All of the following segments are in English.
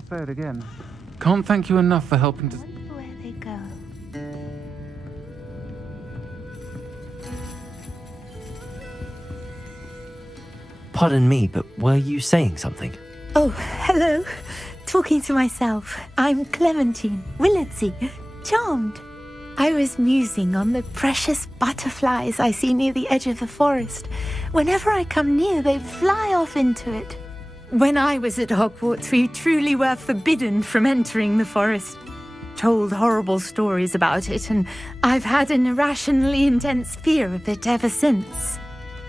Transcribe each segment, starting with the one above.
I'll say it again. Can't thank you enough for helping to... Wonder where they go. Pardon me, but were you saying something? Oh, hello. Talking to myself. I'm Clementine, Willardsey, charmed. I was musing on the precious butterflies I see near the edge of the forest. Whenever I come near, they fly off into it. When I was at Hogwarts, we truly were forbidden from entering the forest. Told horrible stories about it, and I've had an irrationally intense fear of it ever since.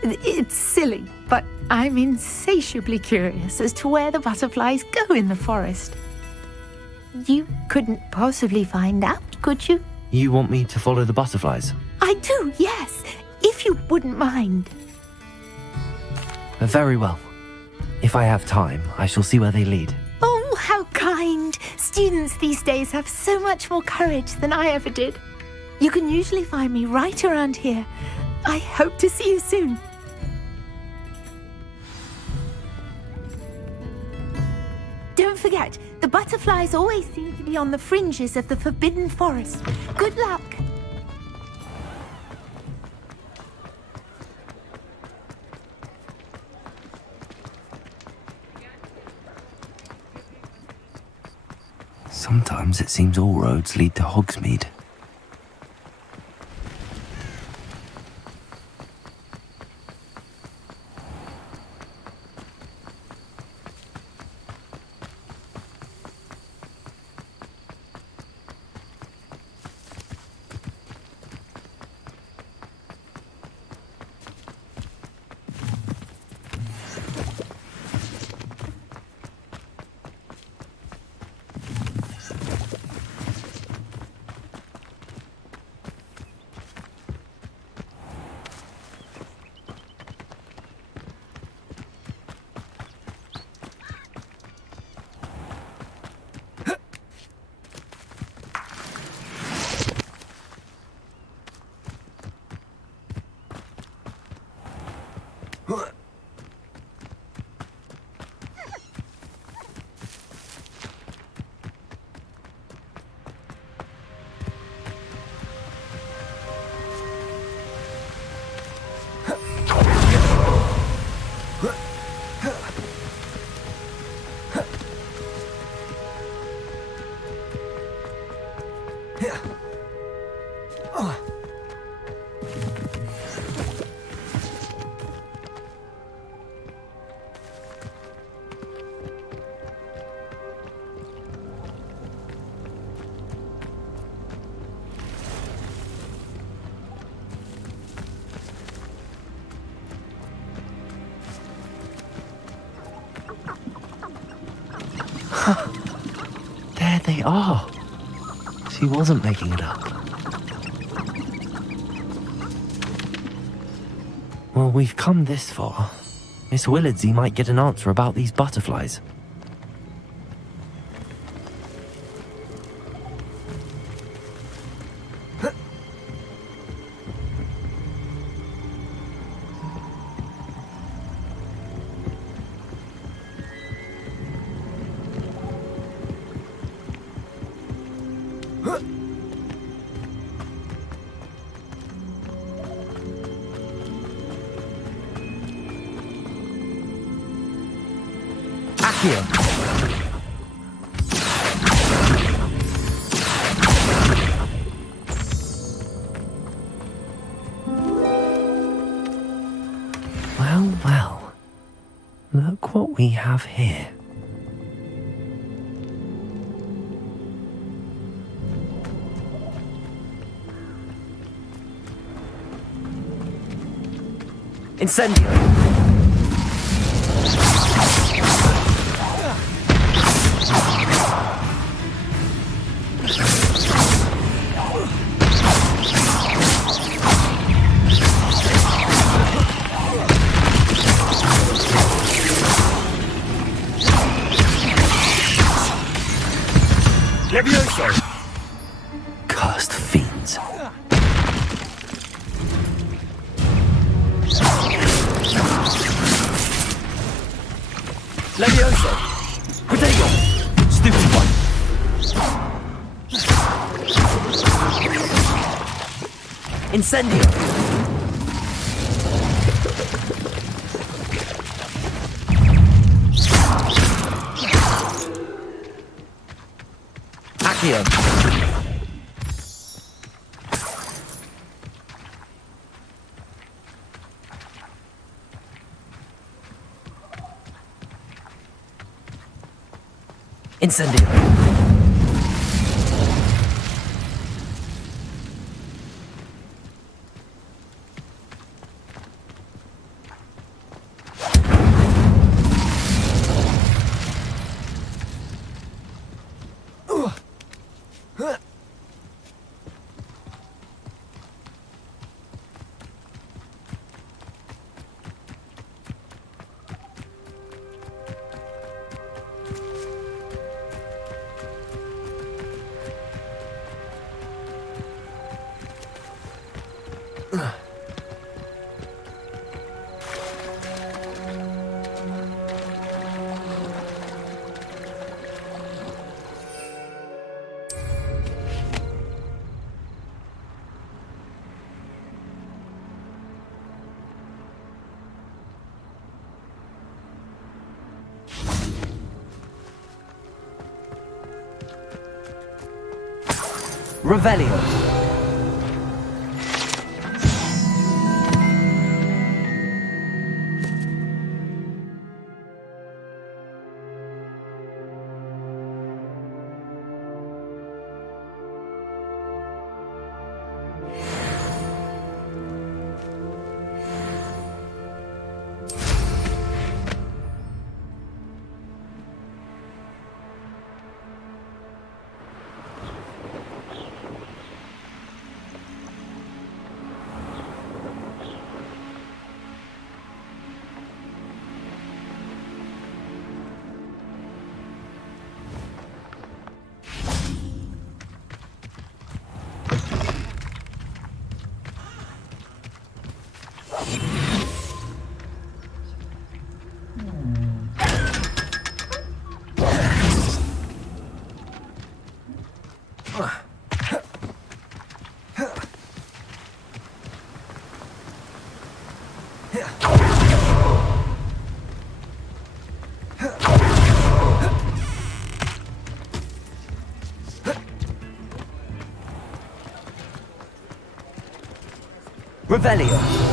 It's silly, but I'm insatiably curious as to where the butterflies go in the forest. You couldn't possibly find out, could you? You want me to follow the butterflies? I do, yes, if you wouldn't mind. Very well. If I have time, I shall see where they lead. Oh, how kind! Students these days have so much more courage than I ever did. You can usually find me right around here. I hope to see you soon. Don't forget, the butterflies always seem to be on the fringes of the Forbidden Forest. Good luck! Sometimes it seems all roads lead to Hogsmeade. There they are. She wasn't making it up. Well, we've come this far. Miss Willardsey might get an answer about these butterflies. Here. Well, well. Look what we have here. Incendio! Levioso! Cursed fiends. Levioso! Protego! Stu! Incendio! Accio! Incendio! Revelio! Revelio!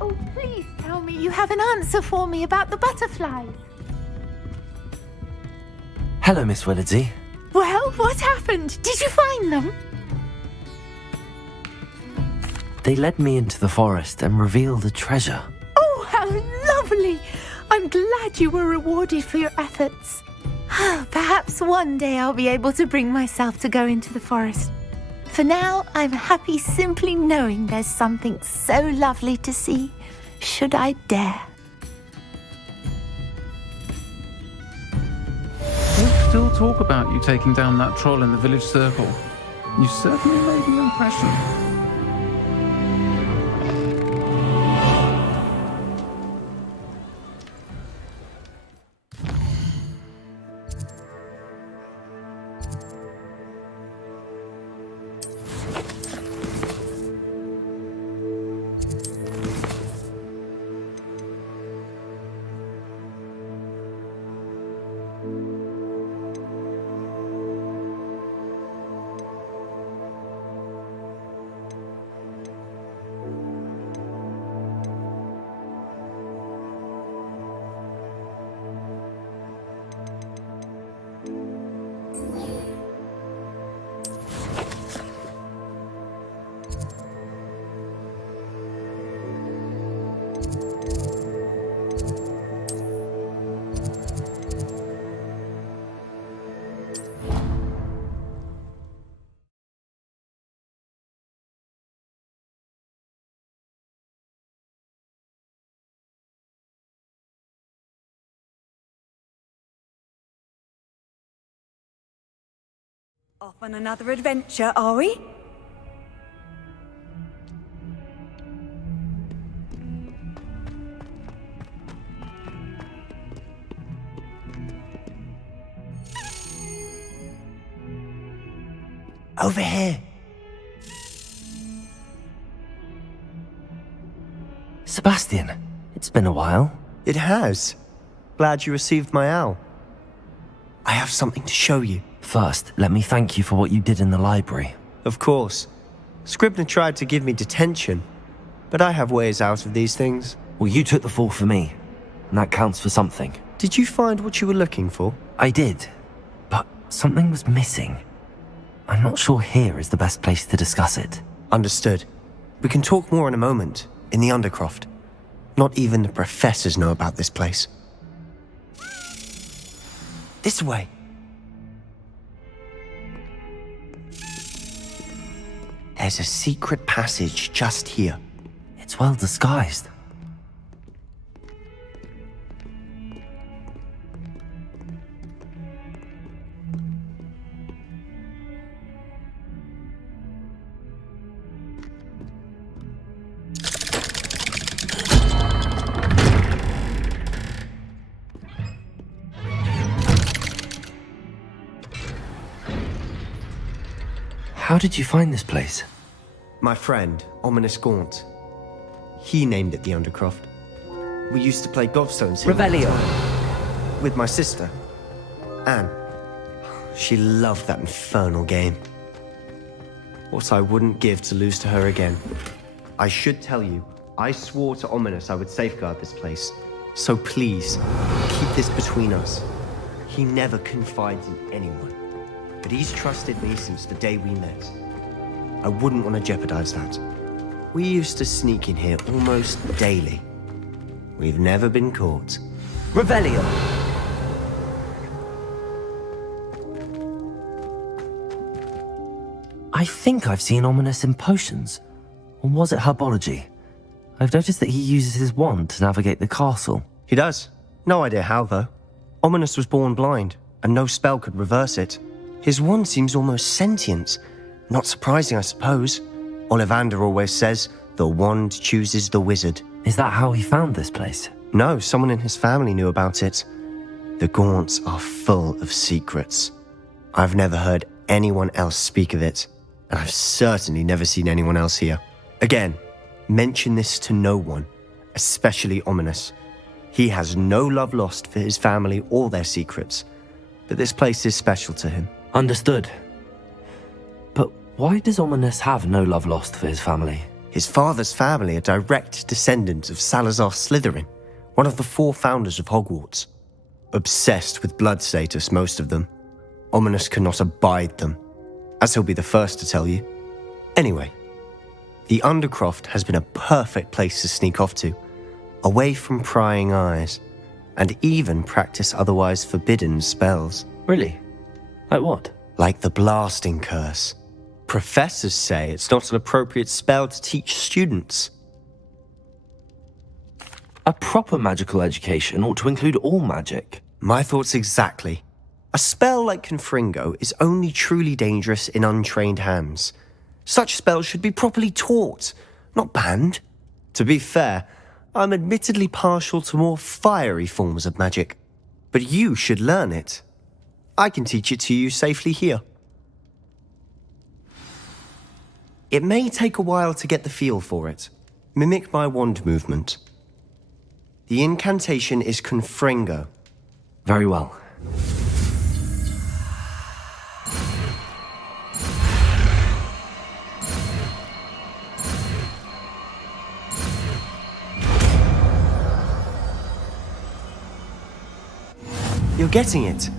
Oh, please tell me you have an answer for me about the butterflies. Hello, Miss Willardsey. Well, what happened? Did you find them? They led me into the forest and revealed a treasure. Oh, how lovely! I'm glad you were rewarded for your efforts. Perhaps one day I'll be able to bring myself to go into the forest. For now, I'm happy simply knowing there's something so lovely to see, should I dare. They still talk about you taking down that troll in the village circle. You certainly made an impression. Off on another adventure, are we? Over here. Sebastian, it's been a while. It has. Glad you received my owl. I have something to show you. First, let me thank you for what you did in the library. Of course. Scribner tried to give me detention, but I have ways out of these things. Well, you took the fall for me, and that counts for something. Did you find what you were looking for? I did, but something was missing. I'm not sure here is the best place to discuss it. Understood. We can talk more in a moment, in the Undercroft. Not even the professors know about this place. This way. There's a secret passage just here. It's well disguised. How did you find this place? My friend, Ominous Gaunt. He named it the Undercroft. We used to play gobstones here. Revelio. With my sister, Anne. She loved that infernal game. What I wouldn't give to lose to her again. I should tell you, I swore to Ominous I would safeguard this place. So please, keep this between us. He never confides in anyone. But he's trusted me since the day we met. I wouldn't want to jeopardize that. We used to sneak in here almost daily. We've never been caught. Revelio. I think I've seen Ominous in potions. Or was it herbology? I've noticed that he uses his wand to navigate the castle. He does. No idea how, though. Ominous was born blind, and no spell could reverse it. His wand seems almost sentient. Not surprising, I suppose. Ollivander always says, the wand chooses the wizard. Is that how he found this place? No, someone in his family knew about it. The Gaunts are full of secrets. I've never heard anyone else speak of it, and I've certainly never seen anyone else here. Again, mention this to no one, especially Ominous. He has no love lost for his family or their secrets, but this place is special to him. Understood. But why does Ominous have no love lost for his family? His father's family are direct descendants of Salazar Slytherin, one of the 4 founders of Hogwarts. Obsessed with blood status, most of them. Ominous cannot abide them, as he'll be the first to tell you. Anyway, the Undercroft has been a perfect place to sneak off to, away from prying eyes, and even practice otherwise forbidden spells. Really? Like what? Like the blasting curse. Professors say it's not an appropriate spell to teach students. A proper magical education ought to include all magic. My thoughts exactly. A spell like Confringo is only truly dangerous in untrained hands. Such spells should be properly taught, not banned. To be fair, I'm admittedly partial to more fiery forms of magic. But you should learn it. I can teach it to you safely here. It may take a while to get the feel for it. Mimic my wand movement. The incantation is Confringo. Very well. You're getting it.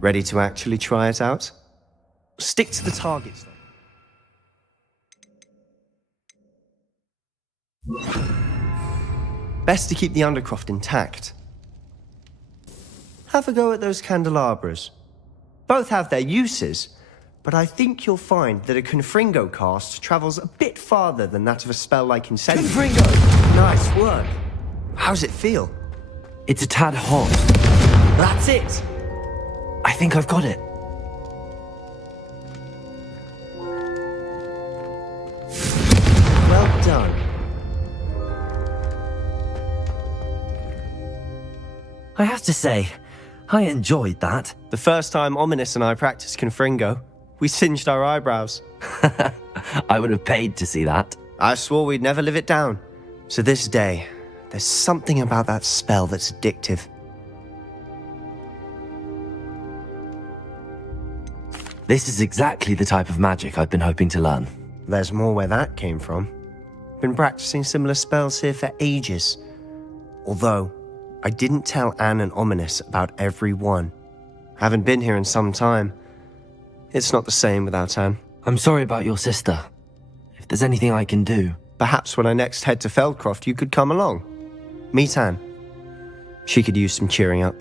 Ready to actually try it out? Stick to the targets, though. Best to keep the Undercroft intact. Have a go at those candelabras. Both have their uses, but I think you'll find that a Confringo cast travels a bit farther than that of a spell like Incendiary. Confringo! Nice work. How's it feel? It's a tad hot. That's it! I think I've got it. Well done. I have to say, I enjoyed that. The first time Ominous and I practiced Confringo, we singed our eyebrows. I would have paid to see that. I swore we'd never live it down. So this day, there's something about that spell that's addictive. This is exactly the type of magic I've been hoping to learn. There's more where that came from. Been practicing similar spells here for ages. Although, I didn't tell Anne and Ominous about every one. Haven't been here in some time. It's not the same without Anne. I'm sorry about your sister. If there's anything I can do... Perhaps when I next head to Feldcroft, you could come along. Meet Anne. She could use some cheering up.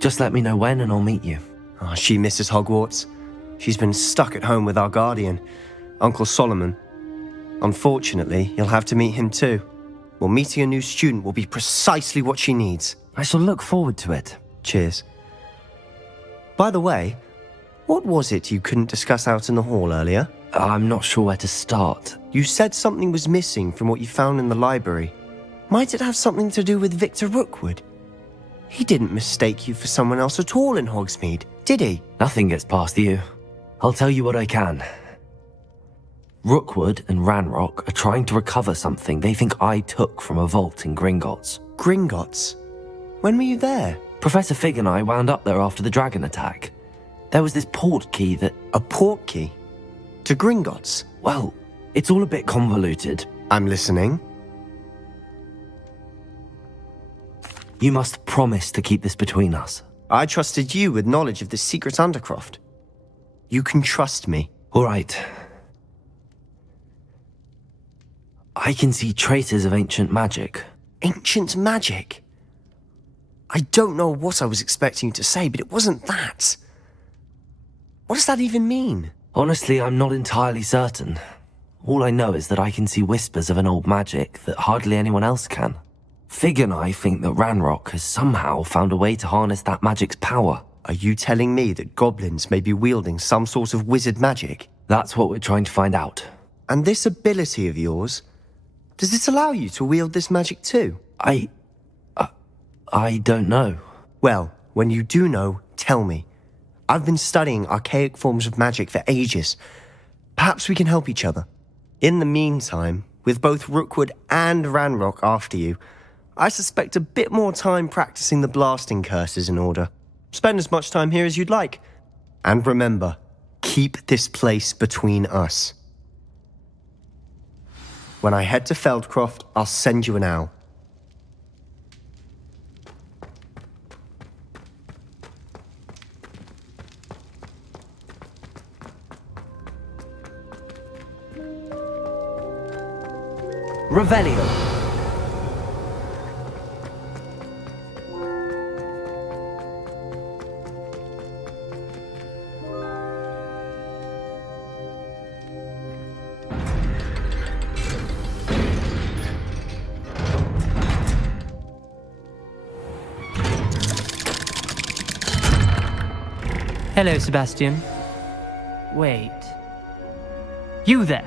Just let me know when and I'll meet you. Oh, she misses Hogwarts. She's been stuck at home with our guardian, Uncle Solomon. Unfortunately, you'll have to meet him too. Well, meeting a new student will be precisely what she needs. I shall look forward to it. Cheers. By the way, what was it you couldn't discuss out in the hall earlier? I'm not sure where to start. You said something was missing from what you found in the library. Might it have something to do with Victor Rookwood? He didn't mistake you for someone else at all in Hogsmeade, did he? Nothing gets past you. I'll tell you what I can. Rookwood and Ranrock are trying to recover something they think I took from a vault in Gringotts. Gringotts? When were you there? Professor Fig and I wound up there after the dragon attack. There was this port key that... A port key? To Gringotts? Well, it's all a bit convoluted. I'm listening. You must promise to keep this between us. I trusted you with knowledge of the secret Undercroft. You can trust me. All right. I can see traces of ancient magic. Ancient magic? I don't know what I was expecting you to say, but it wasn't that. What does that even mean? Honestly, I'm not entirely certain. All I know is that I can see whispers of an old magic that hardly anyone else can. Fig and I think that Ranrock has somehow found a way to harness that magic's power. Are you telling me that goblins may be wielding some sort of wizard magic? That's what we're trying to find out. And this ability of yours, does it allow you to wield this magic too? I don't know. Well, when you do know, tell me. I've been studying archaic forms of magic for ages. Perhaps we can help each other. In the meantime, with both Rookwood and Ranrock after you, I suspect a bit more time practicing the blasting curses in order. Spend as much time here as you'd like. And remember, keep this place between us. When I head to Feldcroft, I'll send you an owl. Revelio. Hello, Sebastian. Wait. You there?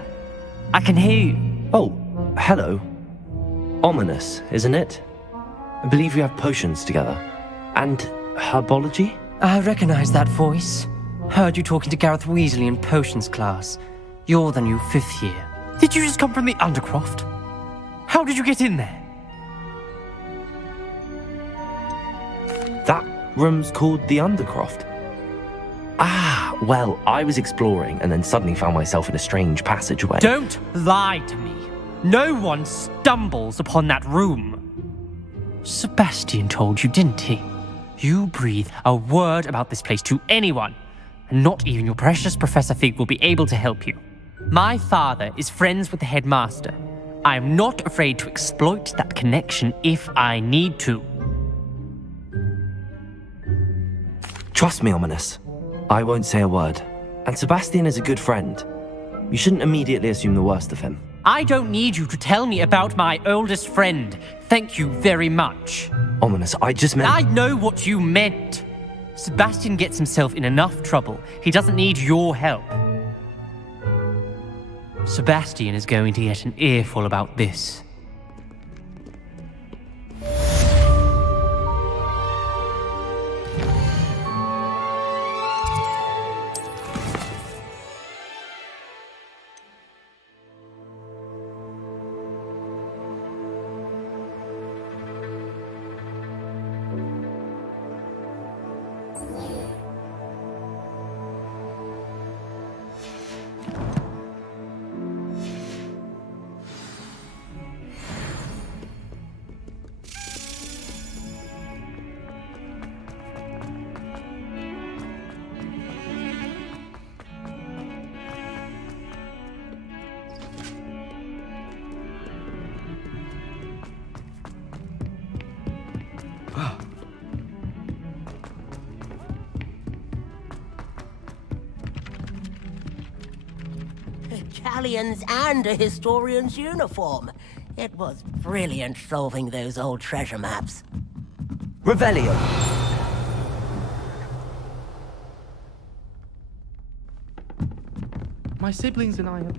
I can hear you. Oh, hello. Ominous, isn't it? I believe we have potions together. And herbology? I recognize that voice. Heard you talking to Gareth Weasley in potions class. You're the new 5th year. Did you just come from the Undercroft? How did you get in there? That room's called the Undercroft. Ah, well, I was exploring and then suddenly found myself in a strange passageway. Don't lie to me. No one stumbles upon that room. Sebastian told you, didn't he? You breathe a word about this place to anyone, and not even your precious Professor Fig will be able to help you. My father is friends with the headmaster. I'm not afraid to exploit that connection if I need to. Trust me, Ominous. I won't say a word. And Sebastian is a good friend. You shouldn't immediately assume the worst of him. I don't need you to tell me about my oldest friend. Thank you very much. Ominous, I just meant... I know what you meant. Sebastian gets himself in enough trouble. He doesn't need your help. Sebastian is going to get an earful about this. Italians and a historian's uniform. It was brilliant solving those old treasure maps. Revelio. My siblings and I have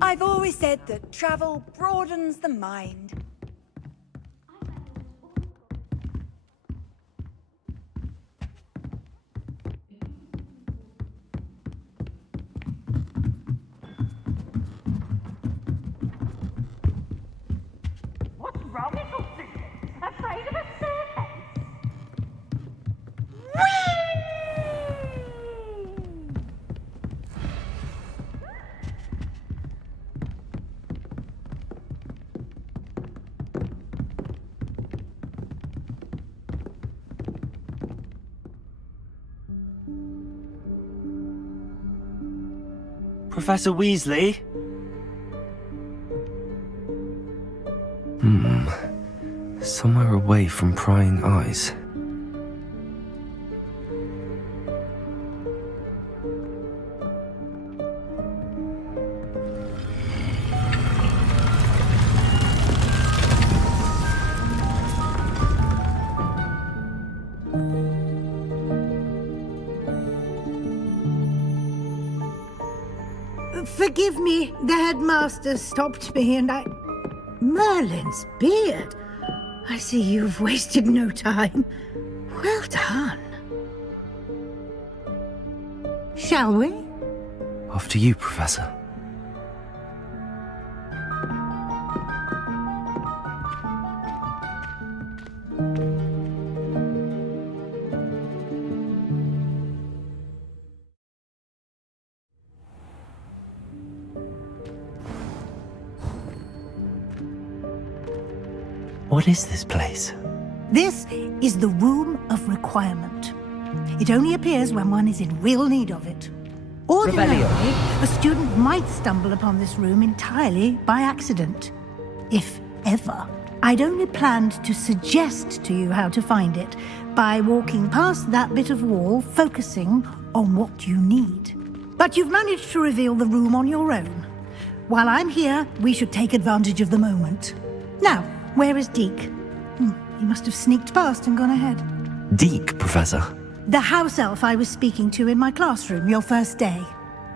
I've always said that travel broadens the mind. What's wrong with you, Susan? Afraid of a staircase? Professor Weasley? Somewhere away from prying eyes. Forgive me, the headmaster stopped me and I... Merlin's beard. I see you've wasted no time. Well done. Shall we? After you, Professor. What is this place? This is the Room of Requirement. It only appears when one is in real need of it. Ordinarily, a student might stumble upon this room entirely by accident. If ever. I'd only planned to suggest to you how to find it by walking past that bit of wall, focusing on what you need. But you've managed to reveal the room on your own. While I'm here, we should take advantage of the moment. Now, where is Deke? He must have sneaked past and gone ahead. Deke, Professor. The house elf I was speaking to in my classroom your first day.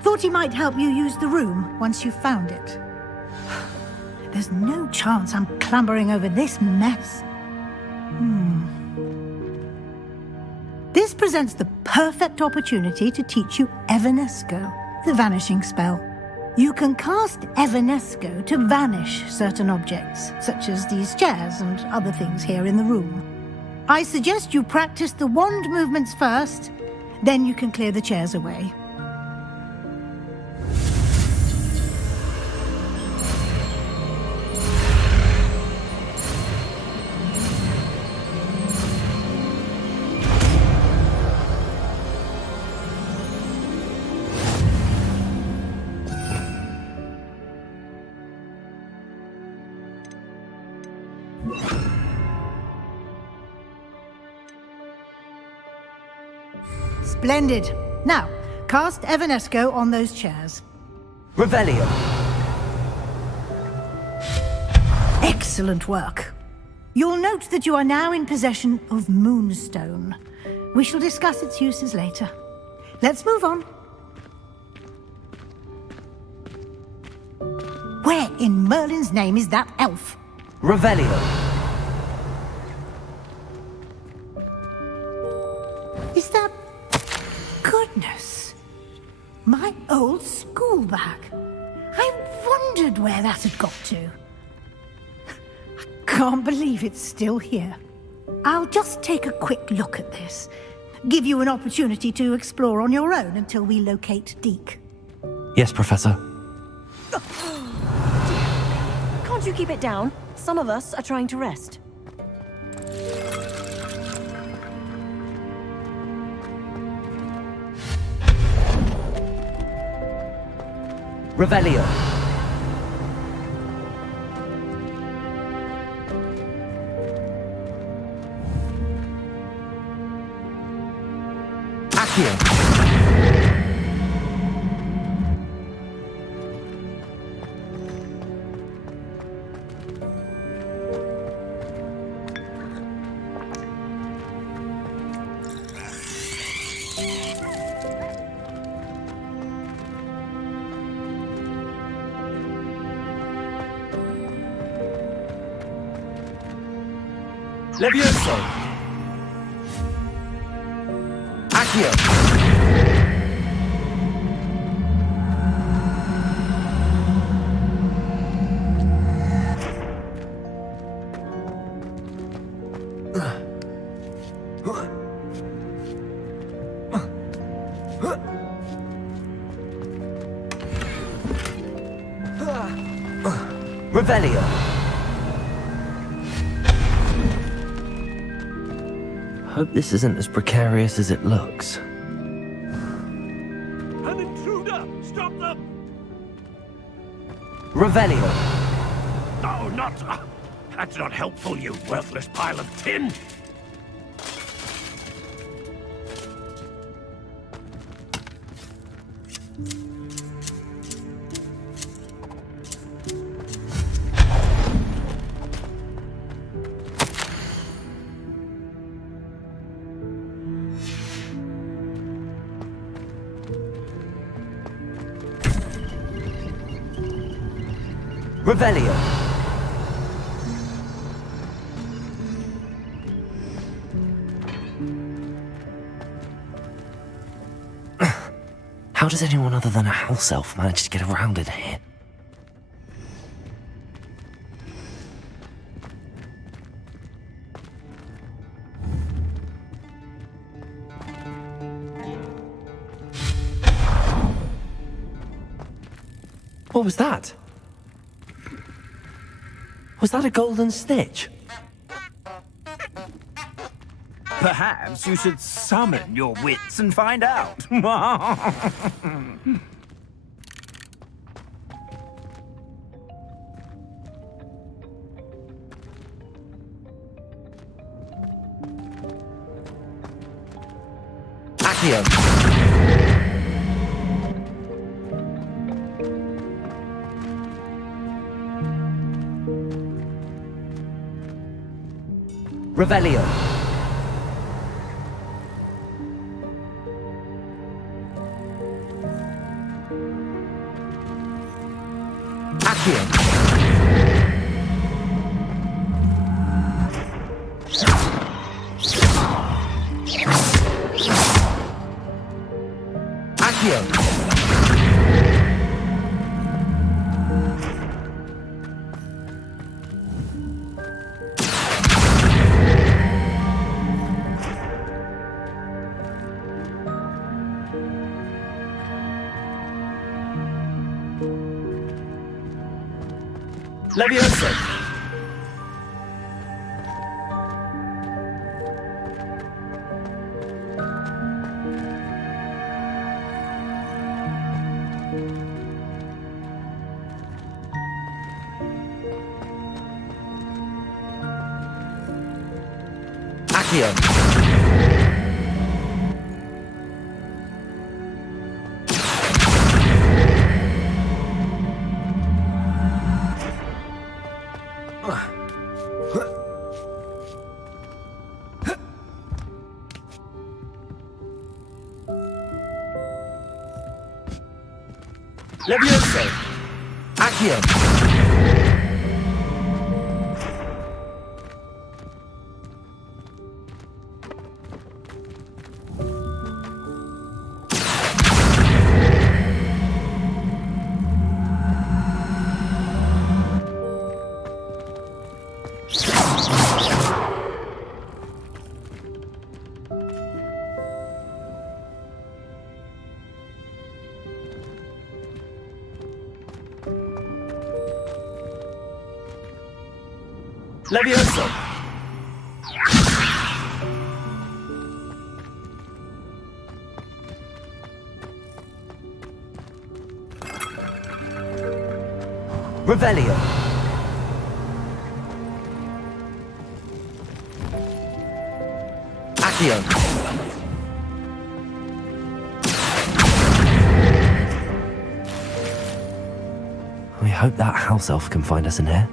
Thought he might help you use the room once you found it. There's no chance I'm clambering over this mess. This presents the perfect opportunity to teach you Evanesco, the vanishing spell. You can cast Evanesco to vanish certain objects, such as these chairs and other things here in the room. I suggest you practice the wand movements first, then you can clear the chairs away. Splendid. Now, cast Evanesco on those chairs. Revelio. Excellent work. You'll note that you are now in possession of Moonstone. We shall discuss its uses later. Let's move on. Where in Merlin's name is that elf? Revelio. Is that... Goodness. My old school bag. I wondered where that had got to. I can't believe it's still here. I'll just take a quick look at this. Give you an opportunity to explore on your own until we locate Deke. Yes, Professor. Can't you keep it down? Some of us are trying to rest. Revelio. Accio. Levioso. Accio. Revelio. Hope this isn't as precarious as it looks. An intruder! Stop them! Revelio. No, not... that's not helpful, you worthless pile of tin! Revelio. How does anyone other than a house elf manage to get around in here? What was that? Was that a golden snitch? Perhaps you should summon your wits and find out. Accio. Revelio. Accio. Accio. Levioso. Accio. Levioso. Accio. Levioso. Revelio. Accio. We hope that house elf can find us in here.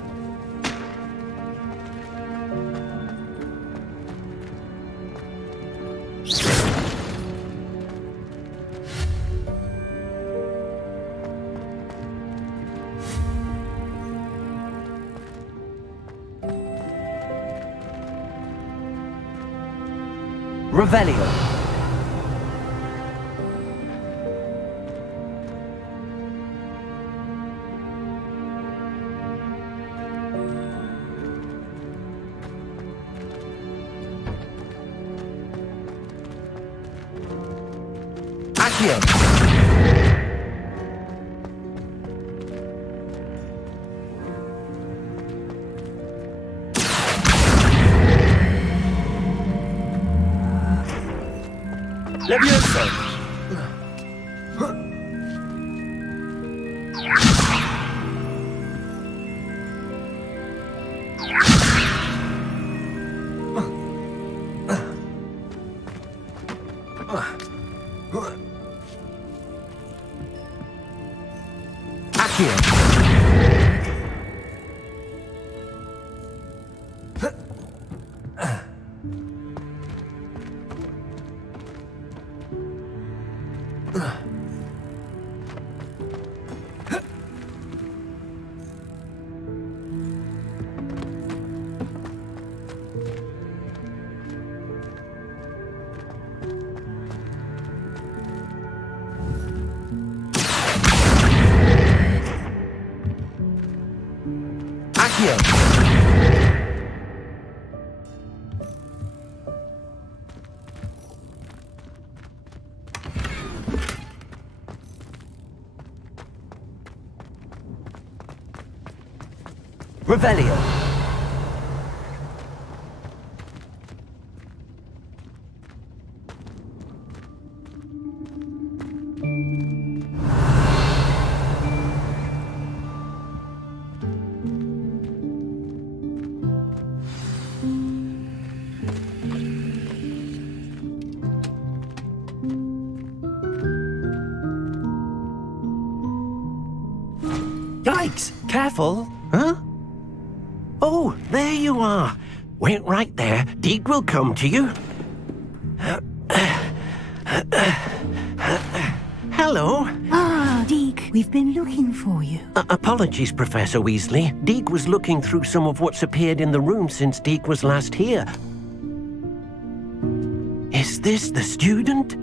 Revelio. Accio. Levioso. Accio. Accio. Revelio. Yikes! Careful! Huh? Oh, there you are. Wait right there. Deek will come to you. Hello. Ah, Deke, we've been looking for you. Apologies, Professor Weasley. Deek was looking through some of what's appeared in the room since Deek was last here. Is this the student?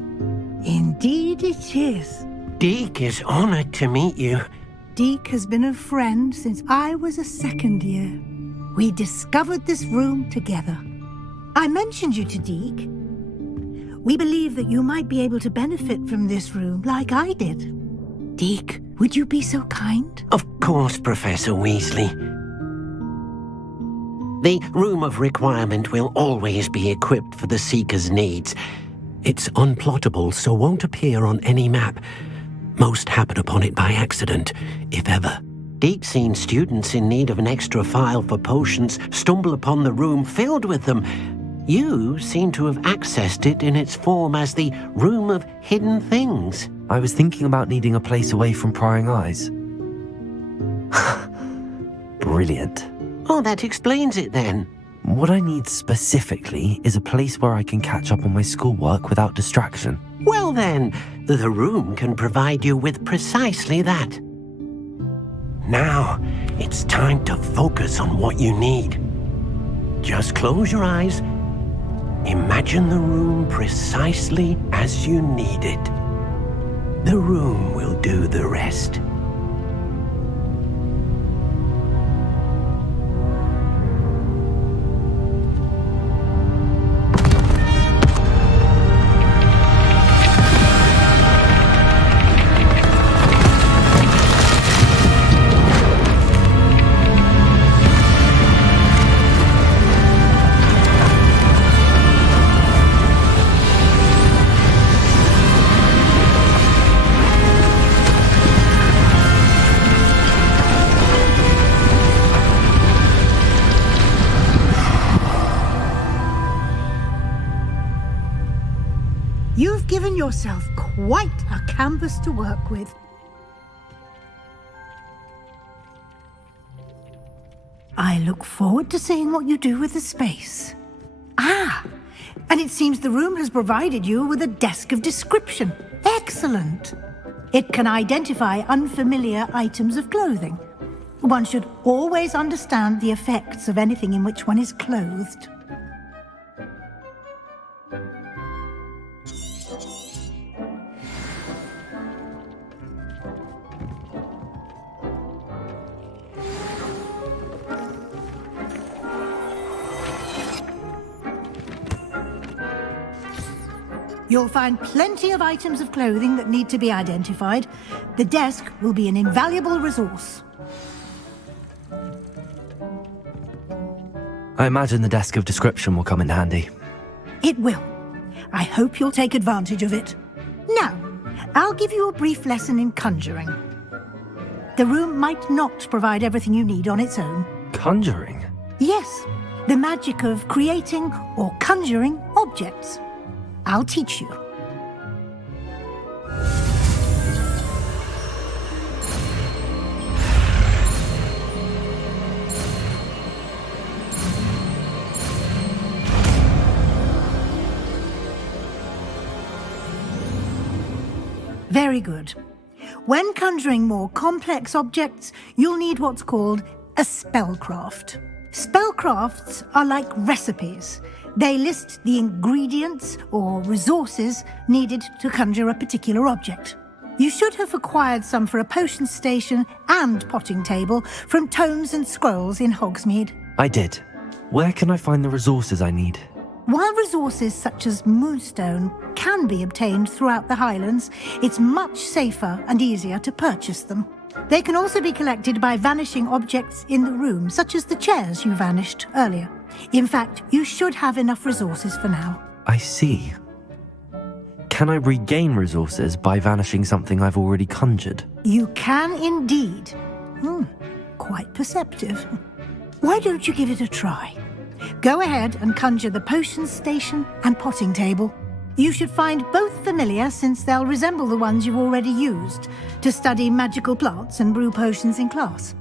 Indeed it is. Deek is honored to meet you. Deke has been a friend since I was a second year. We discovered this room together. I mentioned you to Deke. We believe that you might be able to benefit from this room like I did. Deke, would you be so kind? Of course, Professor Weasley. The Room of Requirement will always be equipped for the Seeker's needs. It's unplottable, so won't appear on any map. Most happen upon it by accident, if ever. Deke's seen students in need of an extra file for potions stumble upon the room filled with them, You seem to have accessed it in its form as the Room of Hidden Things. I was thinking about needing a place away from prying eyes. Brilliant. Oh, that explains it then. What I need specifically is a place where I can catch up on my schoolwork without distraction. Well then, the room can provide you with precisely that. Now, it's time to focus on what you need. Just close your eyes. Imagine the room precisely as you need it. The room will do the rest. You've given yourself quite a canvas to work with. I look forward to seeing what you do with the space. Ah, and it seems the room has provided you with a desk of description. Excellent. It can identify unfamiliar items of clothing. One should always understand the effects of anything in which one is clothed. You'll find plenty of items of clothing that need to be identified. The desk will be an invaluable resource. I imagine the desk of description will come in handy. It will. I hope you'll take advantage of it. Now, I'll give you a brief lesson in conjuring. The room might not provide everything you need on its own. Conjuring? Yes, the magic of creating or conjuring objects. I'll teach you. Very good. When conjuring more complex objects, you'll need what's called a spellcraft. Spellcrafts are like recipes. They list the ingredients or resources needed to conjure a particular object. You should have acquired some for a potion station and potting table from tomes and scrolls in Hogsmeade. I did. Where can I find the resources I need? While resources such as moonstone can be obtained throughout the Highlands, it's much safer and easier to purchase them. They can also be collected by vanishing objects in the room, such as the chairs you vanished earlier. In fact, you should have enough resources for now. I see. Can I regain resources by vanishing something I've already conjured? You can indeed. Quite perceptive. Why don't you give it a try? Go ahead and conjure the potion station and potting table. You should find both familiar, since they'll resemble the ones you've already used to study magical plants and brew potions in class.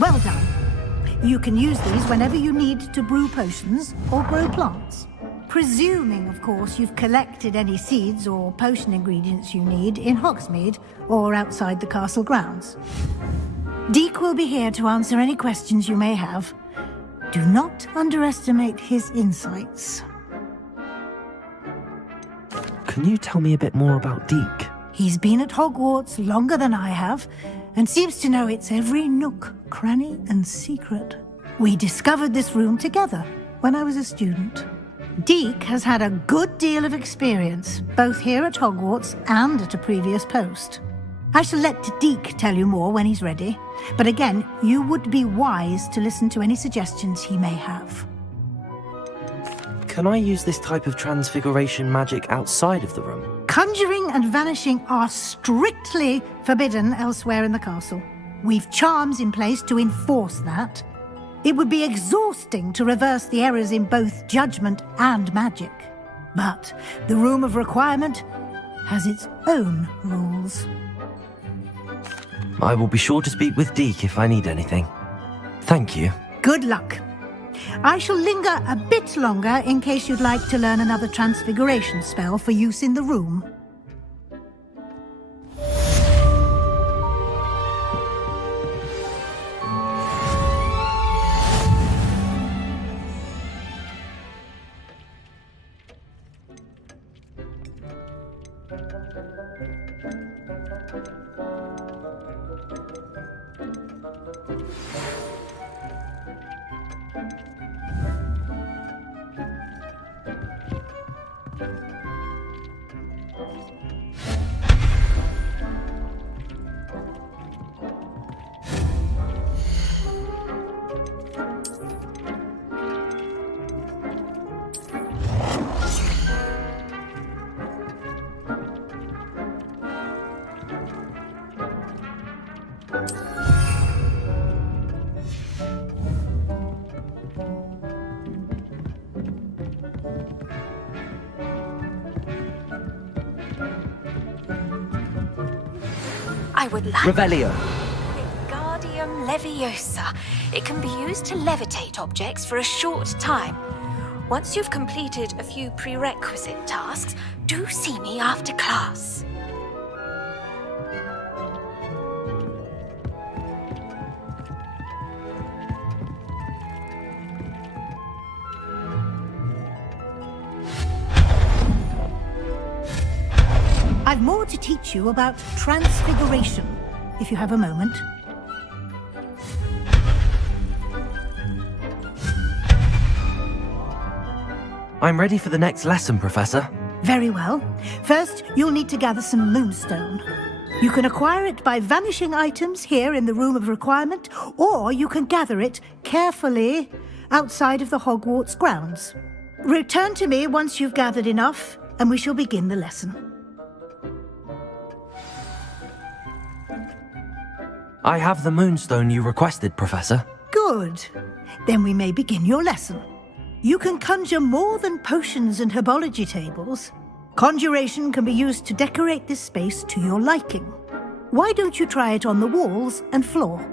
Well done. You can use these whenever you need to brew potions or grow plants. Presuming, of course, you've collected any seeds or potion ingredients you need in Hogsmeade or outside the castle grounds. Deek will be here to answer any questions you may have. Do not underestimate his insights. Can you tell me a bit more about Deek? He's been at Hogwarts longer than I have, and seems to know its every nook, cranny, and secret. We discovered this room together when I was a student. Deek has had a good deal of experience, both here at Hogwarts and at a previous post. I shall let Deek tell you more when he's ready, but again, you would be wise to listen to any suggestions he may have. Can I use this type of transfiguration magic outside of the room? Conjuring and vanishing are strictly forbidden elsewhere in the castle. We've charms in place to enforce that. It would be exhausting to reverse the errors in both judgment and magic. But the Room of Requirement has its own rules. I will be sure to speak with Deek if I need anything. Thank you. Good luck. I shall linger a bit longer in case you'd like to learn another transfiguration spell for use in the room. I would like Revelio. Wingardium Leviosa. It can be used to levitate objects for a short time. Once you've completed a few prerequisite tasks, do see me after class. I've more to teach you about transfiguration, if you have a moment. I'm ready for the next lesson, Professor. Very well. First, you'll need to gather some moonstone. You can acquire it by vanishing items here in the Room of Requirement, or you can gather it carefully outside of the Hogwarts grounds. Return to me once you've gathered enough, and we shall begin the lesson. I have the moonstone you requested, Professor. Good. Then we may begin your lesson. You can conjure more than potions and herbology tables. Conjuration can be used to decorate this space to your liking. Why don't you try it on the walls and floor?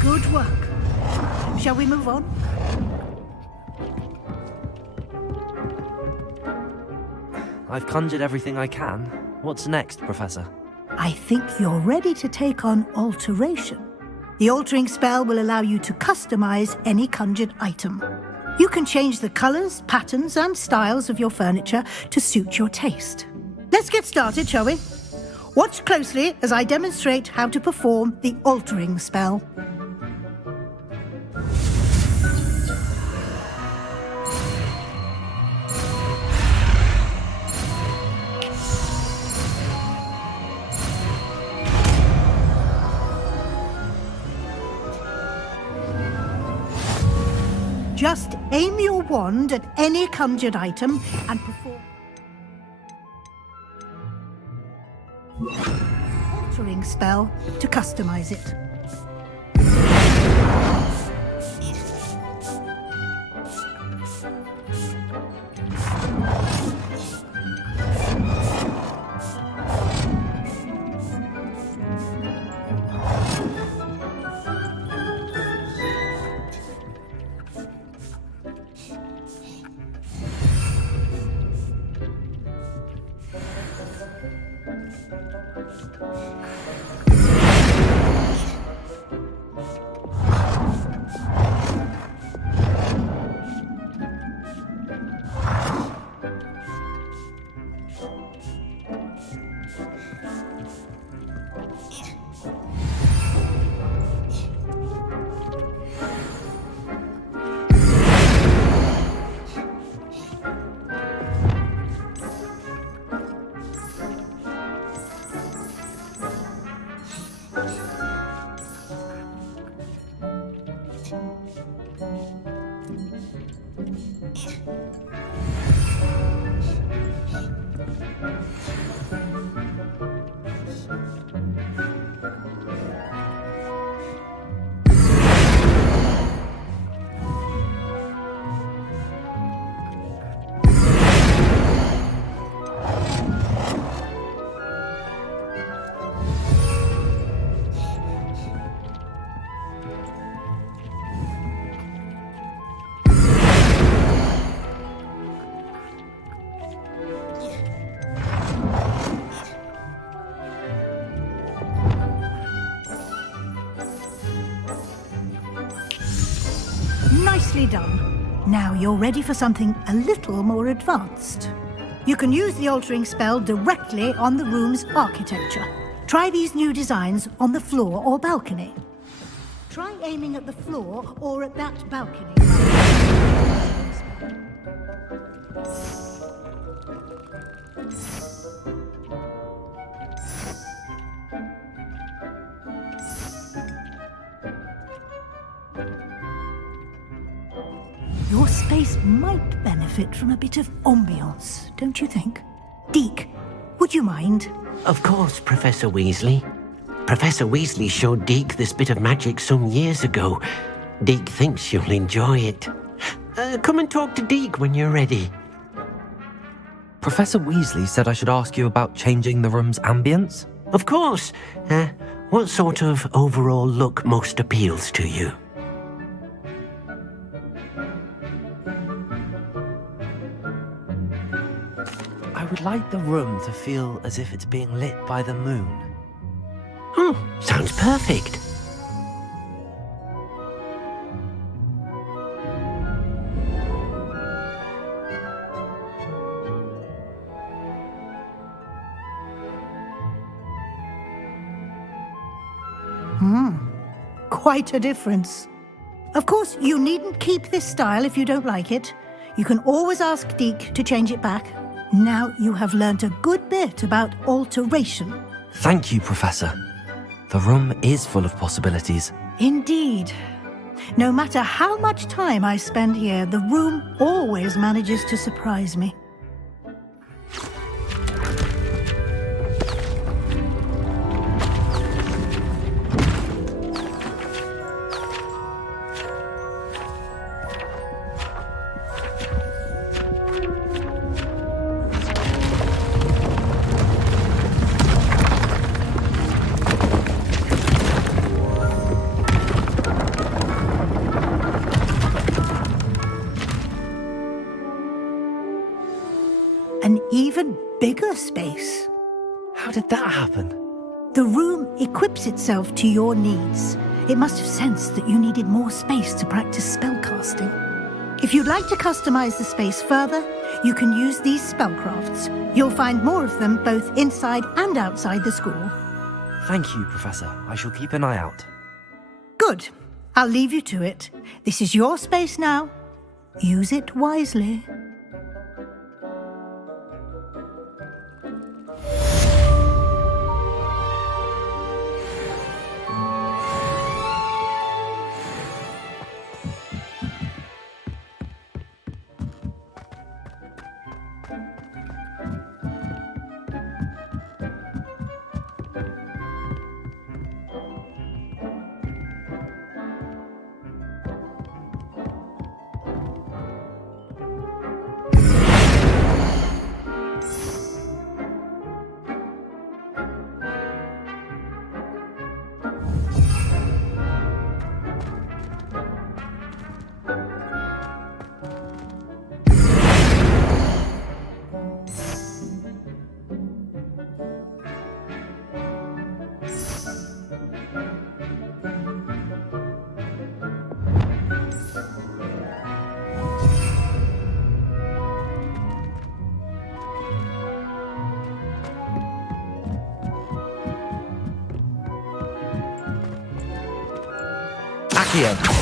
Good work. Shall we move on? I've conjured everything I can. What's next, Professor? I think you're ready to take on alteration. The altering spell will allow you to customize any conjured item. You can change the colors, patterns, and styles of your furniture to suit your taste. Let's get started, shall we? Watch closely as I demonstrate how to perform the altering spell. Just aim your wand at any conjured item and perform altering spell to customize it. Nicely done. Now you're ready for something a little more advanced. You can use the altering spell directly on the room's architecture. Try these new designs on the floor or balcony. Try aiming at the floor or at that balcony. Your space might benefit from a bit of ambiance, don't you think? Deke, would you mind? Of course, Professor Weasley. Professor Weasley showed Deke this bit of magic some years ago. Deke thinks you'll enjoy it. Come and talk to Deke when you're ready. Professor Weasley said I should ask you about changing the room's ambience? Of course. What sort of overall look most appeals to you? would like the room to feel as if it's being lit by the moon. Sounds perfect. Quite a difference. Of course, you needn't keep this style if you don't like it. You can always ask Deke to change it back. Now you have learnt a good bit about alteration. Thank you, Professor. The room is full of possibilities. Indeed. No matter how much time I spend here, the room always manages to surprise me. An even bigger space. How did that happen? The room equips itself to your needs. It must have sensed that you needed more space to practice spellcasting. If you'd like to customize the space further, you can use these spellcrafts. You'll find more of them both inside and outside the school. Thank you, Professor. I shall keep an eye out. Good. I'll leave you to it. This is your space now. Use it wisely. Accio.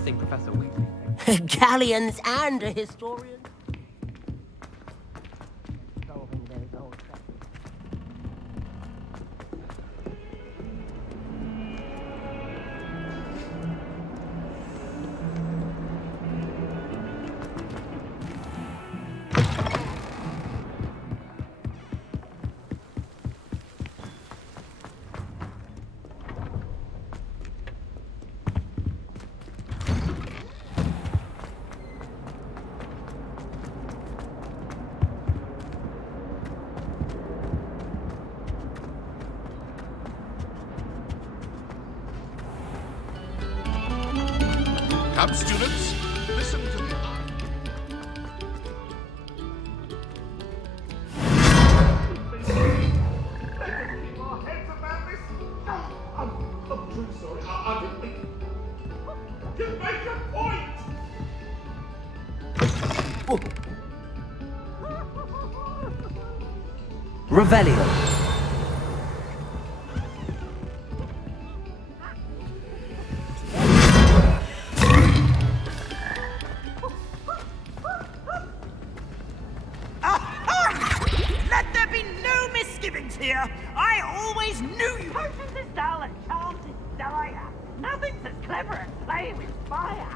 thing Professor Weasley. Galleons and a historian. Solving those old treasure. Come, students, listen to the I'm truly sorry. I didn't think. You make a point. Revelio. Let there be no misgivings here! I always knew you! Potions is dull and charms is dire. Nothing's as clever as playing with fire.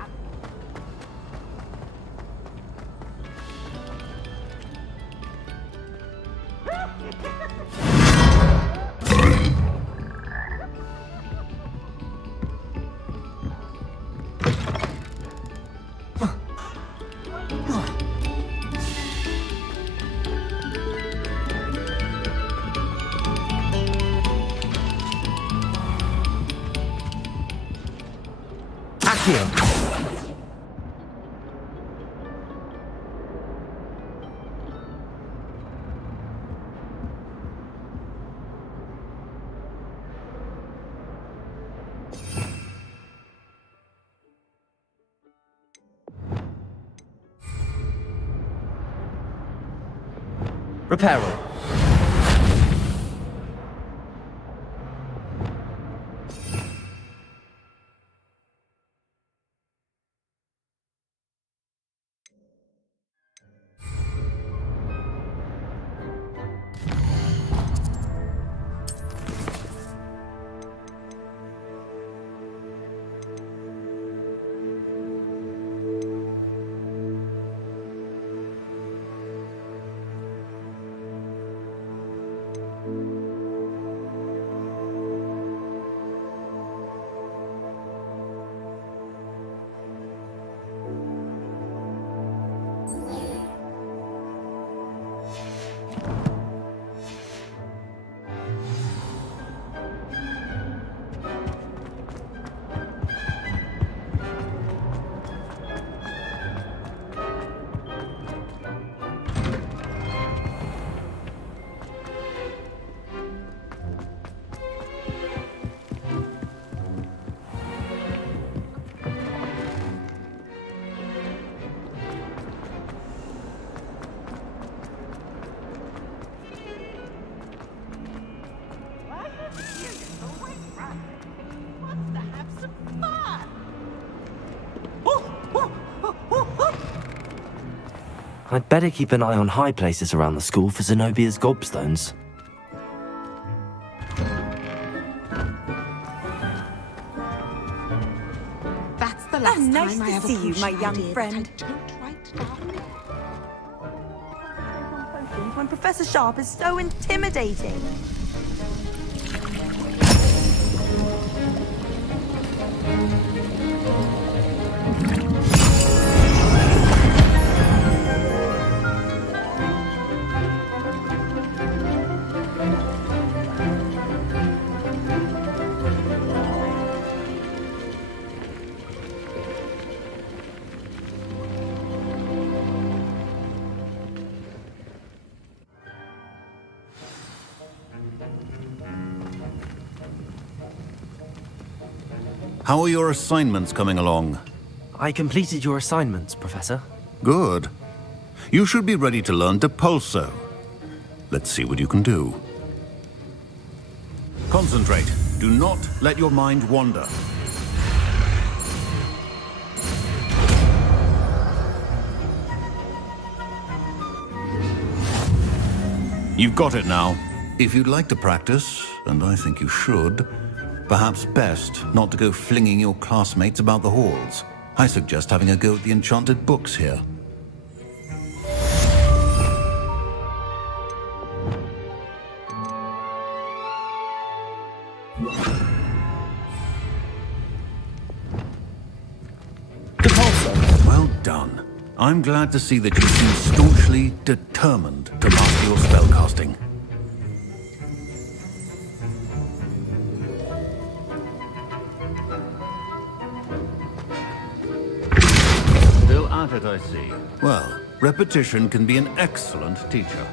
Accio. Reparo. I'd better keep an eye on high places around the school for Zenobia's gobstones. That's the last nice time I to ever see you, my pushed young ideas friend. that I don't write down. When Professor Sharp is so intimidating. How are your assignments coming along? I completed your assignments, Professor. Good. You should be ready to learn Depulso. Let's see what you can do. Concentrate. Do not let your mind wander. You've got it now. If you'd like to practice, and I think you should, perhaps best not to go flinging your classmates about the halls. I suggest having a go at the enchanted books here. Well done. I'm glad to see that you seem staunchly determined to master your spellcasting. Still at it, I see. Well, repetition can be an excellent teacher.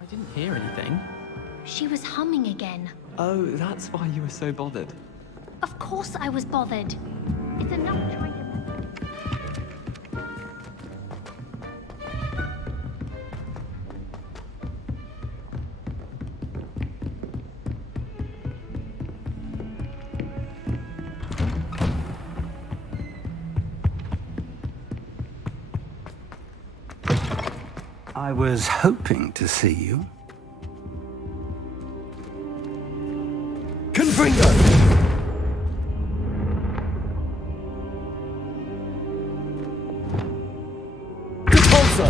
I didn't hear anything. She was humming again. Oh, that's why you were so bothered. Of course I was bothered. It's enough trying to... I was hoping to see you. Confringo! Compulso!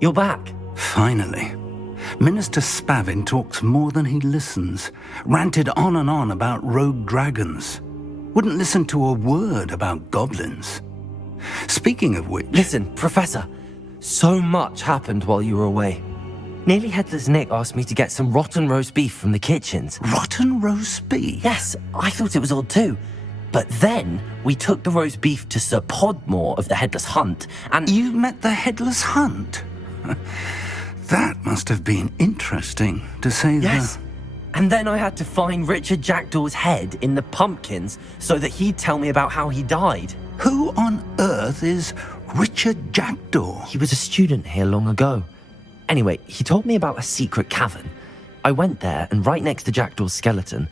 You're back. Finally. Minister Spavin talks more than he listens. Ranted on and on about rogue dragons. Wouldn't listen to a word about goblins. Speaking of which... Listen, Professor. So much happened while you were away. Nearly Headless Nick asked me to get some rotten roast beef from the kitchens. Rotten roast beef? Yes, I thought it was odd too. But then we took the roast beef to Sir Podmore of the Headless Hunt, and... You met the Headless Hunt? That must have been interesting, to say the... Yes. And then I had to find Richard Jackdaw's head in the pumpkins so that he'd tell me about how he died. Who on earth is Richard Jackdaw? He was a student here long ago. Anyway, he told me about a secret cavern. I went there, and right next to Jackdaw's skeleton,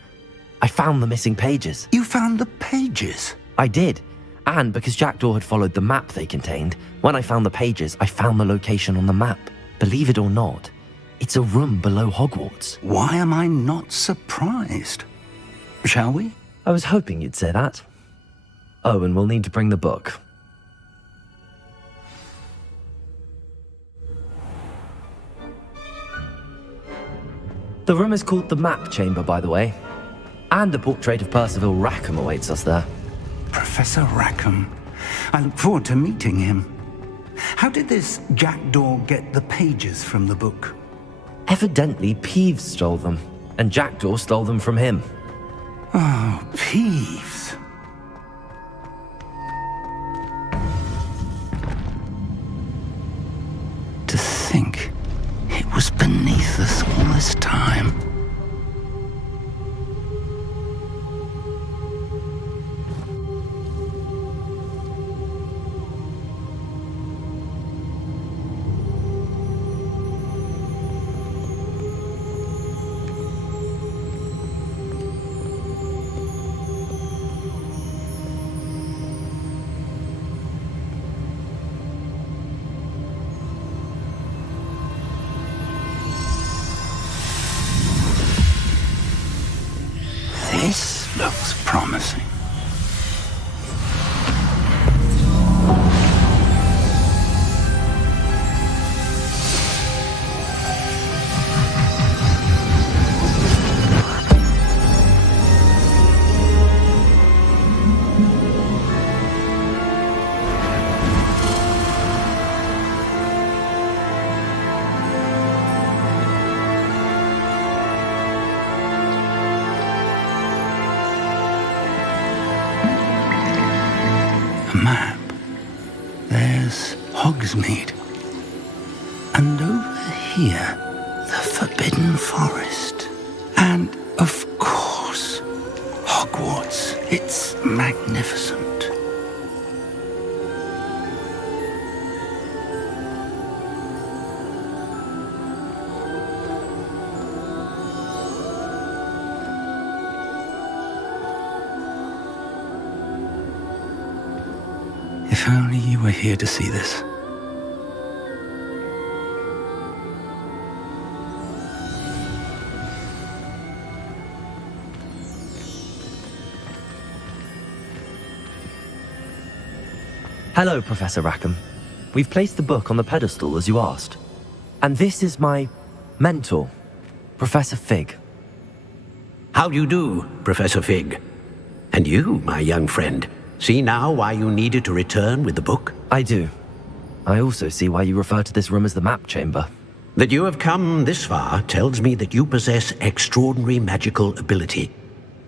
I found the missing pages. You found the pages? I did. And because Jackdaw had followed the map they contained, when I found the pages, I found the location on the map. Believe it or not, it's a room below Hogwarts. Why am I not surprised? Shall we? I was hoping you'd say that. Oh, and we'll need to bring the book. The room is called the Map Chamber, by the way. And a portrait of Percival Rackham awaits us there. Professor Rackham. I look forward to meeting him. How did this Jackdaw get the pages from the book? Evidently, Peeves stole them, and Jackdaw stole them from him. Oh, Peeves. To think it was beneath us all this time. This looks promising. Map. There's Hogsmeade. And over here, the Forbidden Forest. And, of course, Hogwarts. It's magnificent. If only you were here to see this. Hello, Professor Rackham. We've placed the book on the pedestal as you asked. And this is my mentor, Professor Fig. How do you do, Professor Fig? And you, my young friend, see now why you needed to return with the book? I do. I also see why you refer to this room as the Map Chamber. That you have come this far tells me that you possess extraordinary magical ability,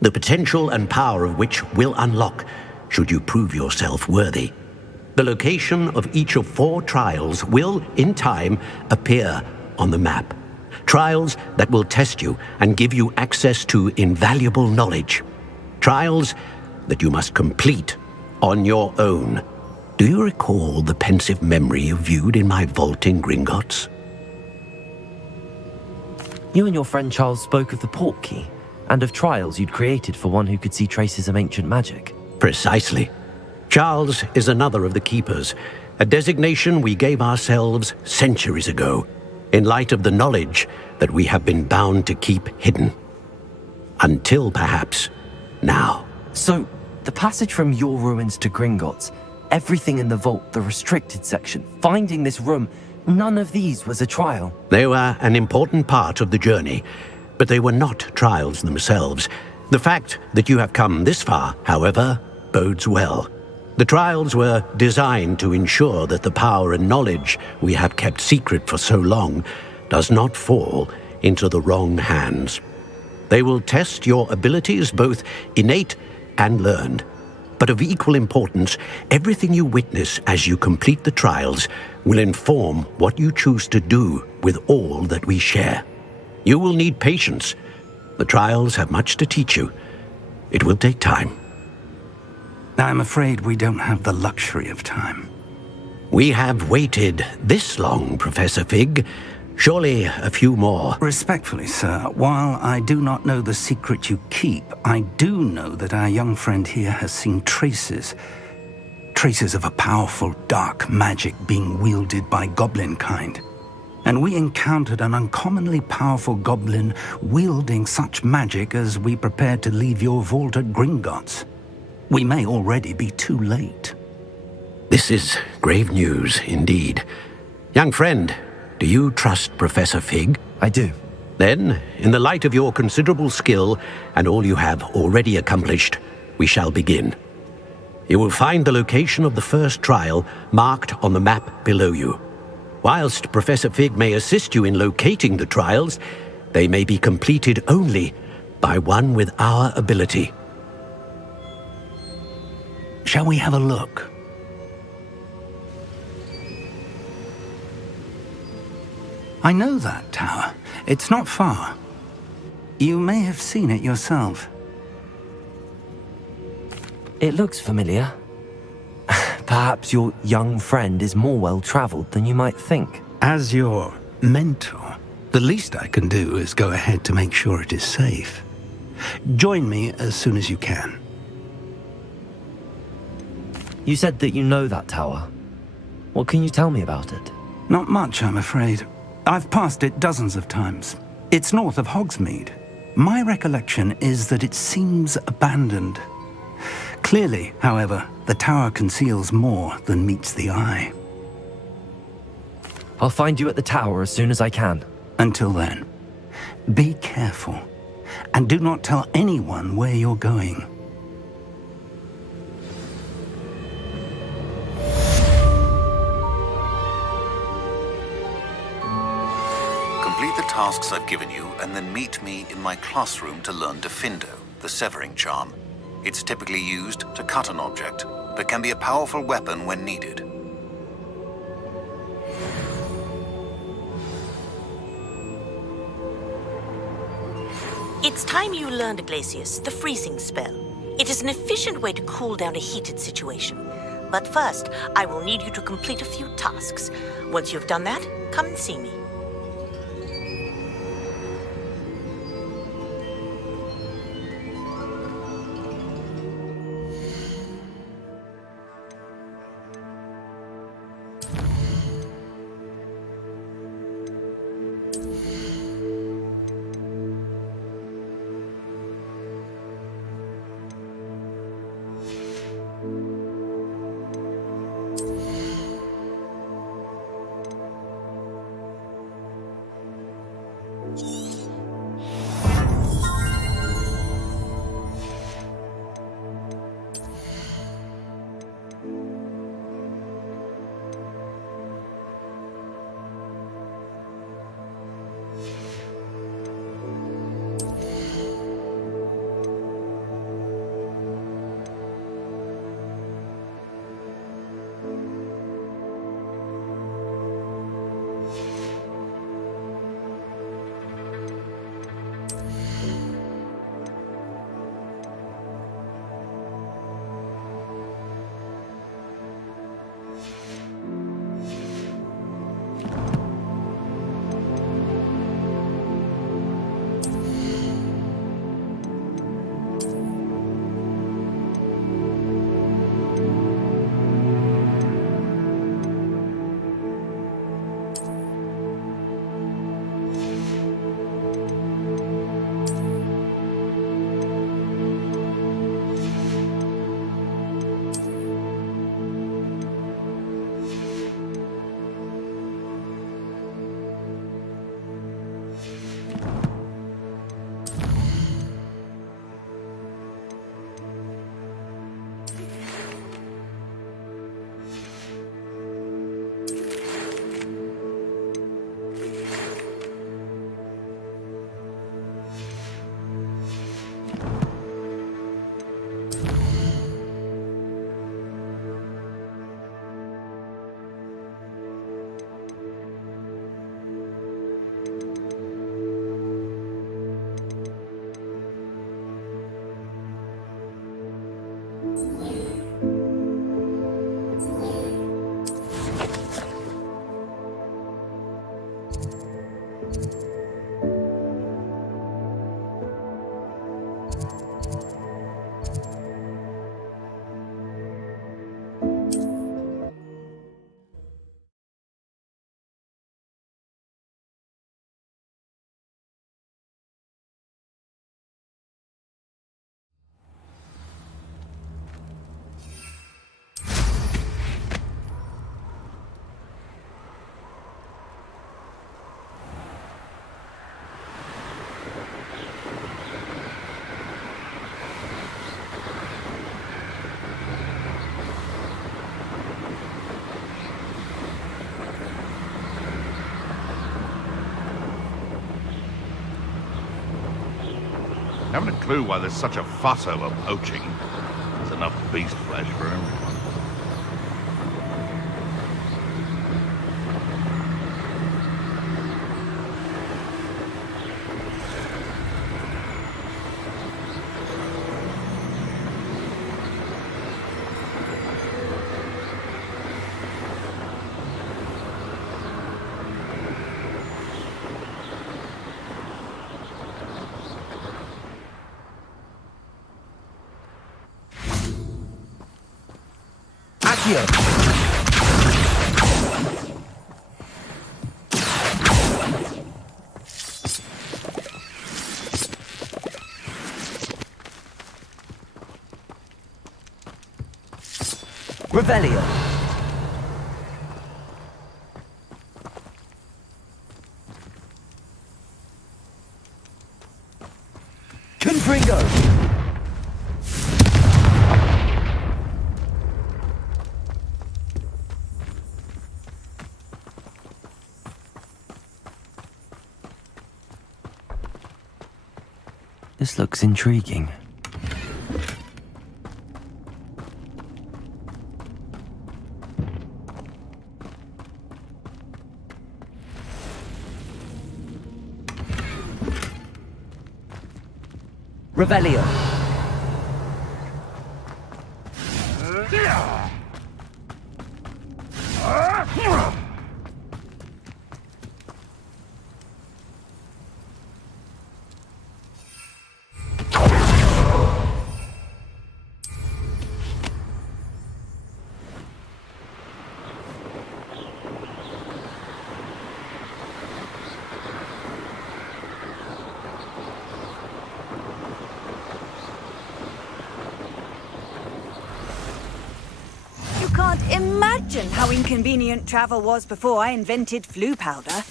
the potential and power of which will unlock should you prove yourself worthy. The location of each of 4 trials will, in time, appear on the map. Trials that will test you and give you access to invaluable knowledge. Trials that you must complete on your own. Do you recall the pensive memory you viewed in my vault in Gringotts? You and your friend Charles spoke of the Portkey, and of trials you'd created for one who could see traces of ancient magic. Precisely. Charles is another of the Keepers, a designation we gave ourselves centuries ago, in light of the knowledge that we have been bound to keep hidden. Until, perhaps, now. So, the passage from your ruins to Gringotts, everything in the vault, the restricted section, finding this room, none of these was a trial. They were an important part of the journey, but they were not trials themselves. The fact that you have come this far, however, bodes well. The trials were designed to ensure that the power and knowledge we have kept secret for so long does not fall into the wrong hands. They will test your abilities, both innate and learned. But of equal importance, everything you witness as you complete the trials will inform what you choose to do with all that we share. You will need patience. The trials have much to teach you. It will take time. I'm afraid we don't have the luxury of time. We have waited this long, Professor Fig. Surely a few more. Respectfully, sir, while I do not know the secret you keep, I do know that our young friend here has seen traces of a powerful dark magic being wielded by goblin kind. And we encountered an uncommonly powerful goblin wielding such magic as we prepared to leave your vault at Gringotts. We may already be too late. This is grave news indeed. Young friend, do you trust Professor Fig? I do. Then, in the light of your considerable skill and all you have already accomplished, we shall begin. You will find the location of the first trial marked on the map below you. Whilst Professor Fig may assist you in locating the trials, they may be completed only by one with our ability. Shall we have a look? I know that tower. It's not far. You may have seen it yourself. It looks familiar. Perhaps your young friend is more well-traveled than you might think. As your mentor, the least I can do is go ahead to make sure it is safe. Join me as soon as you can. You said that you know that tower. What can you tell me about it? Not much, I'm afraid. I've passed it dozens of times. It's north of Hogsmeade. My recollection is that it seems abandoned. Clearly, however, the tower conceals more than meets the eye. I'll find you at the tower as soon as I can. Until then, be careful, and do not tell anyone where you're going. Complete the tasks I've given you, and then meet me in my classroom to learn Defindo, the severing charm. It's typically used to cut an object, but can be a powerful weapon when needed. It's time you learned, Glacius, the freezing spell. It is an efficient way to cool down a heated situation. But first, I will need you to complete a few tasks. Once you've done that, come and see me. Haven't a clue why there's such a fuss over poaching. There's enough beast flesh for everyone. Revelio. Confringo. This looks intriguing. Revelio. Can't imagine how inconvenient travel was before I invented flu powder.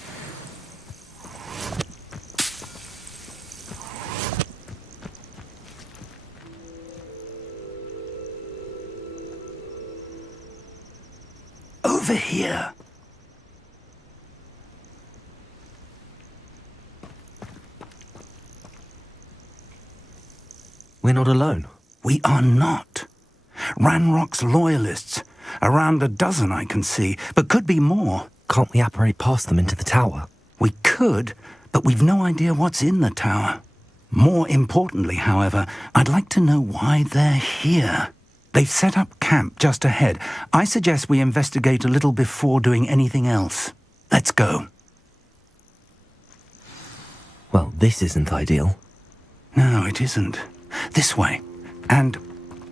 Over here. We're not alone. We are not. Ranrock's loyalists. Around a dozen I can see, but could be more. Can't we apparate past them into the tower? We could, but we've no idea what's in the tower. More importantly, however, I'd like to know why they're here. They've set up camp just ahead. I suggest we investigate a little before doing anything else. Let's go. Well, this isn't ideal. No, it isn't. This way. And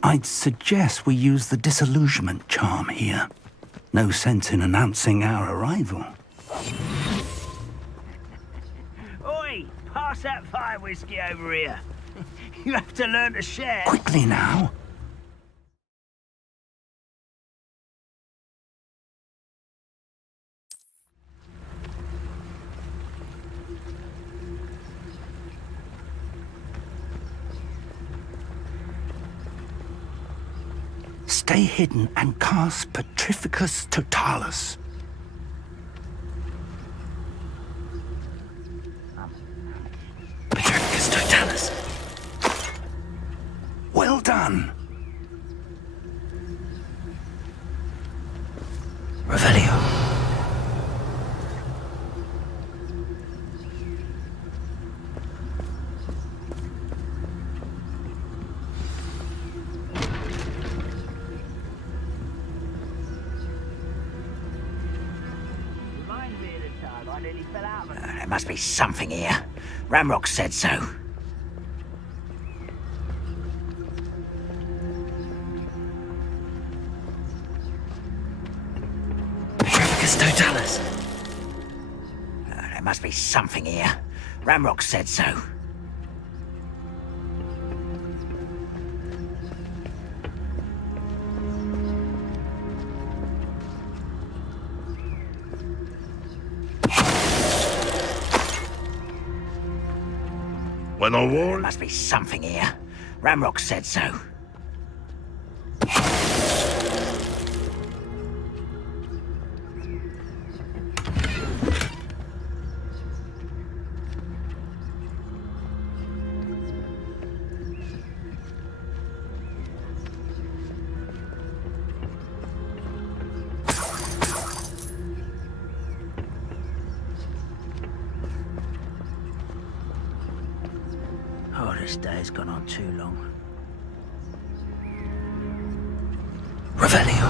I'd suggest we use the disillusionment charm here. No sense in announcing our arrival. Oi! Pass that fire whiskey over here. You have to learn to share. Quickly now. Stay hidden and cast Petrificus Totalis. Petrificus Totalis. Well done. Revelio. Remind me of the time I nearly There must be something here. Ramrock said so. Petrificus totalis. There must be something here. Ramrock said so. When I There war, must be something here. Ramrock said so. Oh, this day's gone on too long. Revelio.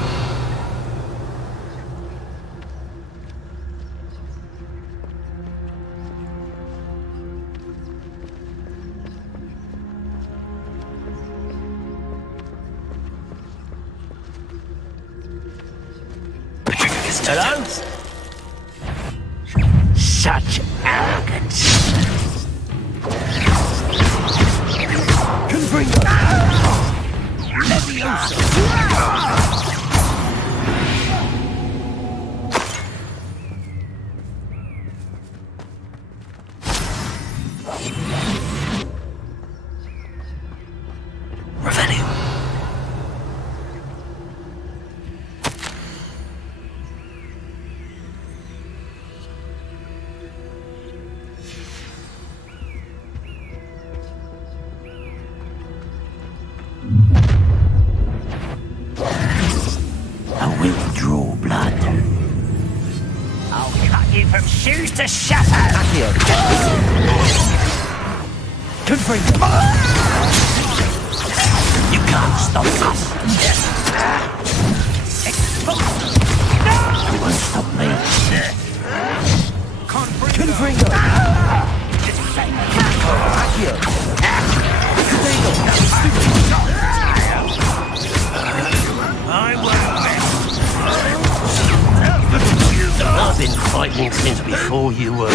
Petrificus totalis. Such arrogance. Confringo. Revelio. I will draw blood. I'll cut you from shoes to shatter. Confringo. You can't stop us. You won't stop me. Confringo. Accio. I won't I've been fighting since before you were.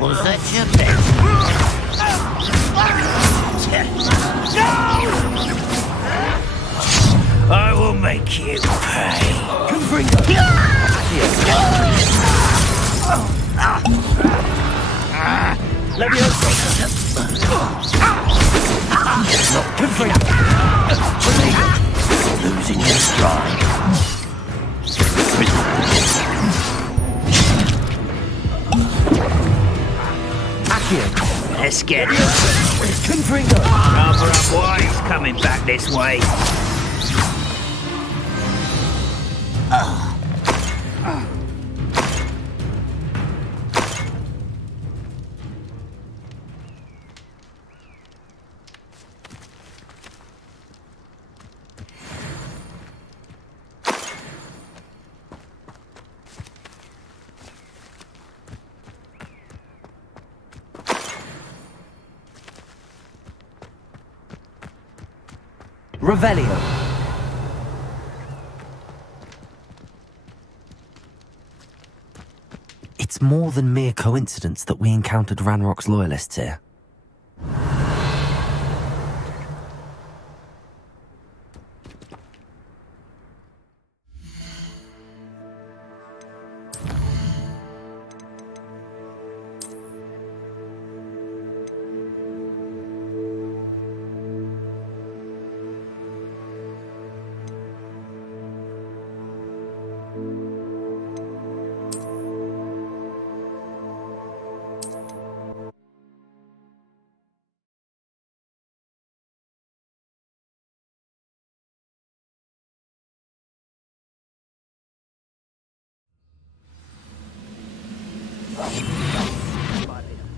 Was that your best? I will make you pay. Losing your stride. Let's get it. Rather unwise coming back this way. Revelio. It's more than mere coincidence that we encountered Ranrock's loyalists here.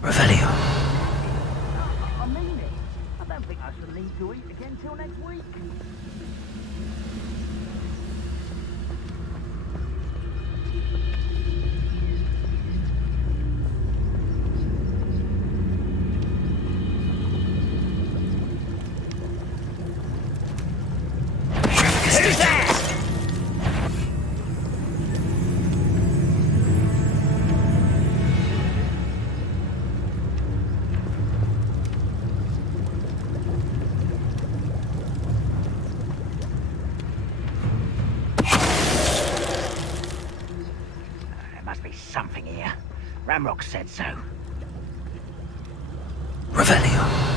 Revelio. I mean it. I don't think I shall need to eat again till next week. must be something here. Ramrock said so. Revelio.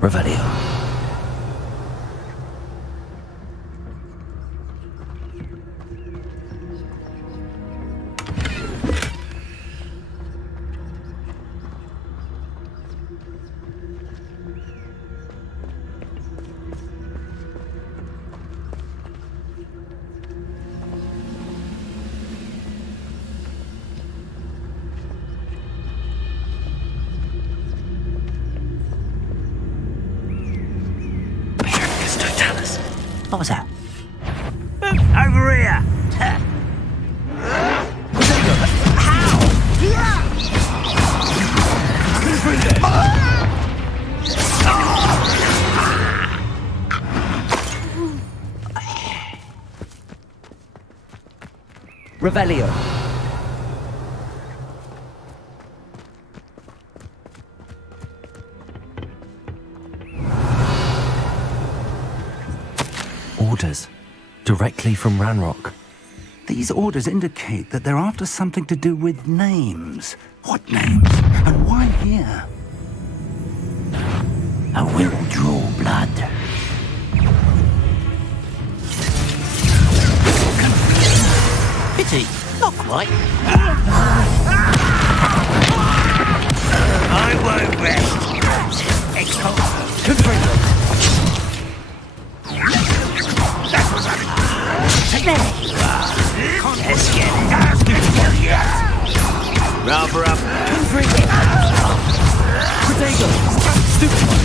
Revelio. What was that? Over here! Revelio. Orders. Directly from Ranrock. These orders indicate that they're after something to do with names. What names? And why here? I will draw blood. Pity, not quite. I won't rest. Excellent. Confirmed. Take that. Contest yet. Rubber up. Potato. Stupid.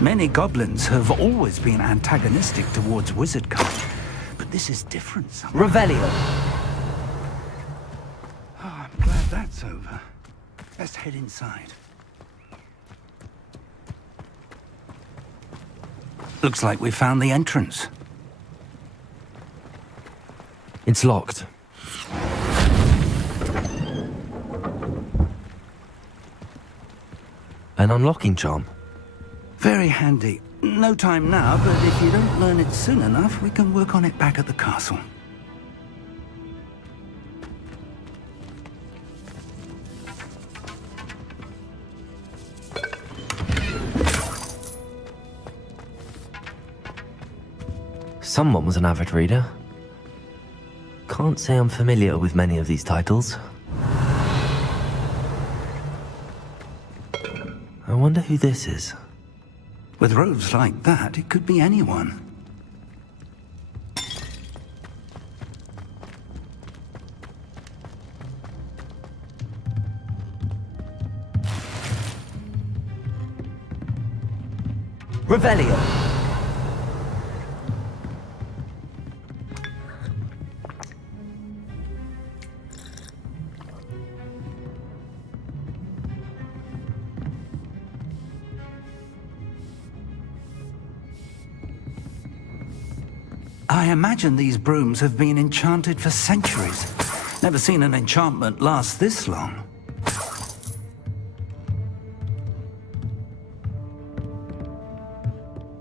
Many goblins have always been antagonistic towards wizardkind, but this is different somehow. Revelio. Oh, I'm glad that's over. Let's head inside. Looks like we found the entrance. It's locked. An unlocking charm. Very handy. No time now, but if you don't learn it soon enough, we can work on it back at the castle. Someone was an avid reader. Can't say I'm familiar with many of these titles. I wonder who this is. With robes like that, it could be anyone. Revelio. I imagine these brooms have been enchanted for centuries. Never seen an enchantment last this long.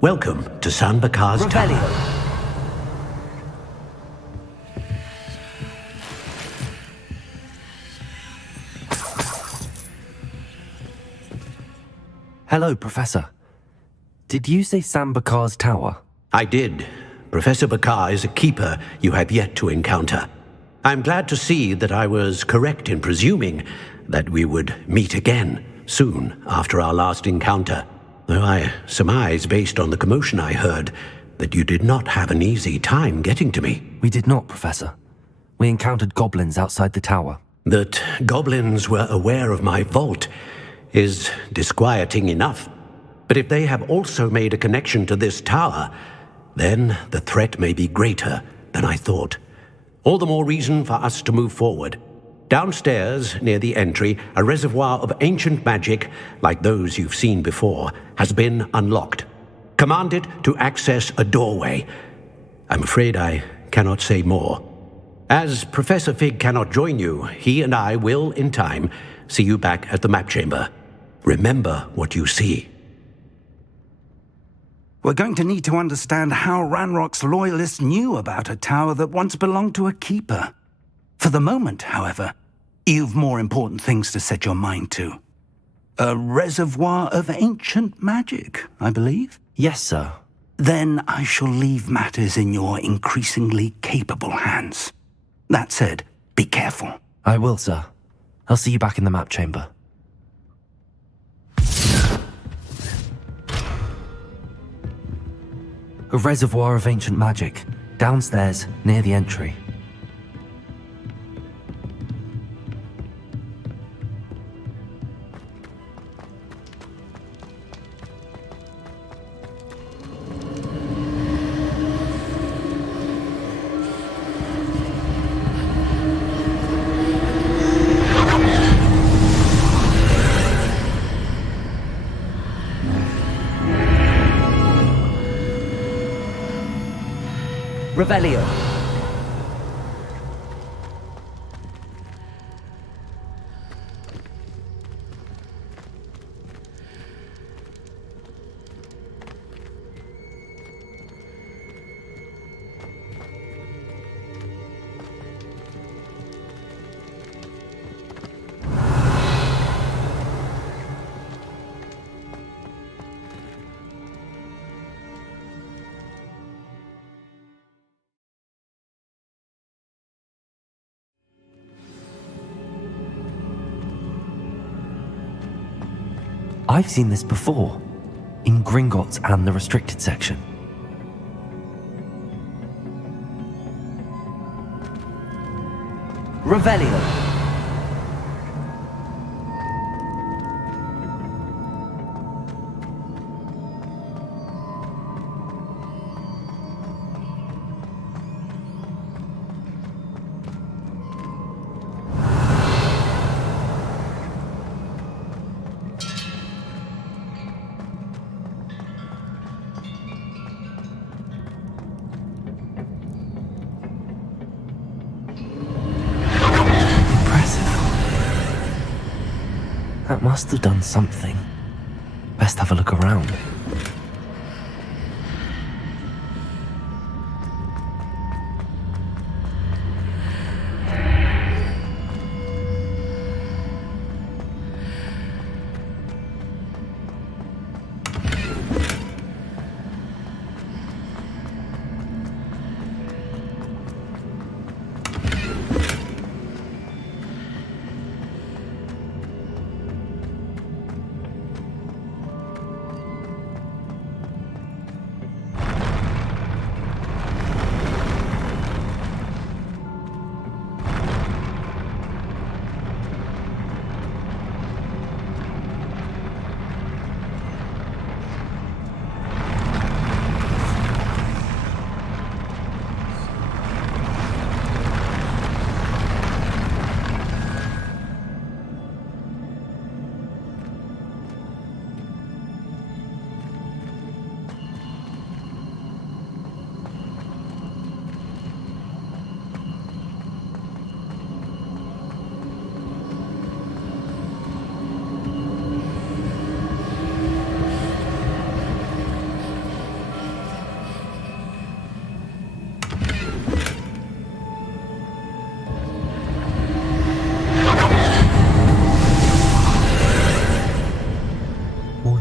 Welcome to San Bakar's Tower. Hello, Professor. Did you say Sam Bakar's tower? I did. Professor Bakar is a keeper you have yet to encounter. I'm glad to see that I was correct in presuming that we would meet again soon after our last encounter, though I surmise, based on the commotion I heard, that you did not have an easy time getting to me. We did not, Professor. We encountered goblins outside the tower. That goblins were aware of my vault is disquieting enough. But if they have also made a connection to this tower, then the threat may be greater than I thought. All the more reason for us to move forward. Downstairs, near the entry, a reservoir of ancient magic, like those you've seen before, has been unlocked. Command it to access a doorway. I'm afraid I cannot say more. As Professor Fig cannot join you, he and I will, in time, see you back at the map chamber. Remember what you see. We're going to need to understand how Ranrock's loyalists knew about a tower that once belonged to a keeper. For the moment, however, you've more important things to set your mind to. A reservoir of ancient magic, I believe? Yes, sir. Then I shall leave matters in your increasingly capable hands. That said, be careful. I will, sir. I'll see you back in the map chamber. A reservoir of ancient magic, downstairs, near the entry. Revelio. I've seen this before, in Gringotts and the restricted section. Revelio. That must have done something. Best have a look around.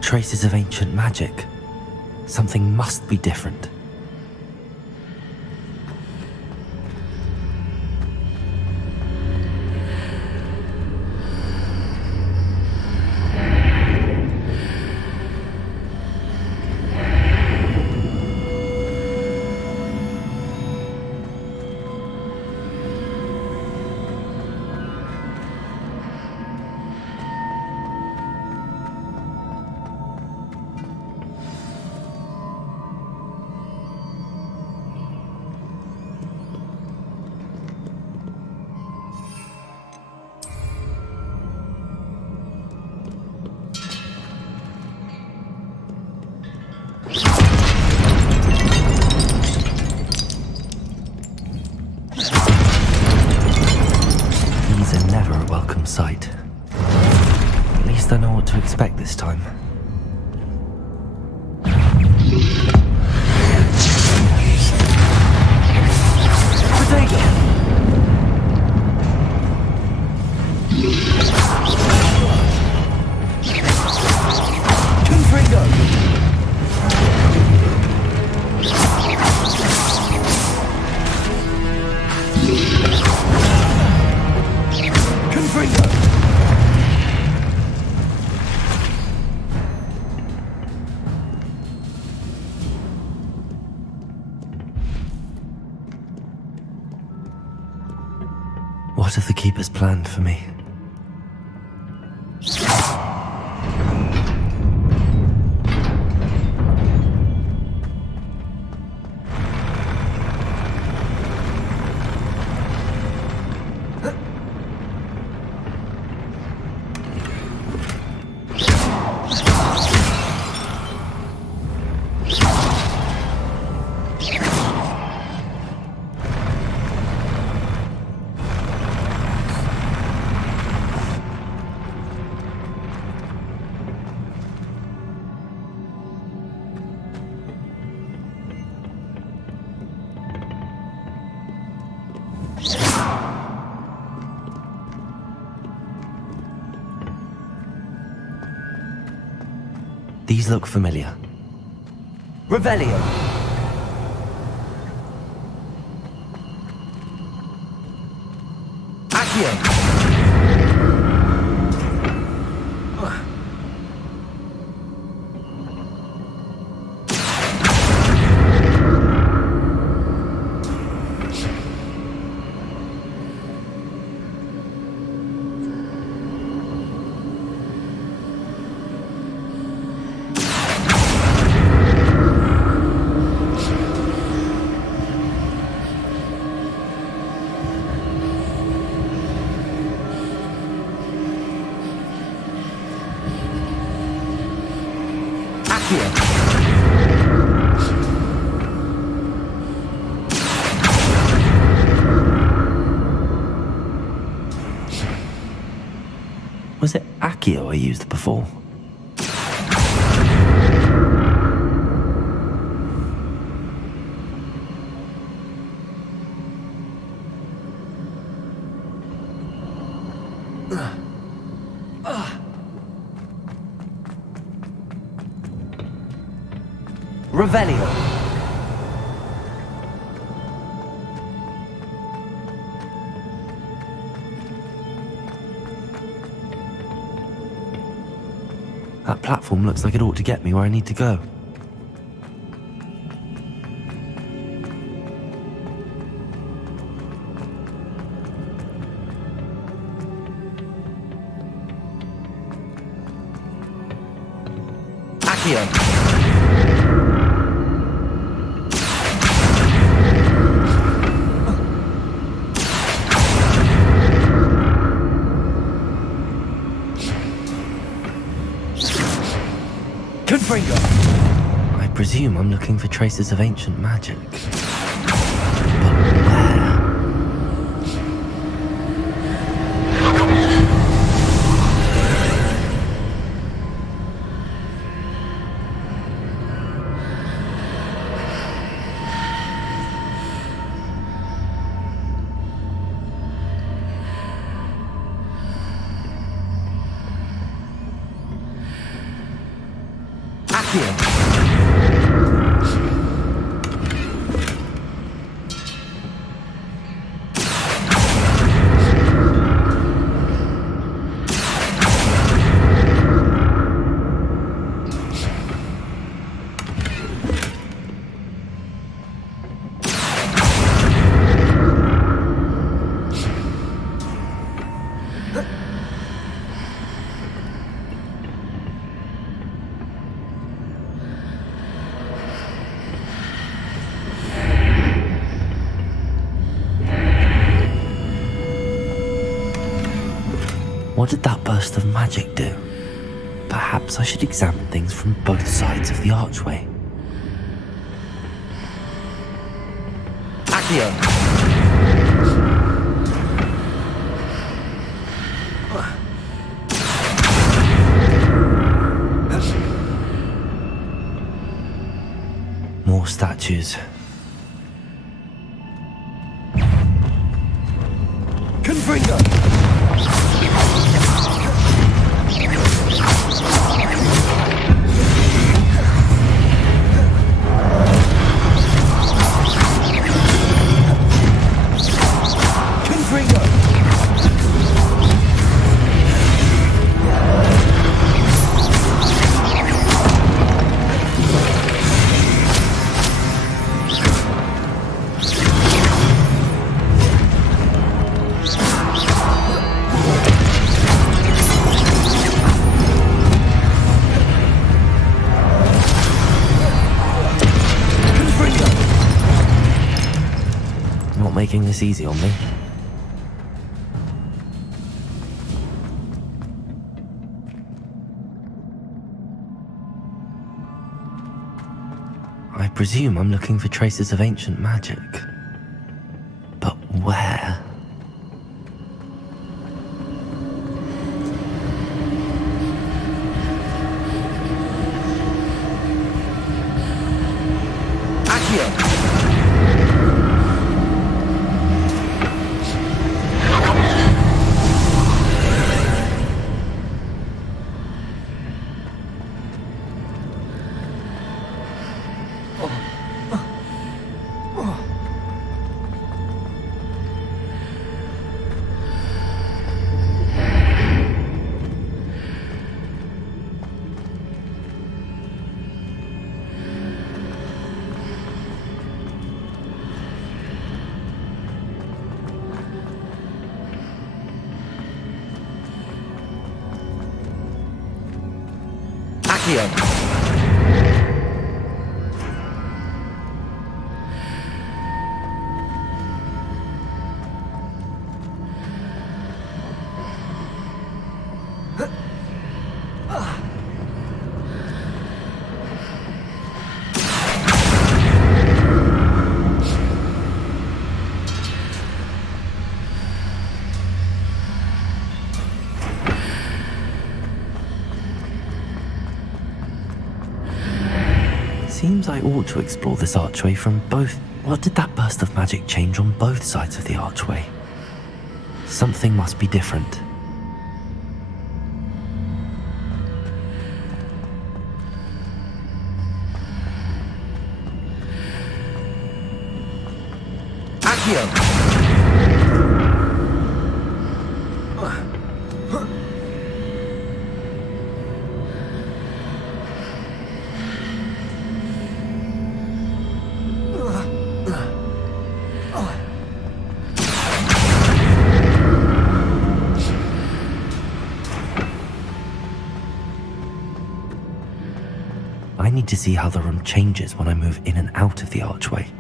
Traces of ancient magic. Something must be different. sight. At least I know what to expect this time. What have the Keepers planned for me? These look familiar. Revelio! Accio! Was it Accio I used before? Revelio! That platform looks like it ought to get me where I need to go. Accio! I presume I'm looking for traces of ancient magic. But where? What did that burst of magic do? Perhaps I should examine things from both sides of the archway. Accio! More statues. Confringo! Not making this easy on me. I presume I'm looking for traces of ancient magic. But where? Seems I ought to explore this archway from both. What did that burst of magic change on both sides of the archway? Something must be different. I need to see how the room changes when I move in and out of the archway.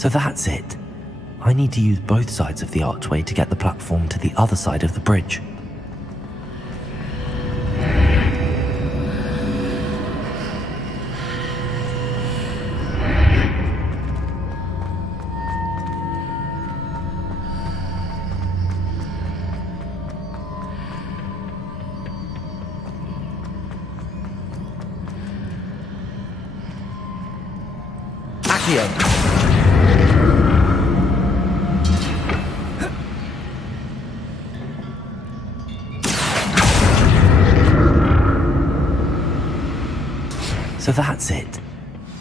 So that's it. I need to use both sides of the archway to get the platform to the other side of the bridge. So that's it.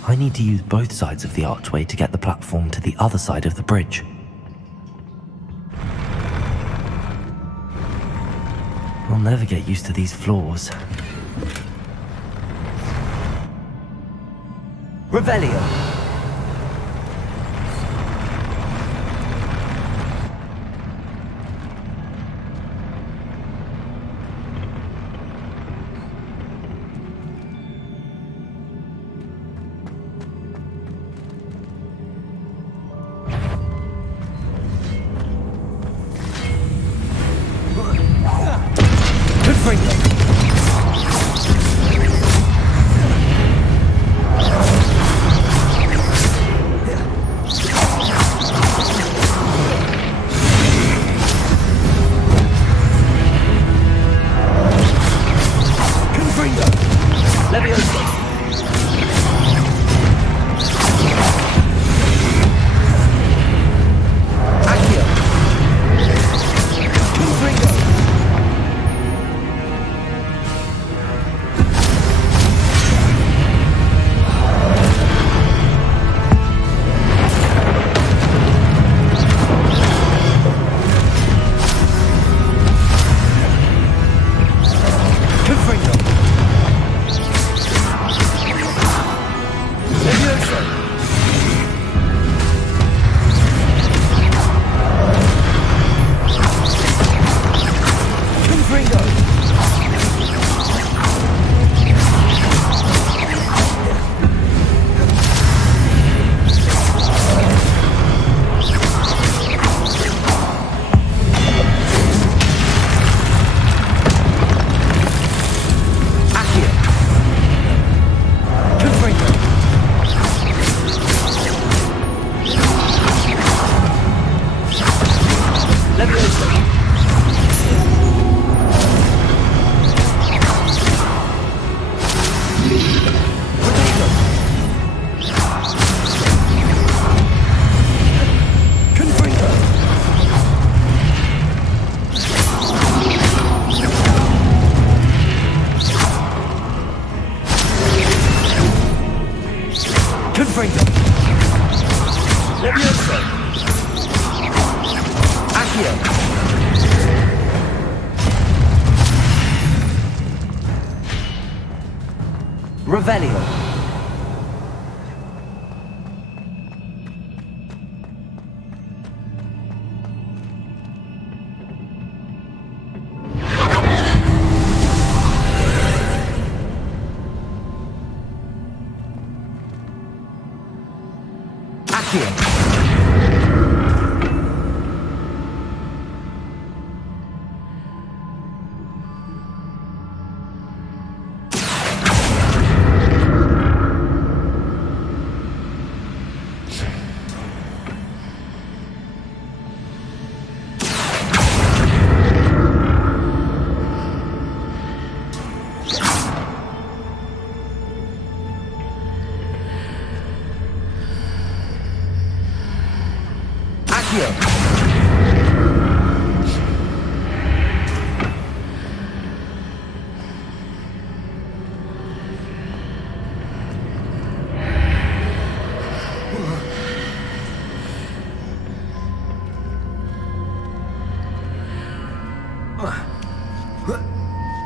I need to use both sides of the archway to get the platform to the other side of the bridge. I'll never get used to these floors. Revelio. Revelio.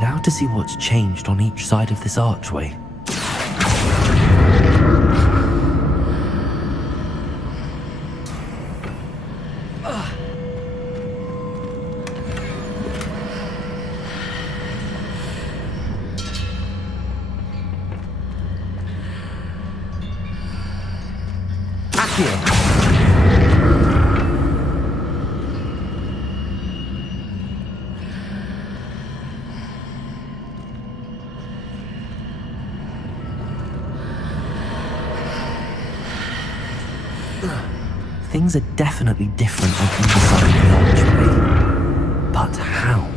Now to see what's changed on each side of this archway. Accio. Things are definitely different on either side of the archway. But how?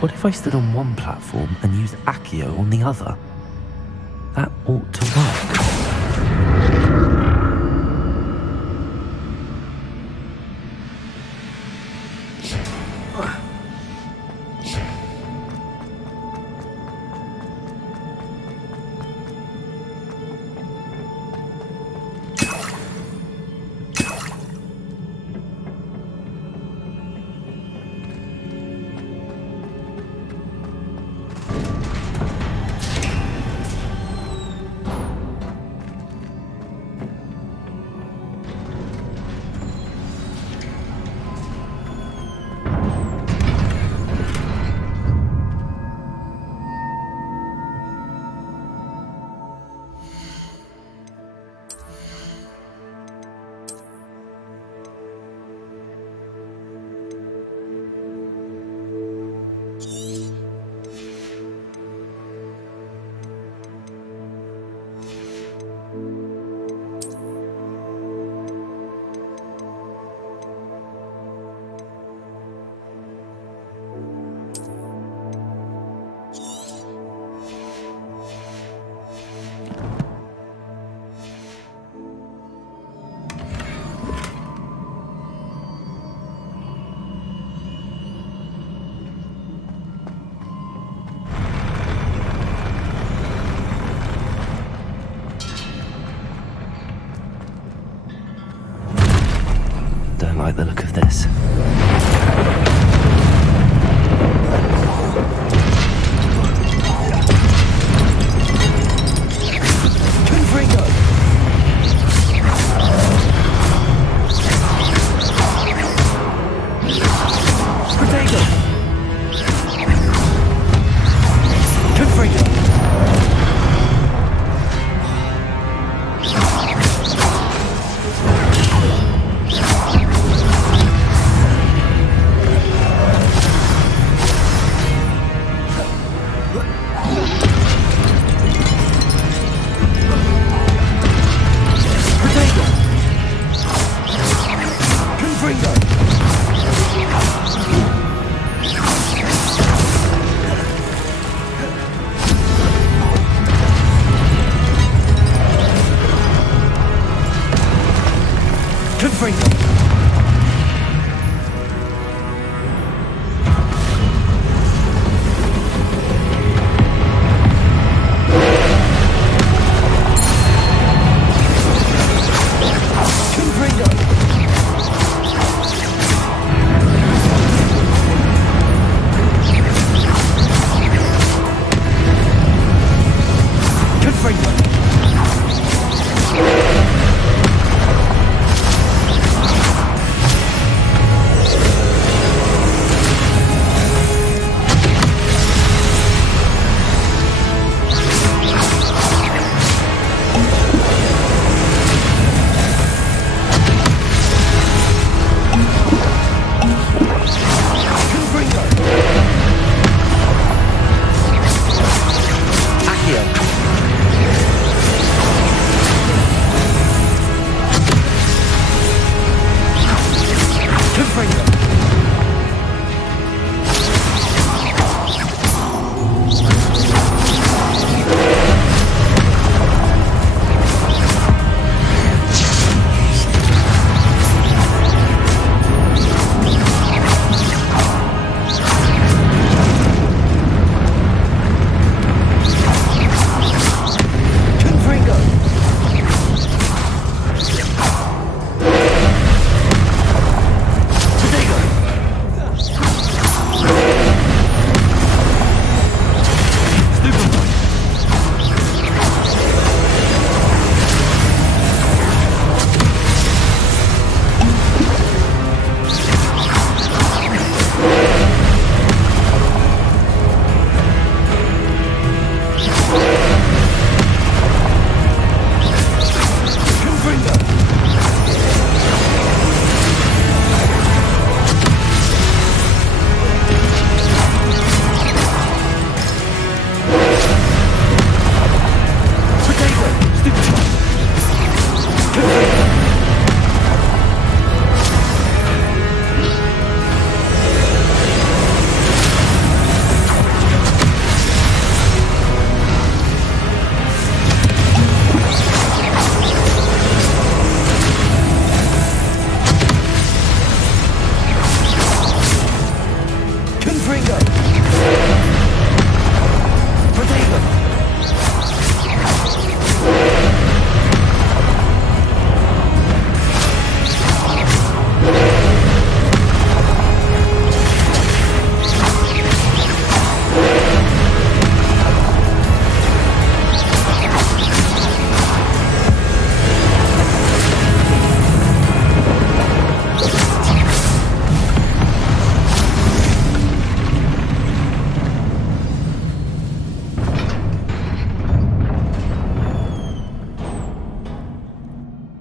What if I stood on one platform and used Accio on the other? That ought to work. Don't like the look of this.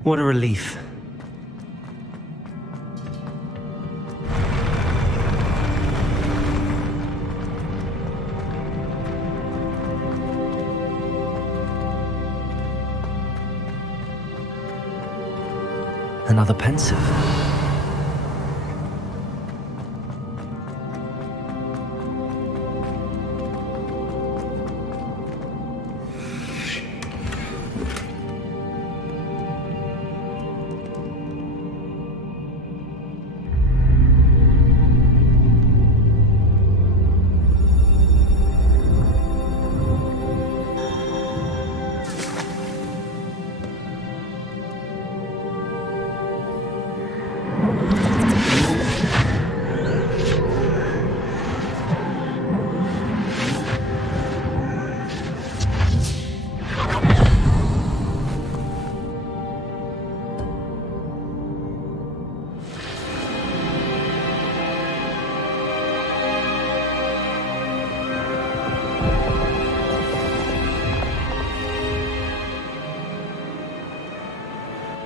What a relief. Another pensive.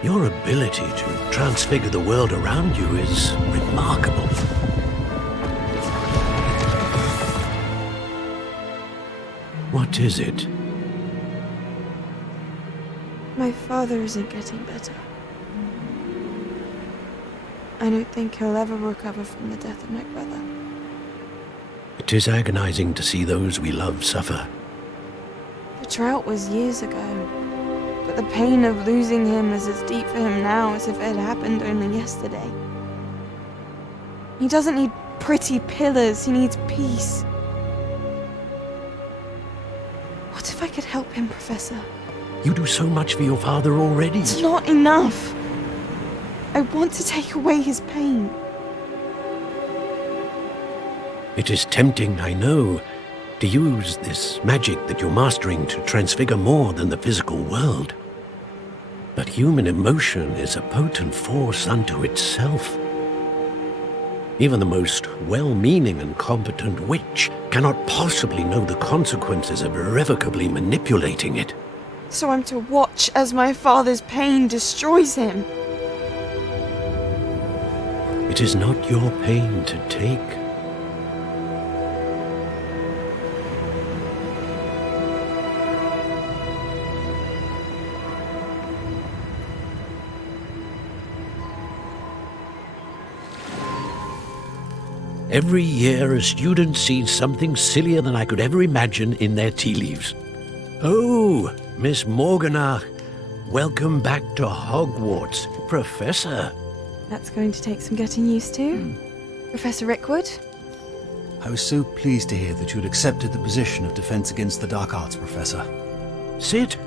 Your ability to transfigure the world around you is remarkable. What is it? My father isn't getting better. I don't think he'll ever recover from the death of my brother. It is agonizing to see those we love suffer. The drought was years ago, but the pain of losing him is as deep for him now as if it had happened only yesterday. He doesn't need pretty pillars, he needs peace. What if I could help him, Professor? You do so much for your father already. It's not enough. I want to take away his pain. It is tempting, I know, to use this magic that you're mastering to transfigure more than the physical world. But human emotion is a potent force unto itself. Even the most well-meaning and competent witch cannot possibly know the consequences of irrevocably manipulating it. So I'm to watch as my father's pain destroys him. It is not your pain to take. Every year, a student sees something sillier than I could ever imagine in their tea leaves. Oh, Miss Morganach, welcome back to Hogwarts, Professor. That's going to take some getting used to. Professor Rickwood? I was so pleased to hear that you had accepted the position of Defense Against the Dark Arts, Professor. Sit,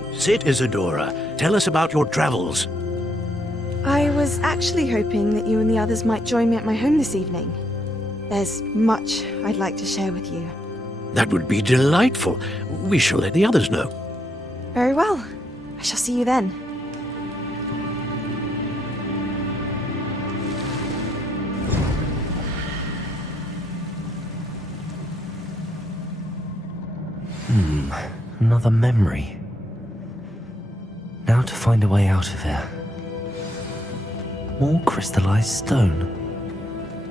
Isadora. Tell us about your travels. I was actually hoping that you and the others might join me at my home this evening. There's much I'd like to share with you. That would be delightful. We shall let the others know. Very well. I shall see you then. Another memory. Now to find a way out of here. More crystallized stone.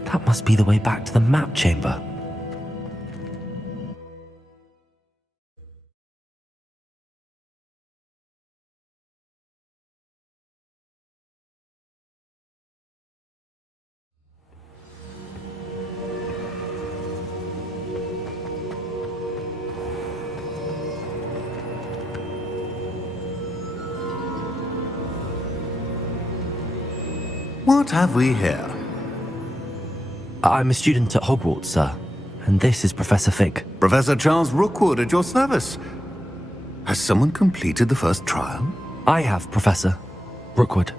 That must be the way back to the map chamber. What have we here? I'm a student at Hogwarts, sir. And this is Professor Fig. Professor Charles Rookwood at your service. Has someone completed the first trial? I have, Professor Rookwood.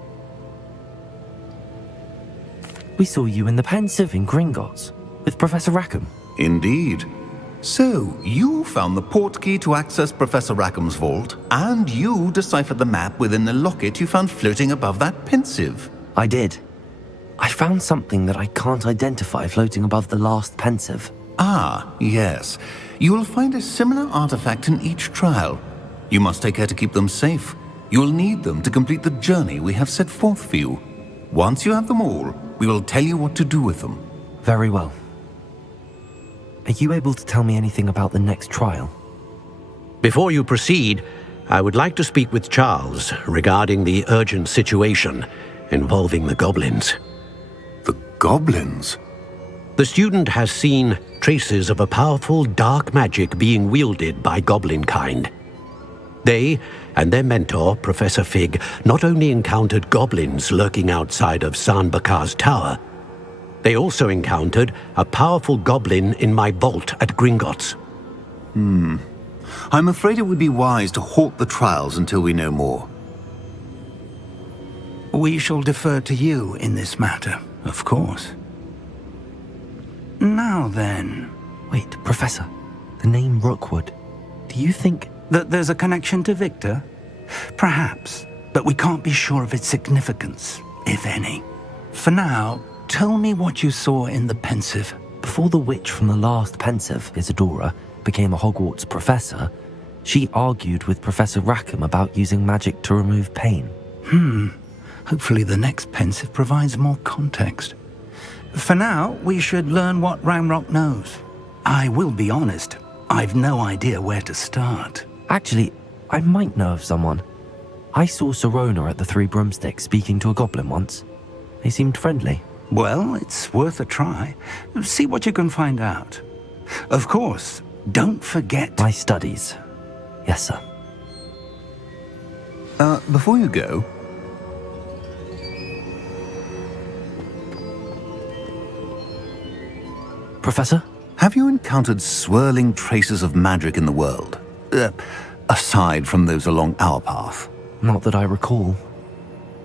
We saw you in the Pensive in Gringotts with Professor Rackham. Indeed. So, you found the portkey to access Professor Rackham's vault, and you deciphered the map within the locket you found floating above that Pensive. I did. I found something that I can't identify floating above the last Pensive. Ah, yes. You will find a similar artifact in each trial. You must take care to keep them safe. You will need them to complete the journey we have set forth for you. Once you have them all, we will tell you what to do with them. Very well. Are you able to tell me anything about the next trial? Before you proceed, I would like to speak with Charles regarding the urgent situation involving the goblins. The goblins? The student has seen traces of a powerful dark magic being wielded by goblin kind. They and their mentor, Professor Fig, not only encountered goblins lurking outside of San Bakar's tower, they also encountered a powerful goblin in my vault at Gringotts. I'm afraid it would be wise to halt the trials until we know more. We shall defer to you in this matter, of course. Now then... Wait, Professor. The name Rookwood. Do you think... that there's a connection to Victor? Perhaps, but we can't be sure of its significance, if any. For now, tell me what you saw in the Pensive. Before the witch from the last Pensive, Isadora, became a Hogwarts professor, she argued with Professor Rackham about using magic to remove pain. Hopefully the next Pensive provides more context. For now, we should learn what Ranrock knows. I will be honest, I've no idea where to start. Actually, I might know of someone. I saw Sirona at the Three Broomsticks speaking to a goblin once. They seemed friendly. Well, it's worth a try. See what you can find out. Of course, don't forget... my studies. Yes, sir. Before you go... Professor? Have you encountered swirling traces of magic in the world? Aside from those along our path? Not that I recall.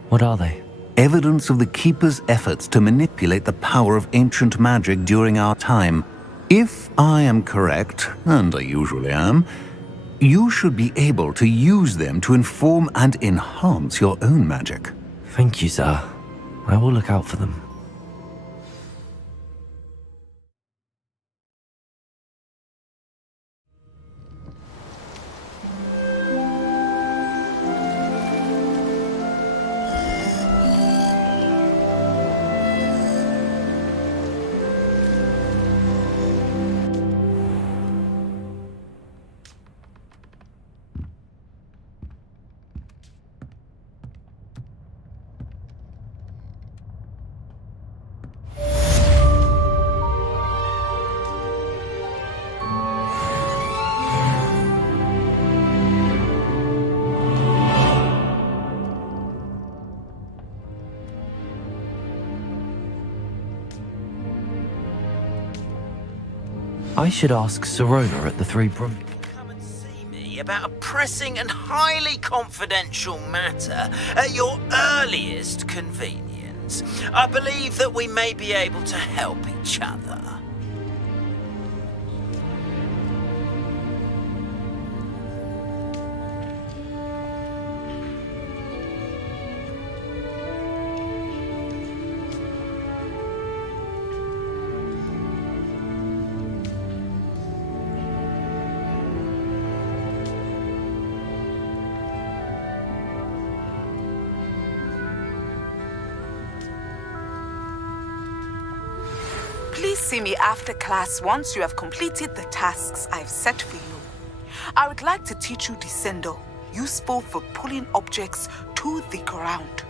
What are they? Evidence of the Keeper's efforts to manipulate the power of ancient magic during our time. If I am correct, and I usually am, you should be able to use them to inform and enhance your own magic. Thank you, sir. I will look out for them. I should ask Sirona at the Three Broomsticks. About a pressing and highly confidential matter at your earliest convenience. I believe that we may be able to help each other. Please see me after class once you have completed the tasks I've set for you. I would like to teach you Descendo, useful for pulling objects to the ground.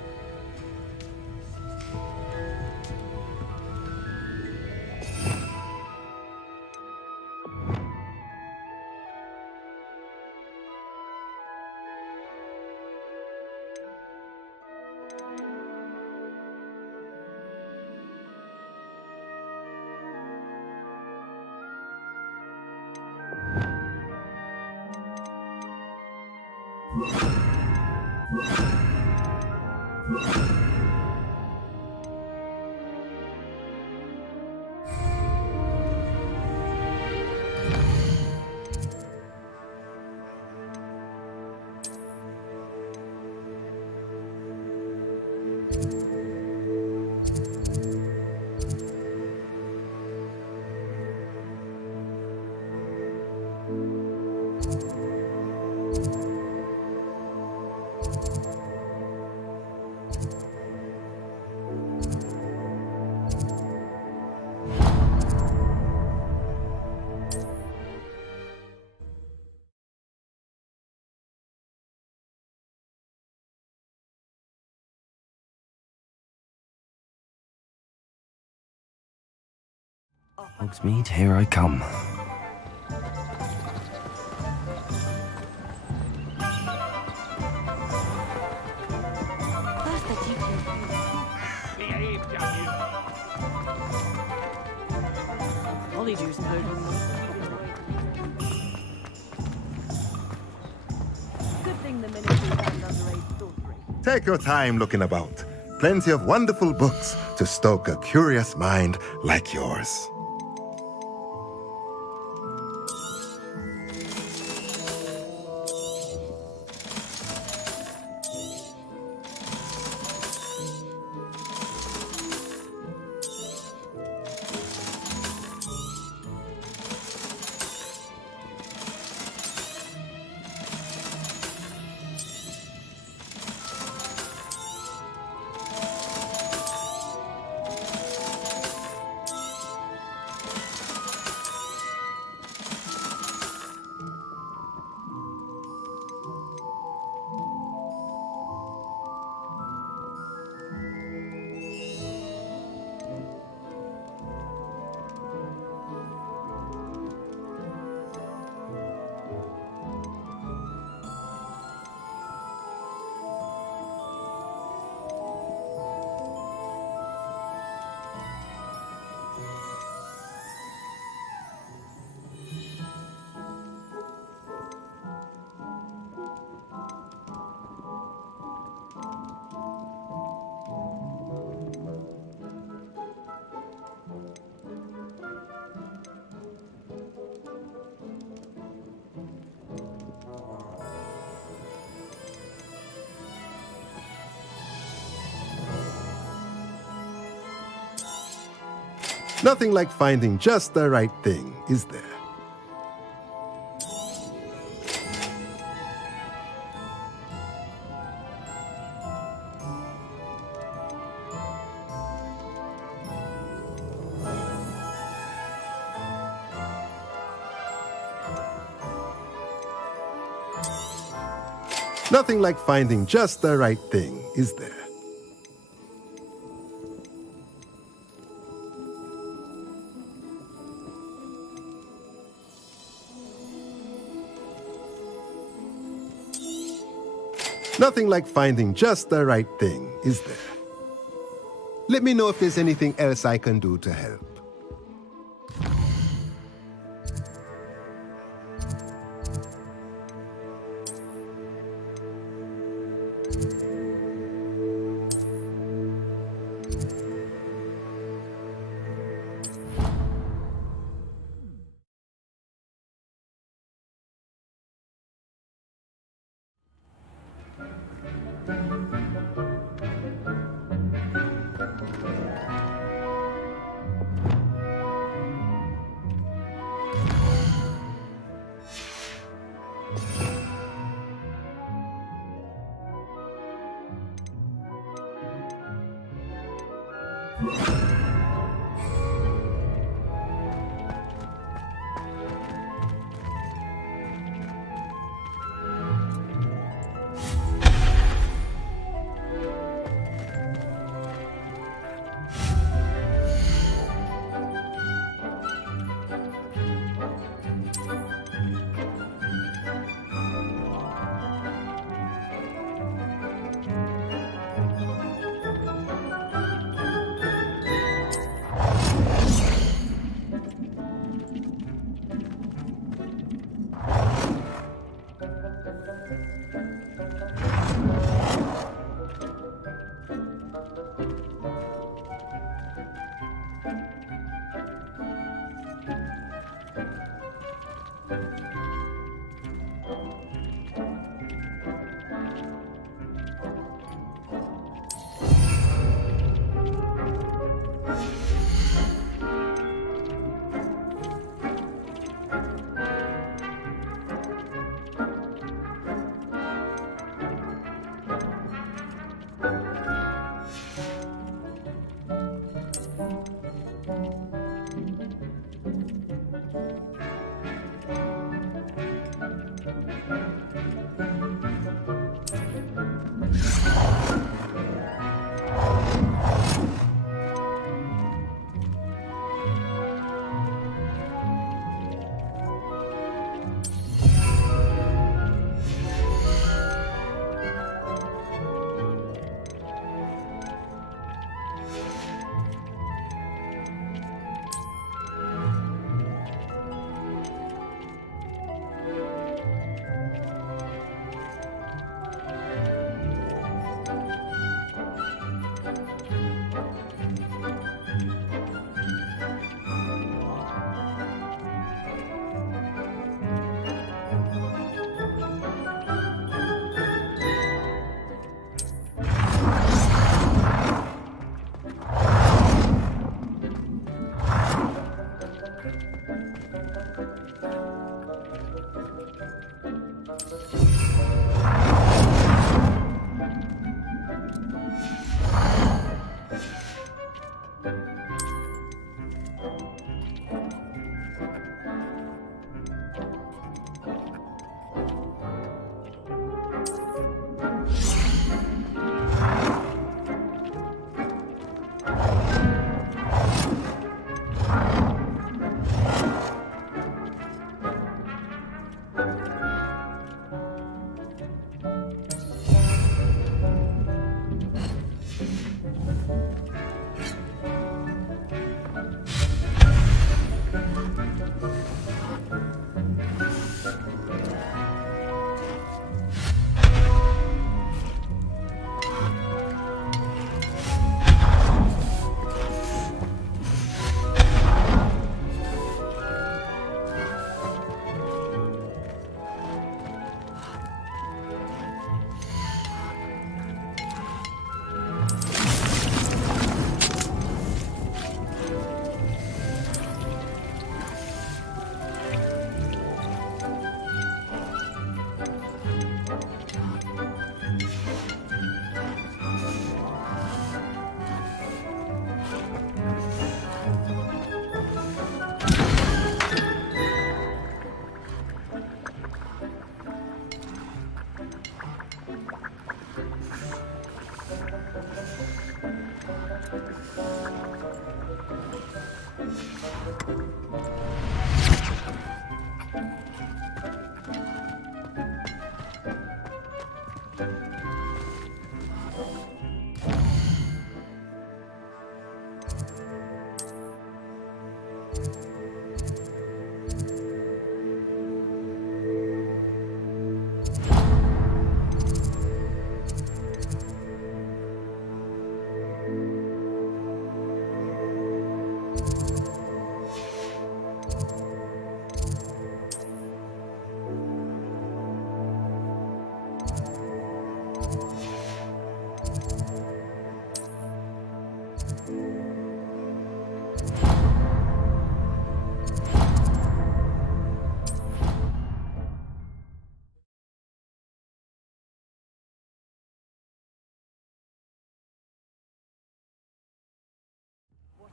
Hogsmeade, here I come. Holydews Good thing the ministry banned underage sorcery. Take your time looking about. Plenty of wonderful books to stoke a curious mind like yours. Nothing like finding just the right thing, is there? Nothing like finding just the right thing, is there? Nothing like finding just the right thing, is there? Let me know if there's anything else I can do to help.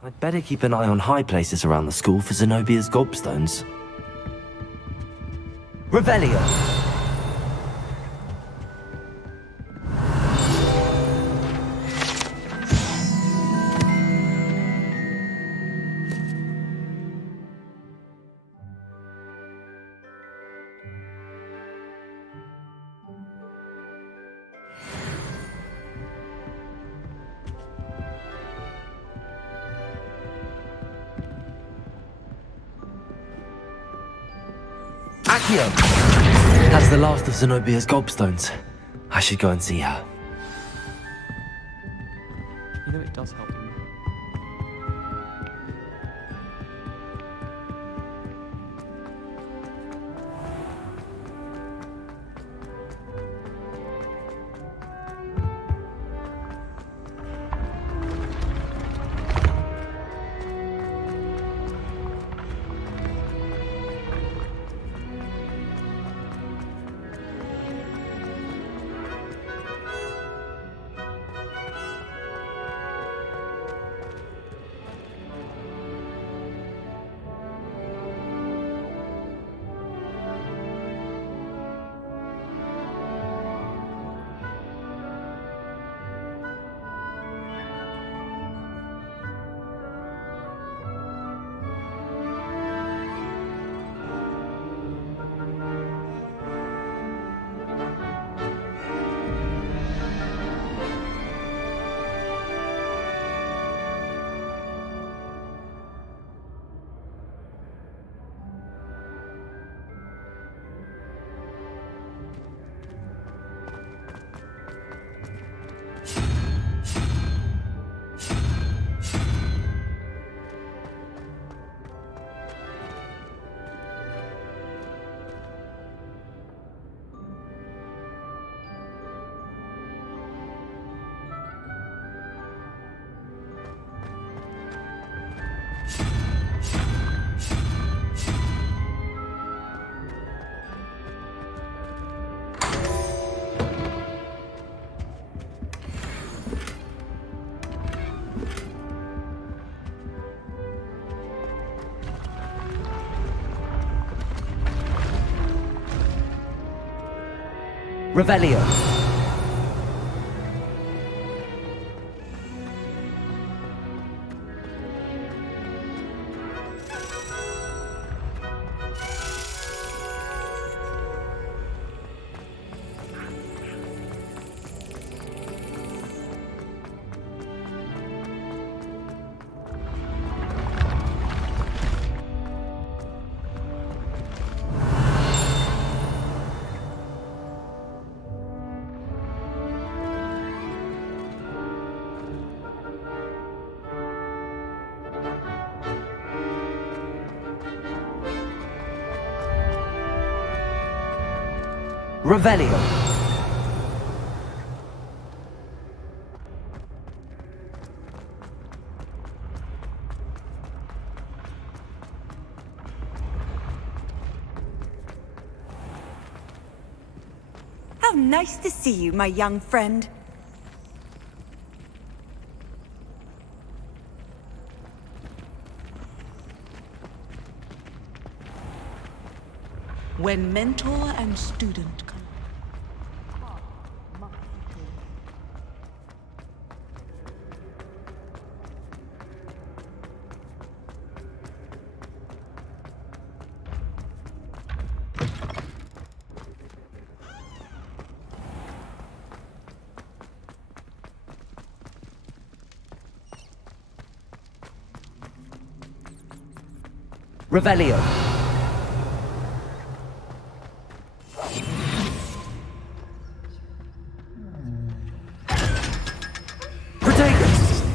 I'd better keep an eye on high places around the school for Zenobia's gobstones. Revelio! Accio! That's the last of Zenobia's gobstones. I should go and see her. You know it does help him. Revelio. Revelio. How nice to see you, my young friend. When mentor and student come. Revelio. Protagonist.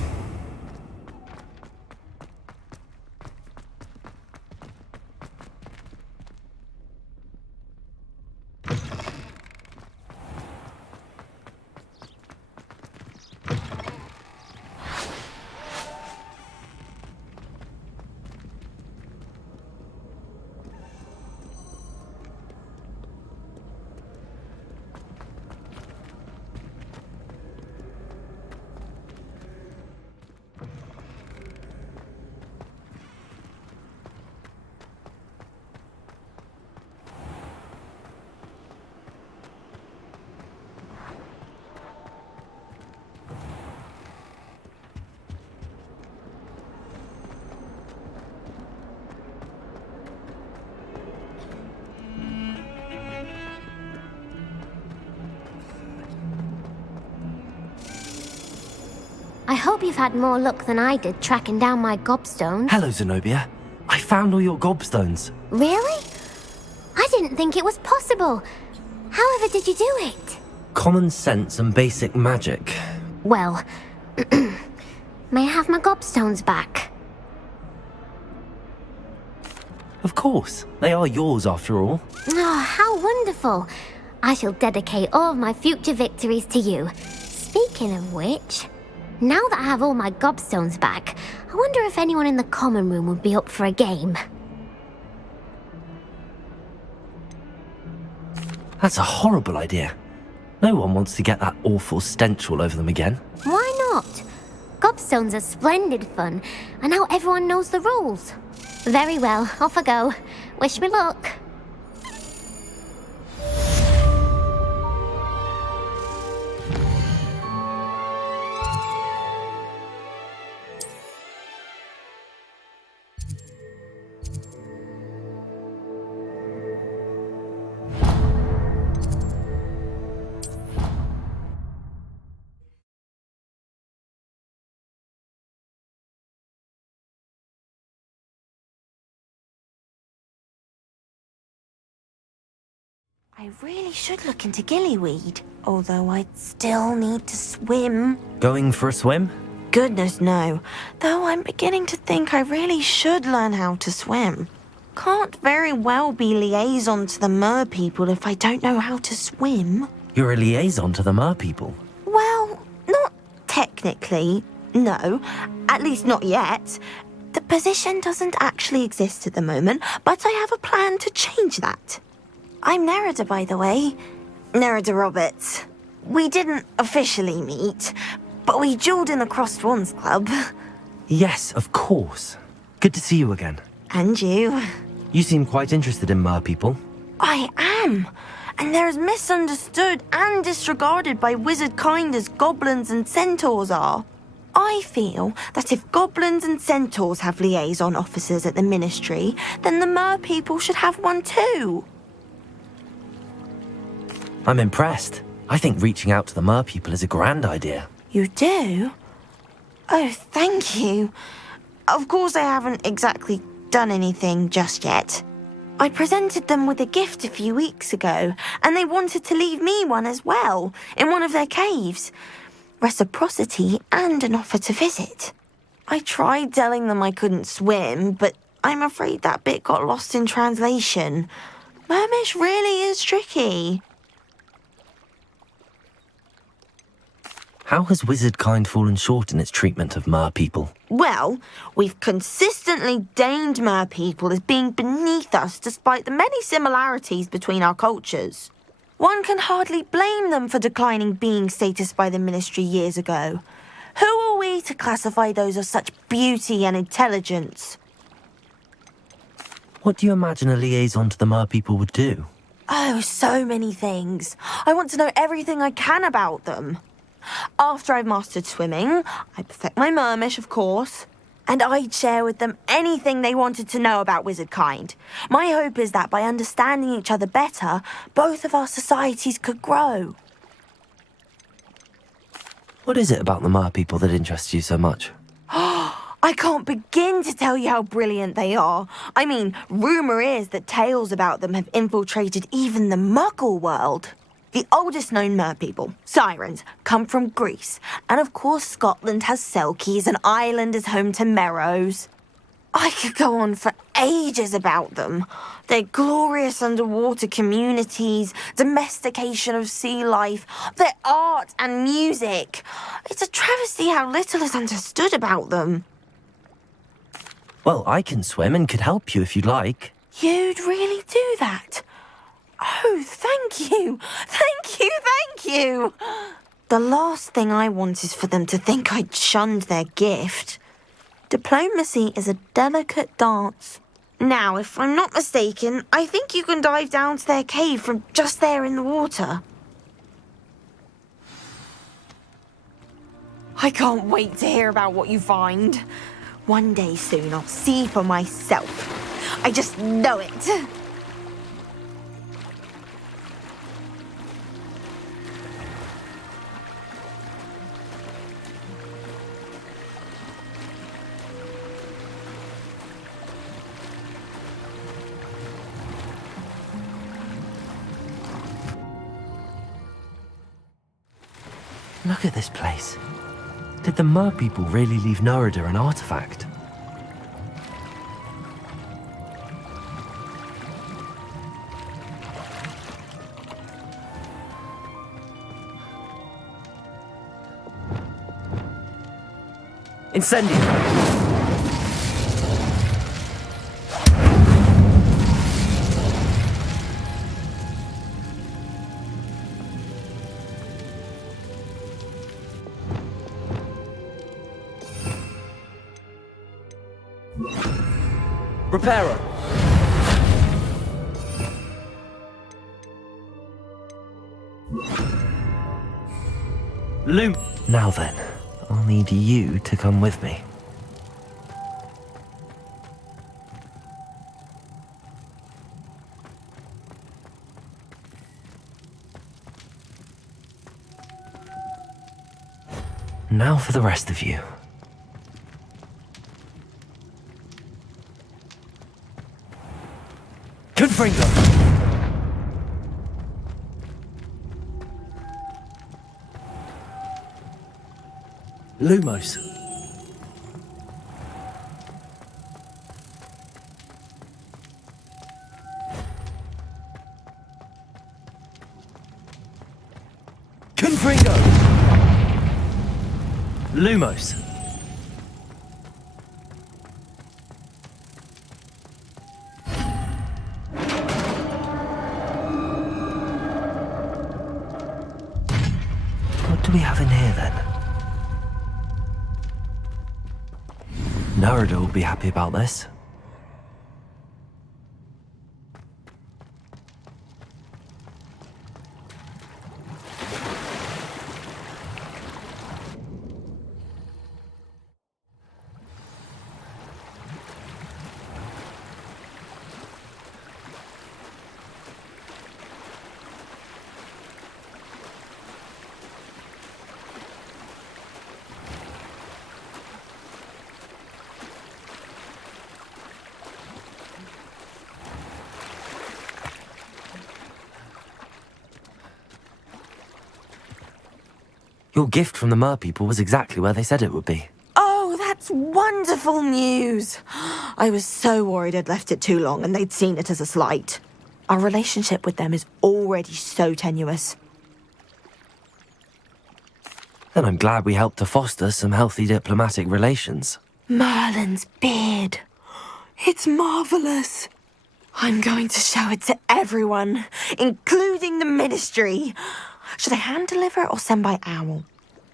I hope you've had more luck than I did tracking down my gobstones. Hello, Zenobia. I found all your gobstones. Really? I didn't think it was possible. However did you do it? Common sense and basic magic. Well, may I have my gobstones back? Of course. They are yours after all. Oh, how wonderful. I shall dedicate all of my future victories to you. Speaking of which, now that I have all my gobstones back, I wonder if anyone in the common room would be up for a game. That's a horrible idea. No one wants to get that awful stench all over them again. Why not? Gobstones are splendid fun, and now everyone knows the rules. Very well, off I go. Wish me luck. I really should look into gillyweed, although I'd still need to swim. Going for a swim? Goodness, no. Though I'm beginning to think I really should learn how to swim. Can't very well be liaison to the mer people if I don't know how to swim. You're a liaison to the mer people. Well, not technically, no. At least not yet. The position doesn't actually exist at the moment, but I have a plan to change that. I'm Nerida, by the way. Nerida Roberts. We didn't officially meet, but we duelled in the Crossed Swans Club. Yes, of course. Good to see you again. And you. You seem quite interested in mer people. I am. and they're as misunderstood and disregarded by wizard kind as goblins and centaurs are. I feel that if goblins and centaurs have liaison officers at the Ministry, then the mer people should have one too. I'm impressed. I think reaching out to the mer people is a grand idea. You do? Oh, thank you. Of course I haven't exactly done anything just yet. I presented them with a gift a few weeks ago, and they wanted to leave me one as well, in one of their caves. Reciprocity and an offer to visit. I tried telling them I couldn't swim, but I'm afraid that bit got lost in translation. Mermish really is tricky. How has wizard kind fallen short in its treatment of mer people? Well, we've consistently deemed mer people as being beneath us despite the many similarities between our cultures. One can hardly blame them for declining being status by the Ministry years ago. Who are we to classify those of such beauty and intelligence? What do you imagine a liaison to the mer people would do? Oh, so many things. I want to know everything I can about them. After I've mastered swimming, I'd perfect my mermish, of course, and I'd share with them anything they wanted to know about wizard kind. My hope is that by understanding each other better, both of our societies could grow. What is it about the mer people that interests you so much? I can't begin to tell you how brilliant they are. I mean, rumour is that tales about them have infiltrated even the Muggle world. The oldest known mer people, sirens, come from Greece. And of course Scotland has Selkies and Ireland is home to Merrows. I could go on for ages about them. Their glorious underwater communities, domestication of sea life, their art and music. It's a travesty how little is understood about them. Well, I can swim and could help you if you'd like. You'd really do that? Oh, thank you. Thank you, thank you. The last thing I want is for them to think I'd shunned their gift. Diplomacy is a delicate dance. Now, if I'm not mistaken, I think you can dive down to their cave from just there in the water. I can't wait to hear about what you find. One day soon I'll see for myself. I just know it. Look at this place. Did the mer people really leave Nerida an artifact? Incendio! Reparo! Loom! Now then, I'll need you to come with me. Now for the rest of you. Confringo! Lumos. Confringo! Lumos. What do we have in here then? Nerida will be happy about this. 'What Your gift from the Mer people was exactly where they said it would be. Oh, that's wonderful news. I was so worried I'd left it too long and they'd seen it as a slight. Our relationship with them is already so tenuous. Then I'm glad we helped to foster some healthy diplomatic relations. Merlin's beard. It's marvelous. I'm going to show it to everyone, including the Ministry. Should I hand deliver or send by owl?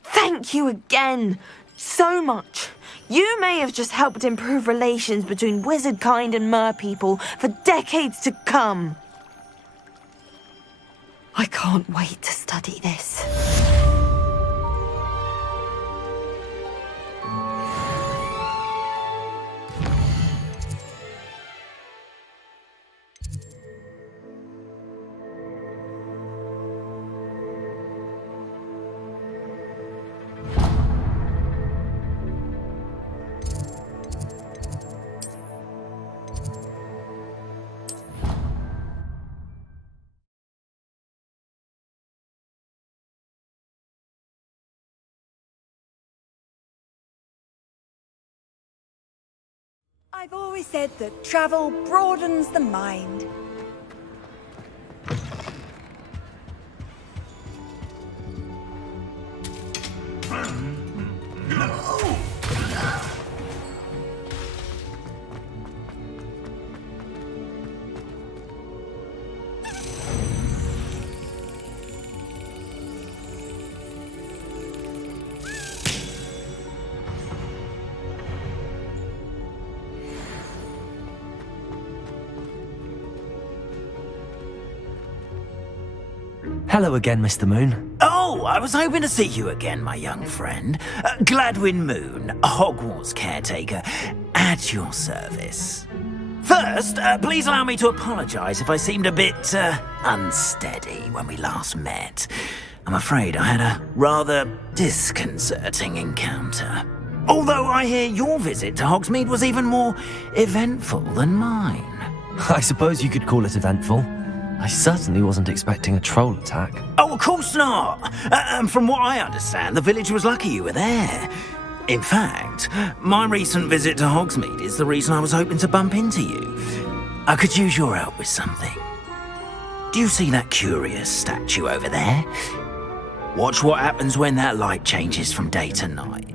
Thank you again so much. You may have just helped improve relations between wizard kind and mer people for decades to come. I can't wait to study this. I've always said that travel broadens the mind. Hello again, Mr. Moon. Oh, I was hoping to see you again, my young friend. Gladwin Moon, Hogwarts caretaker, at your service. First, please allow me to apologise if I seemed a bit unsteady when we last met. I'm afraid I had a rather disconcerting encounter. Although I hear your visit to Hogsmeade was even more eventful than mine. I suppose you could call it eventful. I certainly wasn't expecting a troll attack. Oh, of course not! And from what I understand, the village was lucky you were there. In fact, my recent visit to Hogsmeade is the reason I was hoping to bump into you. I could use your help with something. Do you see that curious statue over there? Watch what happens when that light changes from day to night.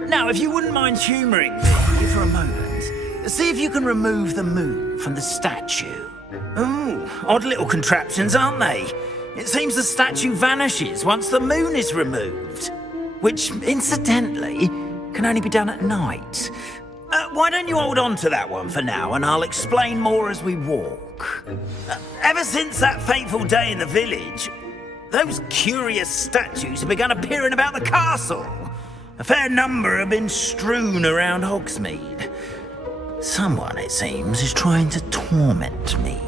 Now, if you wouldn't mind humouring me for a moment, see if you can remove the moon from the statue. Ooh, odd little contraptions, aren't they? It seems the statue vanishes once the moon is removed, which, incidentally, can only be done at night. Why don't you hold on to that one for now, and I'll explain more as we walk. Ever since that fateful day in the village, those curious statues have begun appearing about the castle. A fair number have been strewn around Hogsmeade. Someone, it seems, is trying to torment me.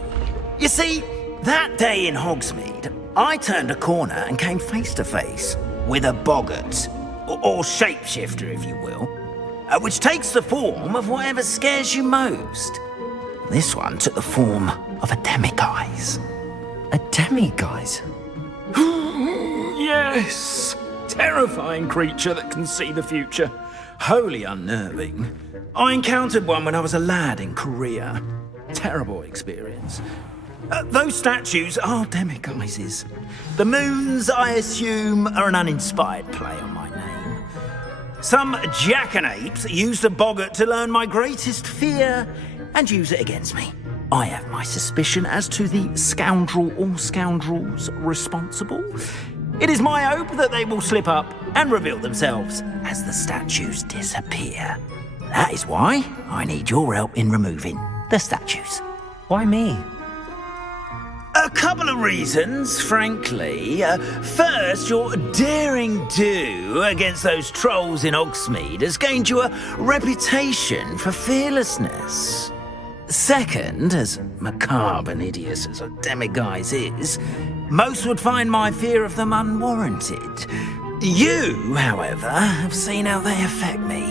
You see, that day in Hogsmeade, I turned a corner and came face to face with a boggart, or shapeshifter, if you will, which takes the form of whatever scares you most. This one took the form of a demiguise. A demiguise? Yes! Terrifying creature that can see the future. Wholly unnerving. I encountered one when I was a lad in Korea. Terrible experience. Those statues are demiguises. The moons, I assume, are an uninspired play on my name. Some jackanapes used a boggart to learn my greatest fear and use it against me. I have my suspicion as to the scoundrel or scoundrels responsible. It is my hope that they will slip up and reveal themselves as the statues disappear. That is why I need your help in removing the statues. Why me? A couple of reasons, frankly. First, your daring do against those trolls in Hogsmeade has gained you a reputation for fearlessness. Second, as macabre and hideous as a demiguise is, most would find my fear of them unwarranted. You, however, have seen how they affect me.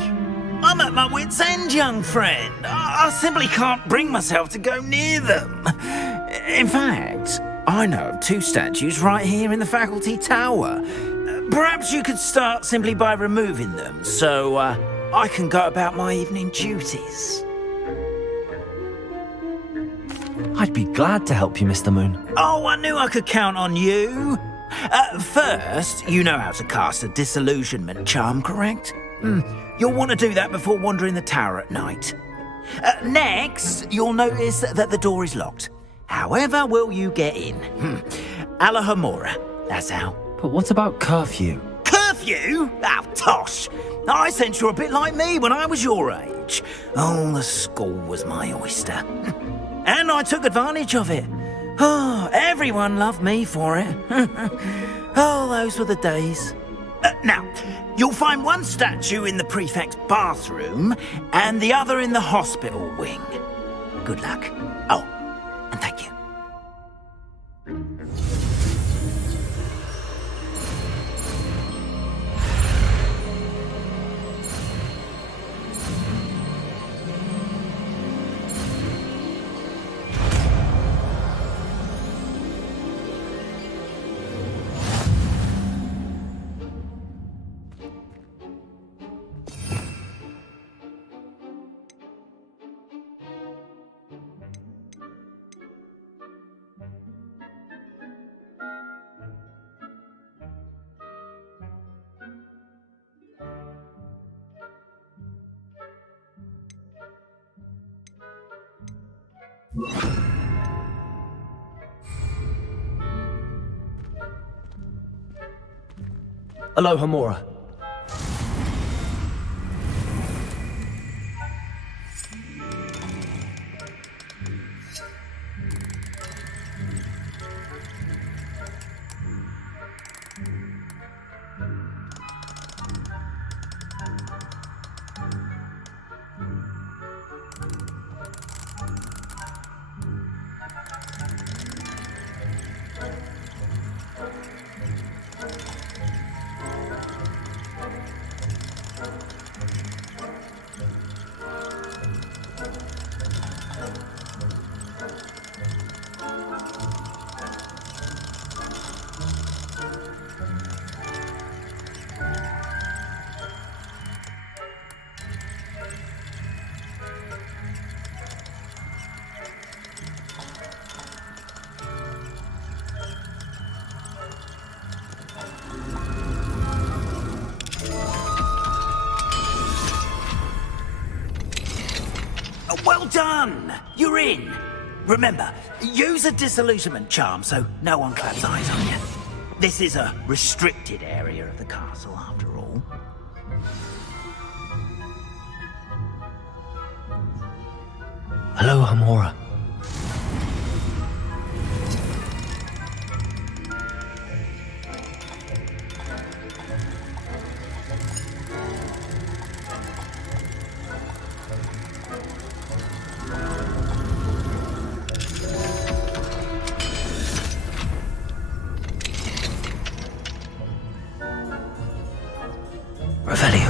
I'm at my wit's end, young friend. I simply can't bring myself to go near them. In fact, I know of 2 statues right here in the faculty tower. Perhaps you could start simply by removing them, so I can go about my evening duties. I'd be glad to help you, Mr. Moon. Oh, I knew I could count on you. First, you know how to cast a disillusionment charm, correct? You'll want to do that before wandering the tower at night. Next, you'll notice that the door is locked. However will you get in? Alahomora, that's how. But what about curfew? Curfew? Oh, tosh. I sense you're a bit like me when I was your age. Oh, the school was my oyster. And I took advantage of it. Oh, everyone loved me for it. Oh, those were the days. Now, you'll find one statue in the prefect's bathroom and the other in the hospital wing. Good luck. Oh, and thank you. Alohomora. Well done! You're in. Remember, use a disillusionment charm so no one claps eyes on you. This is a restricted area of the castle, after all. Alohomora. Revelio.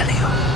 Revelio.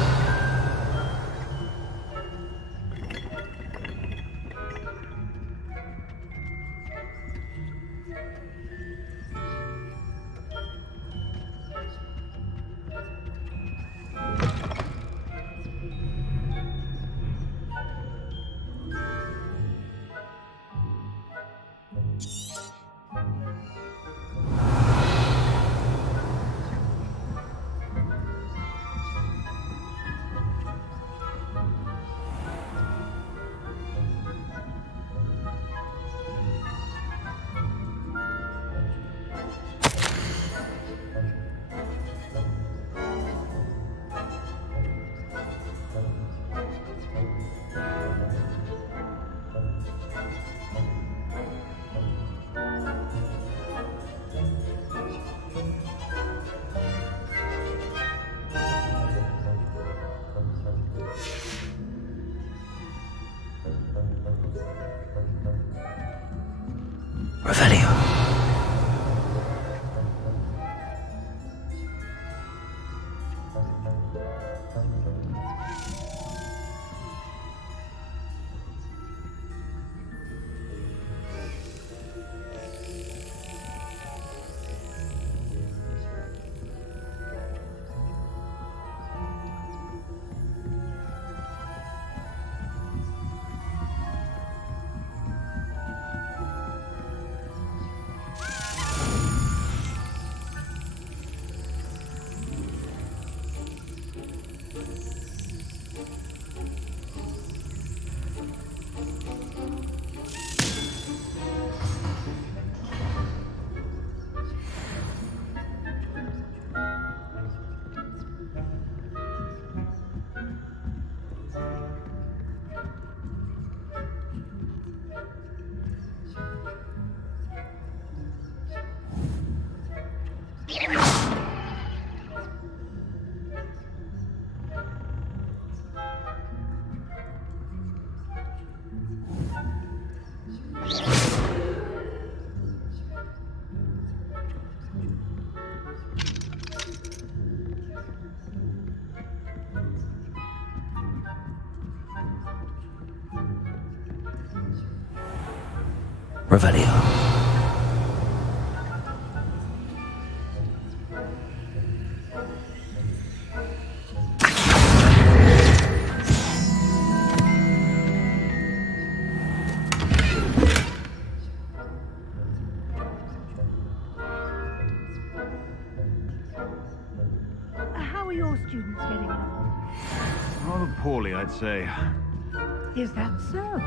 Revelio. Revelio. How are your students getting on? Rather poorly, I'd say. Is that so?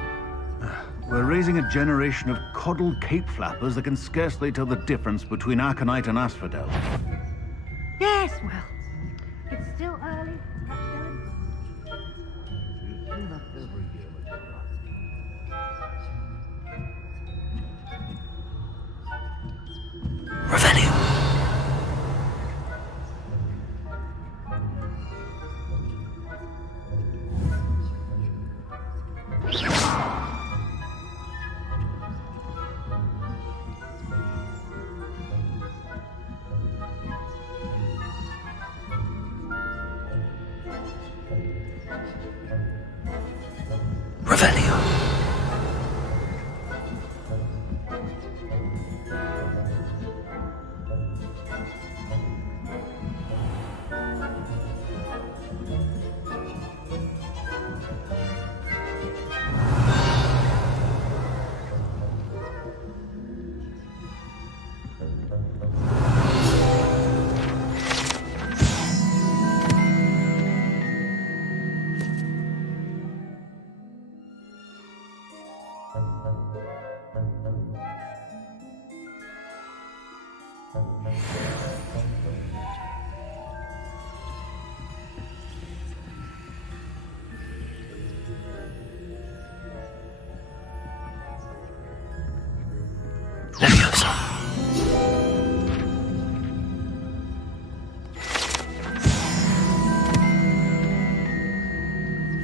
We're raising a generation of coddled cape flappers that can scarcely tell the difference between aconite and asphodel. Yes, well, it's still early. Revelio. Revelio.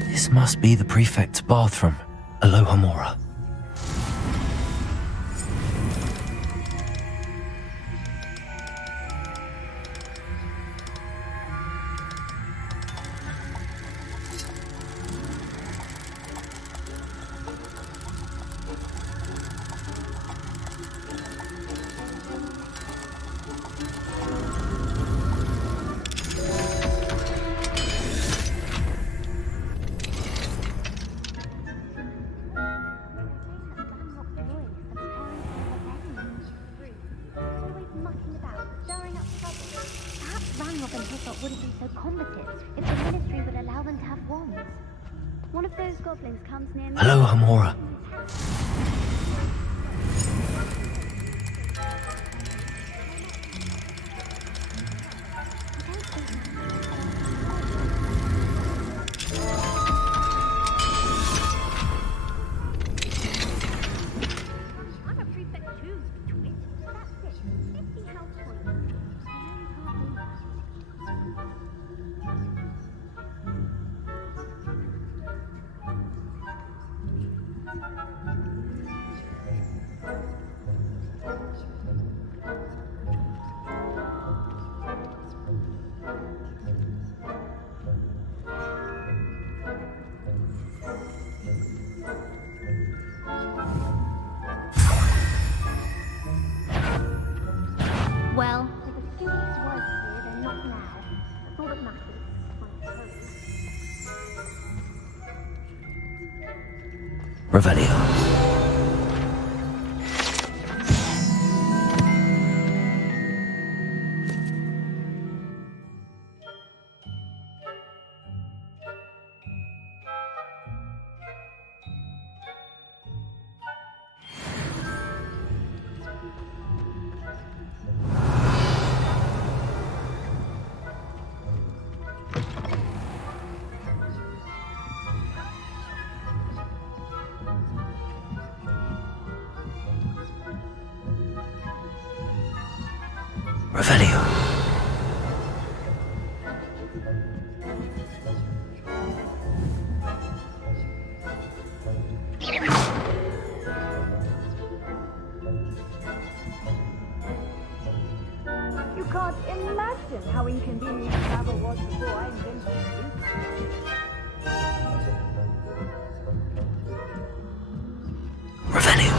This must be the prefect's bathroom. Alohomora. wouldn't be so combative if the Ministry would allow them to have wands. One of those goblins comes near me. Hello, Hamora. I'm a prefect too, Twit. That's it. 50 health points. Well, if the students weren't here, they're not now. That's all that matters, I suppose. Revelio. Revelio. You can't imagine how inconvenient travel was before I invented Revelio.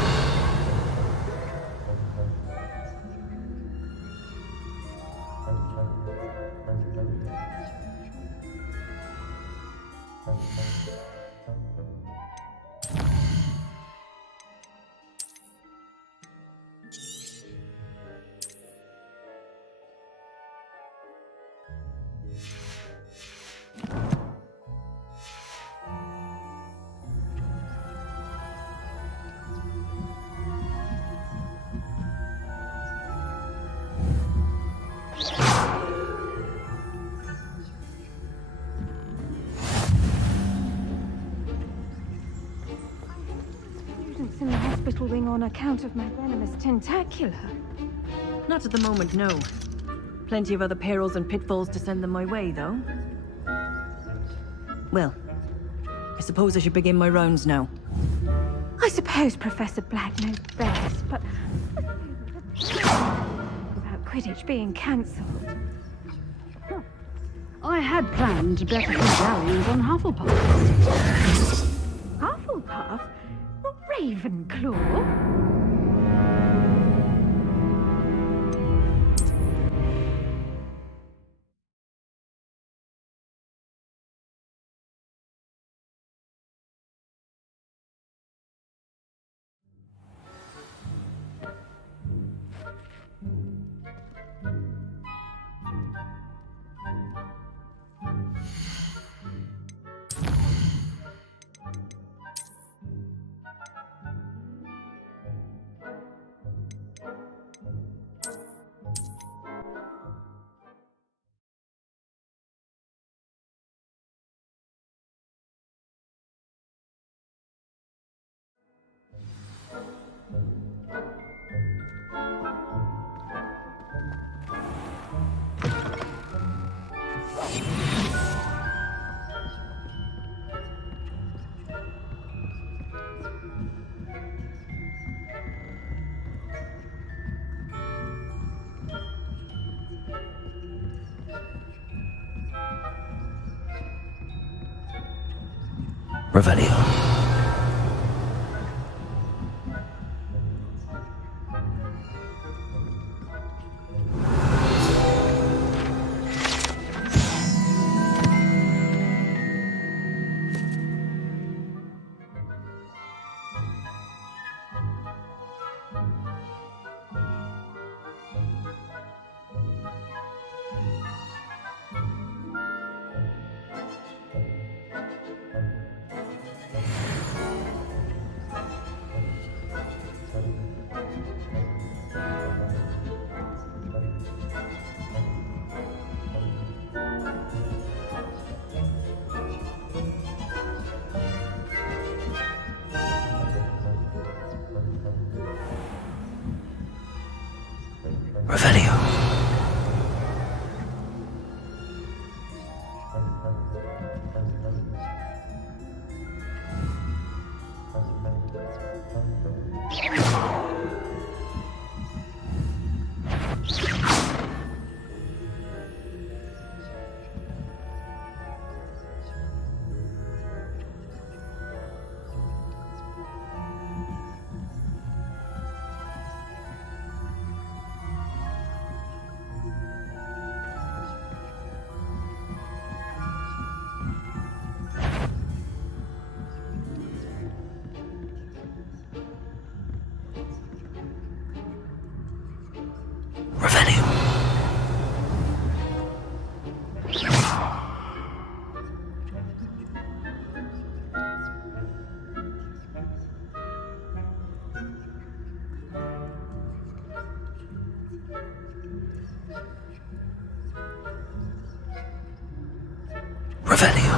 students in the hospital wing on account of my venomous tentacula. Not at the moment, no. Plenty of other perils and pitfalls to send them my way, though. Well, I suppose I should begin my rounds now. I suppose Professor Black knows best, but about Quidditch being cancelled. I had planned to bet a few galleons on Hufflepuff. Hufflepuff? Not Ravenclaw? Revelio. Revelio.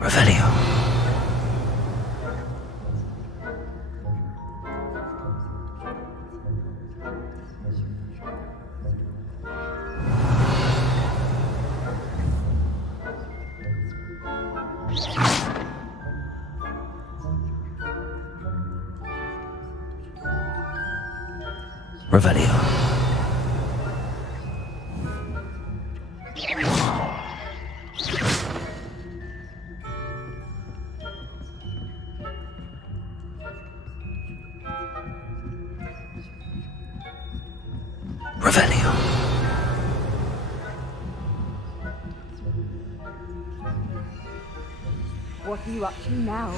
Revelio. Revelio. Revelio. What are you up to now?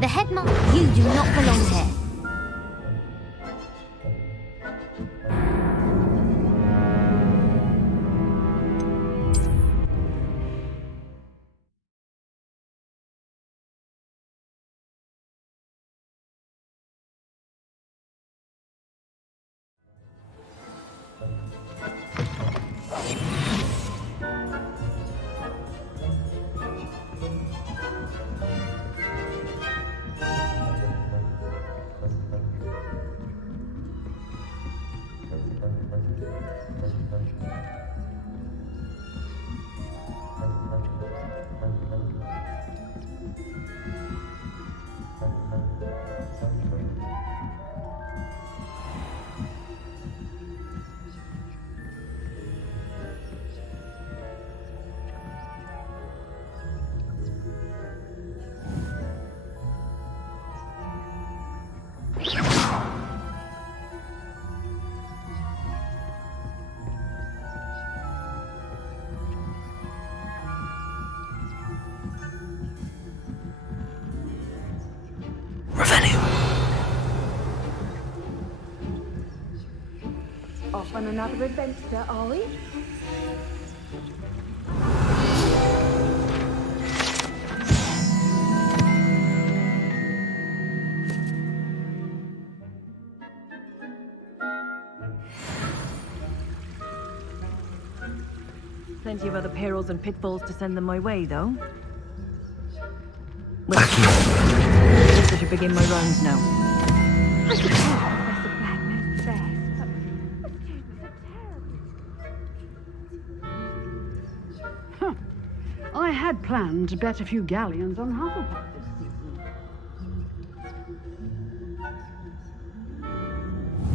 The headmaster, you do not belong here. Off on another adventure, are we? Plenty of other perils and pitfalls to send them my way, though. Well, I should begin my rounds now. I had planned to bet a few galleons on Hufflepuff this season.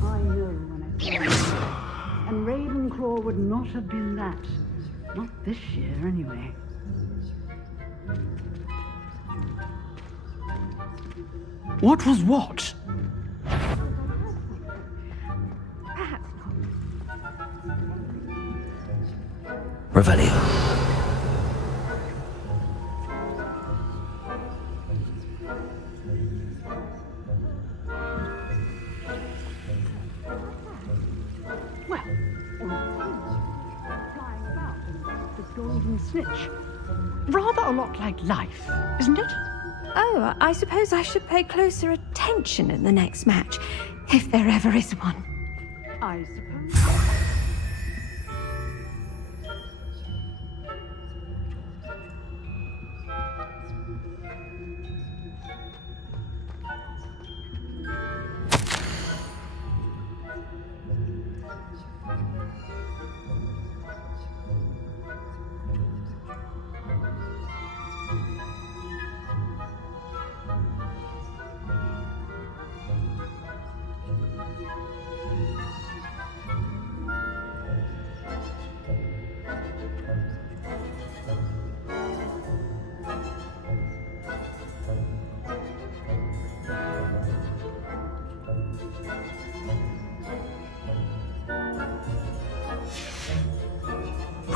I know when I saw it. And Ravenclaw would not have been that. Not this year, anyway. What was what? Revelio. Well, flying about in the golden snitch. Rather a lot like life, isn't it? Oh, I suppose I should pay closer attention in the next match, if there ever is one. I suppose.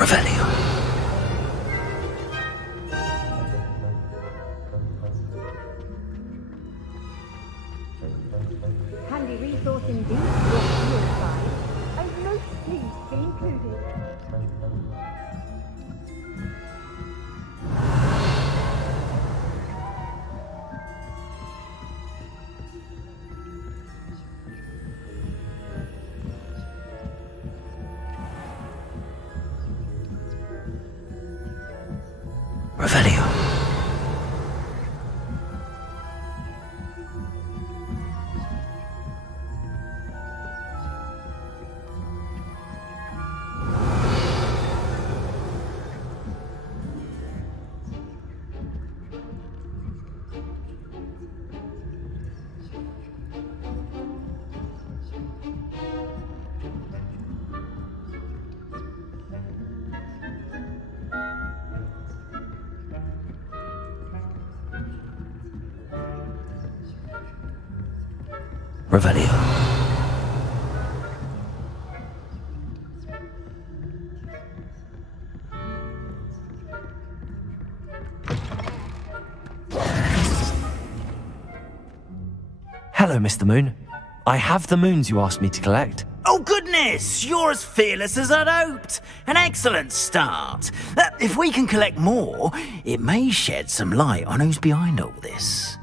Revelio. Handy resource indeed, your field side. I'm most pleased to be included. Revelio. Revelio. Hello, Mr. Moon. I have the moons you asked me to collect. Oh, goodness! You're as fearless as I'd hoped. An excellent start. If we can collect more, it may shed some light on who's behind all this.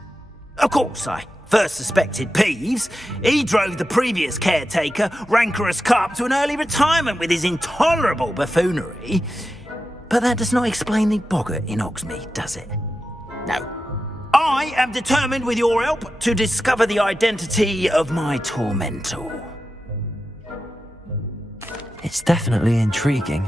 Of course, I first suspected Peeves. He drove the previous caretaker, Rancorous Carp, to an early retirement with his intolerable buffoonery. But that does not explain the boggart in Hogsmeade, does it? No. I am determined, with your help, to discover the identity of my tormentor. It's definitely intriguing.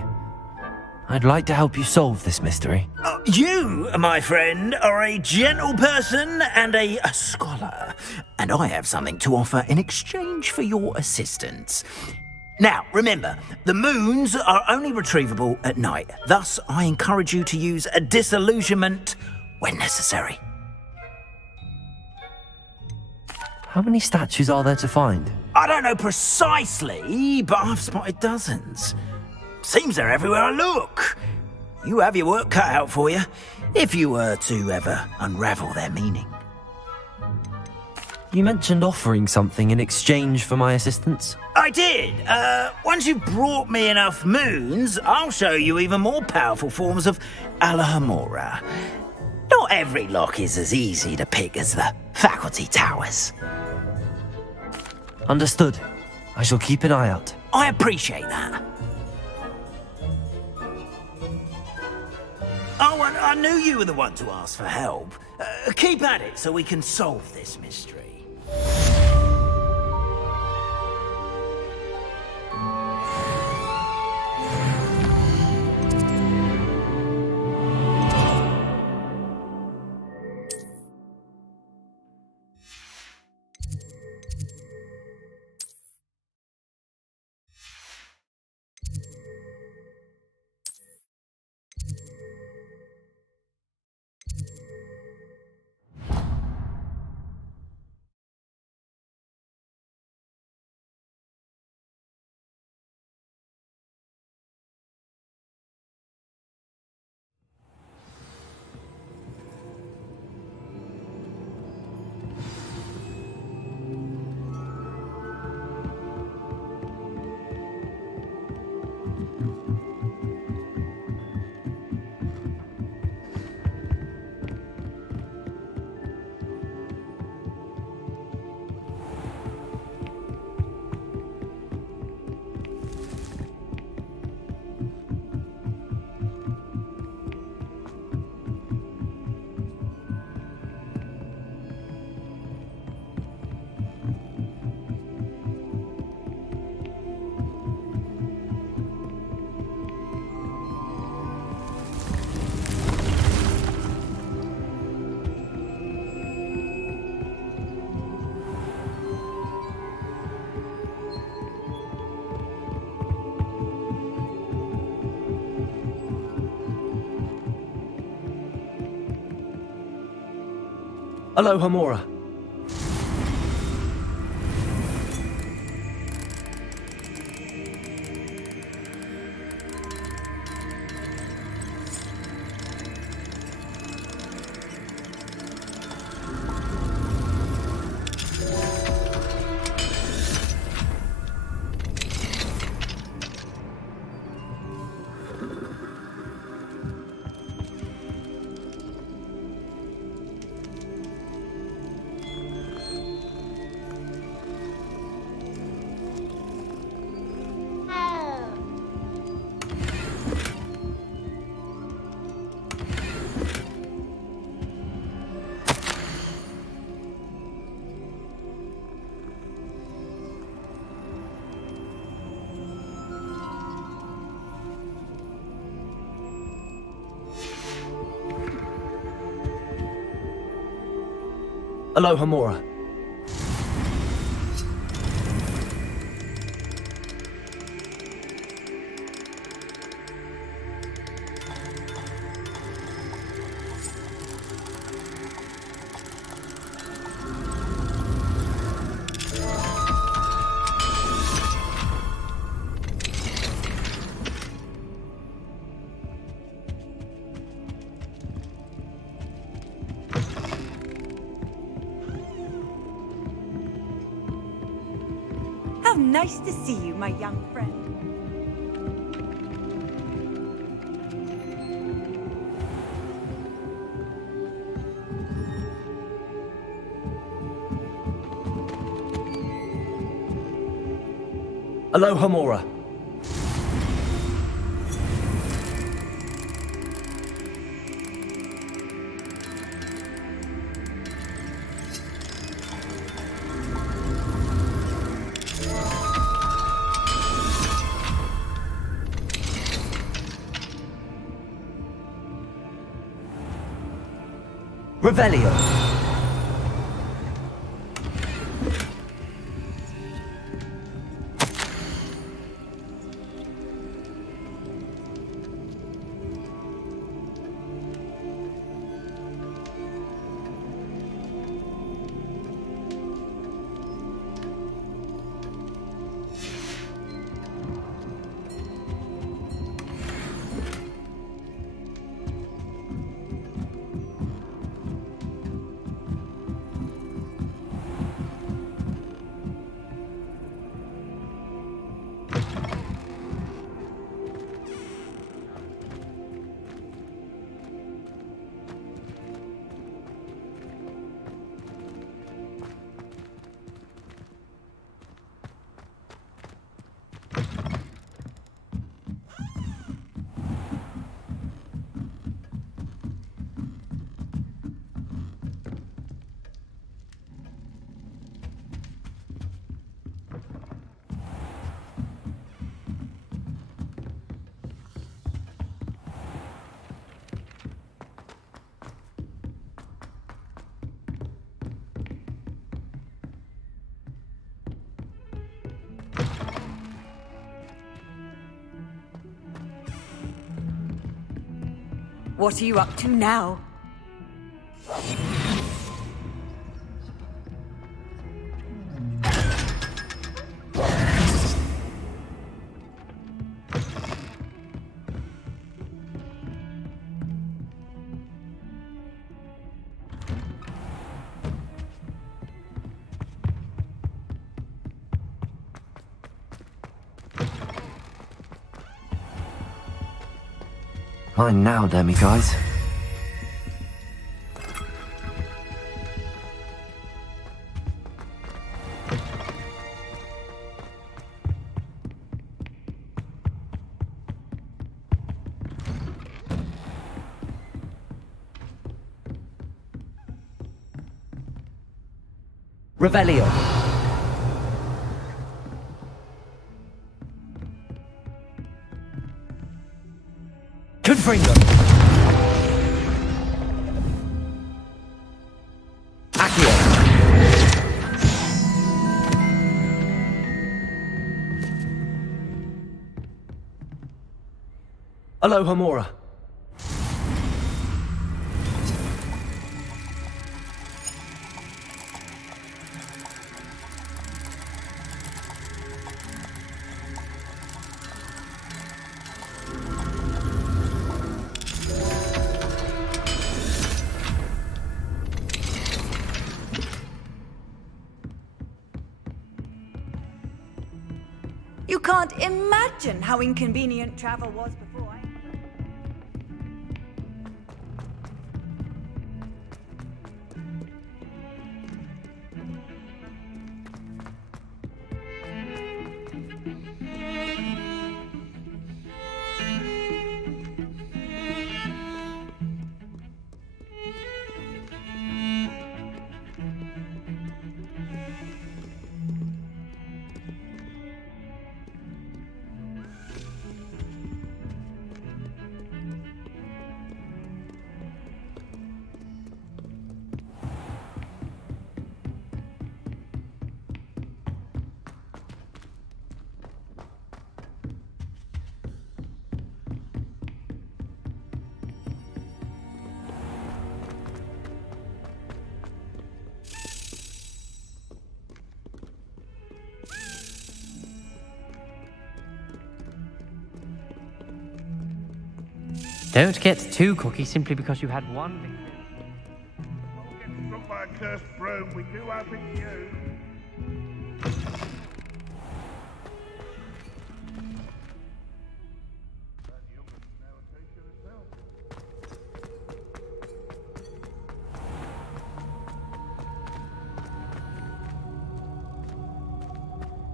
I'd like to help you solve this mystery. You, my friend, are a gentle person and a scholar, and I have something to offer in exchange for your assistance. Now, remember, the moons are only retrievable at night. Thus, I encourage you to use a disillusionment when necessary. How many statues are there to find? I don't know precisely, but I've spotted dozens. Seems they're everywhere I look. You have your work cut out for you, if you were to ever unravel their meaning. You mentioned offering something in exchange for my assistance? I did. Once you've brought me enough moons, I'll show you even more powerful forms of Alohomora. Not every lock is as easy to pick as the faculty towers. Understood. I shall keep an eye out. I appreciate that. Oh, and I knew you were the one to ask for help. Keep at it so we can solve this mystery. Alohomora. Aloha Mora. How nice to see you, my young friend. Aloha Mora. Revelio. What are you up to now? Mine now, demiguise. Revelio. Confringo. Accio. Aloha Mora. You can't imagine how inconvenient travel was before I... Don't get too cocky simply because you had one victory. Struck by a cursed broom, we do hope it's you.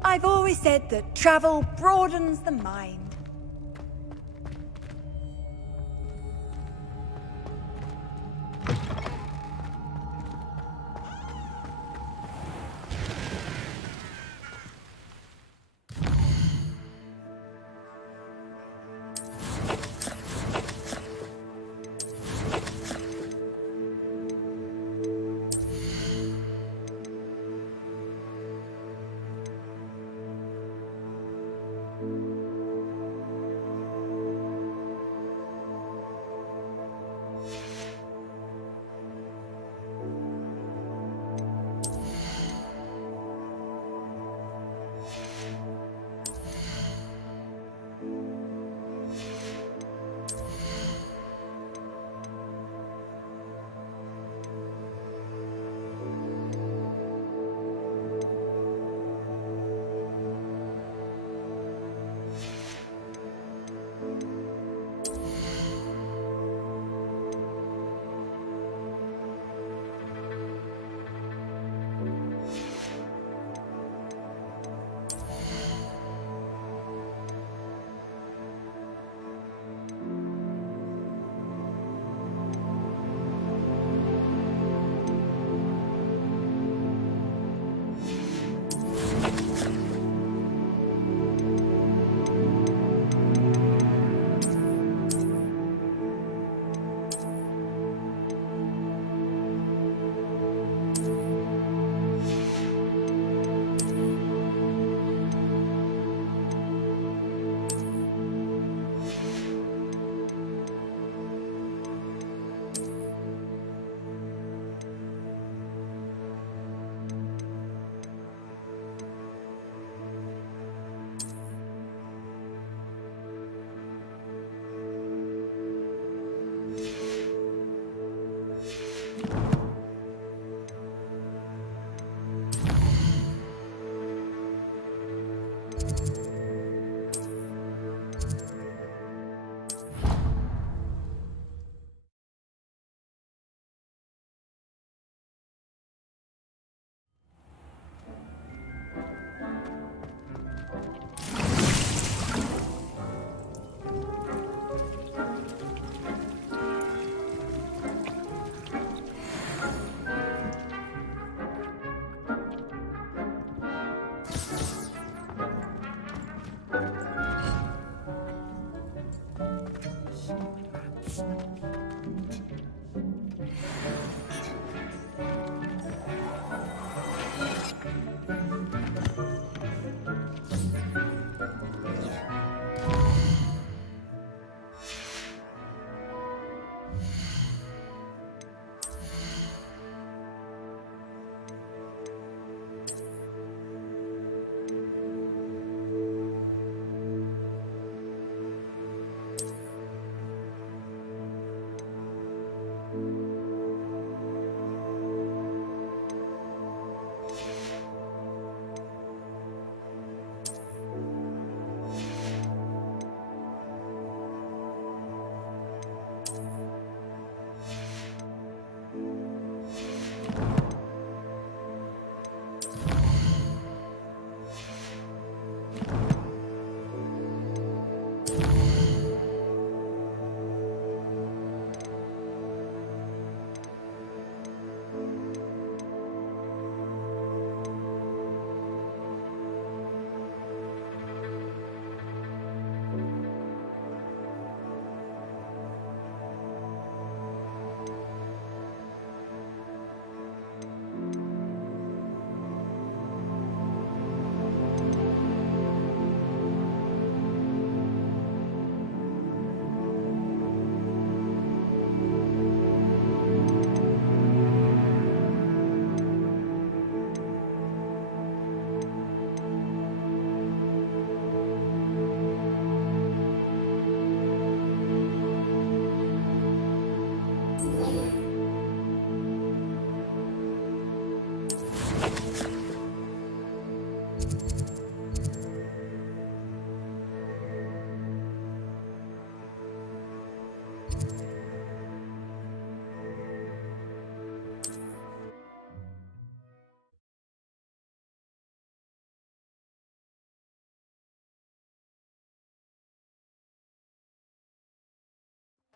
I've always said that travel broadens the mind.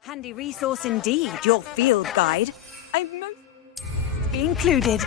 Handy resource indeed, your field guide. I'm most included.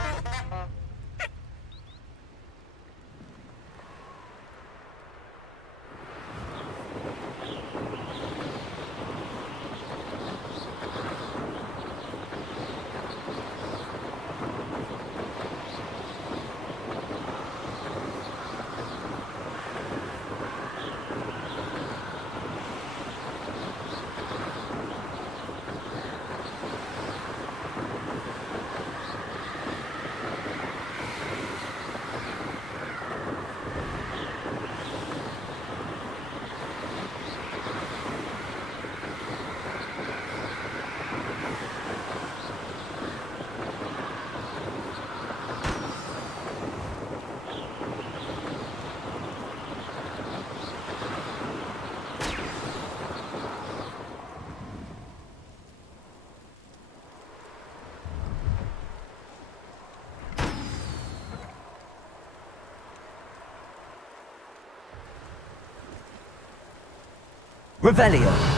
Revelio.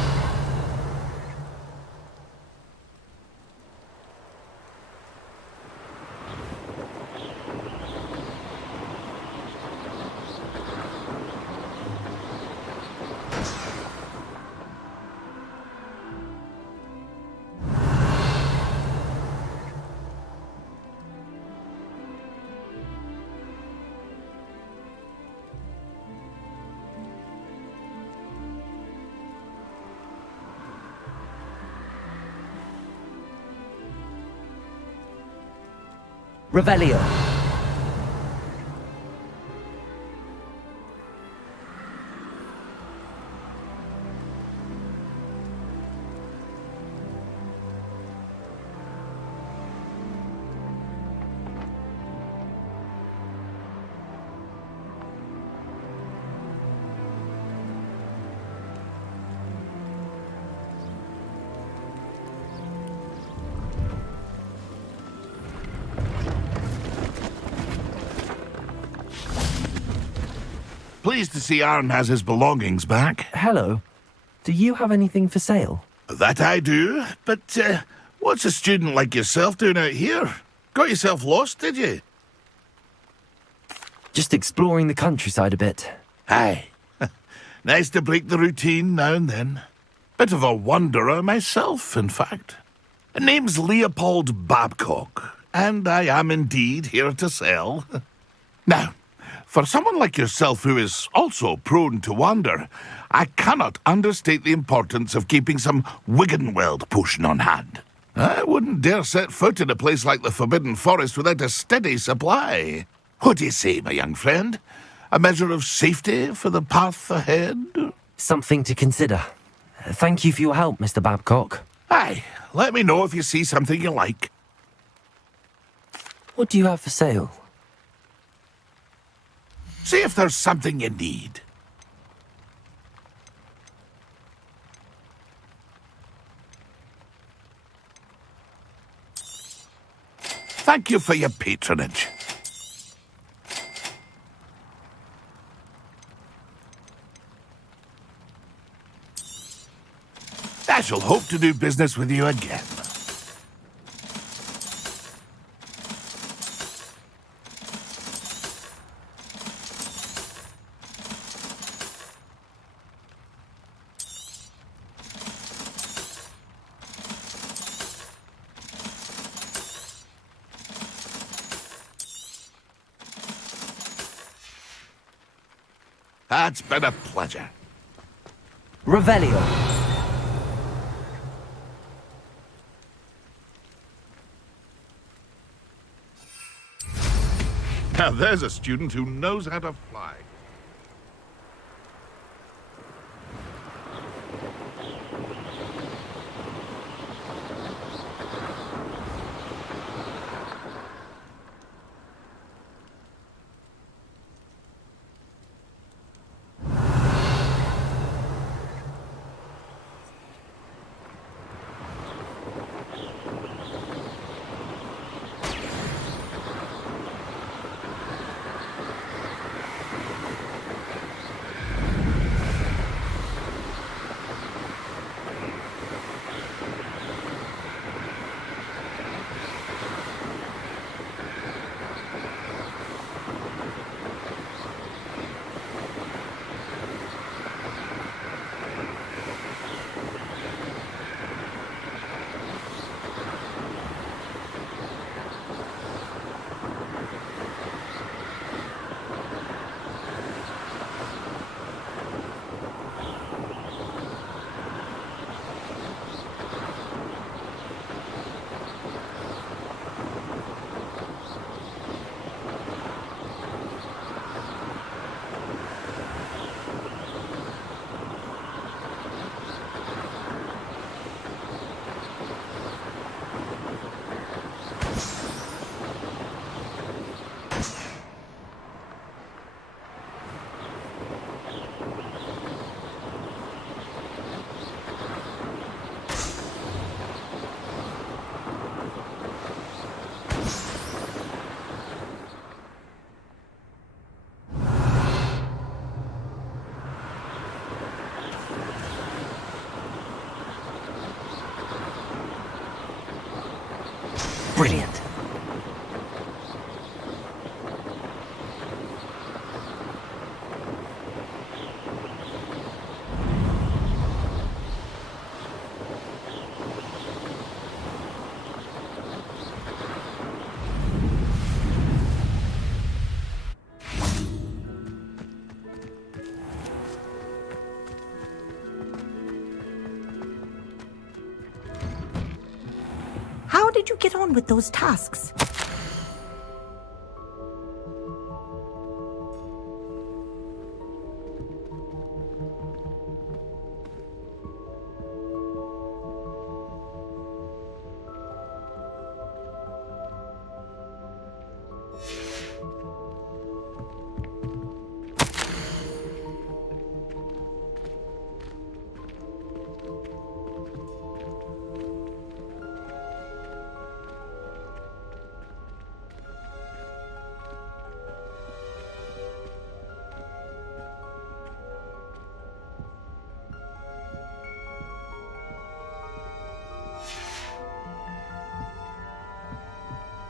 Revelio. Pleased to see Aaron has his belongings back. Hello. Do you have anything for sale? That I do, but what's a student like yourself doing out here? Got yourself lost, did you? Just exploring the countryside a bit. Aye. Nice to break the routine now and then. Bit of a wanderer myself, in fact. Name's Leopold Babcock, and I am indeed here to sell. Now, for someone like yourself who is also prone to wander, I cannot understate the importance of keeping some Wiggenweld potion on hand. I wouldn't dare set foot in a place like the Forbidden Forest without a steady supply. What do you say, my young friend? A measure of safety for the path ahead? Something to consider. Thank you for your help, Mr. Babcock. Aye, let me know if you see something you like. What do you have for sale? See if there's something you need. Thank you for your patronage. I shall hope to do business with you again. It's been a pleasure. Revelio. Now there's a student who knows how to fly. Brilliant. How did you get on with those tasks?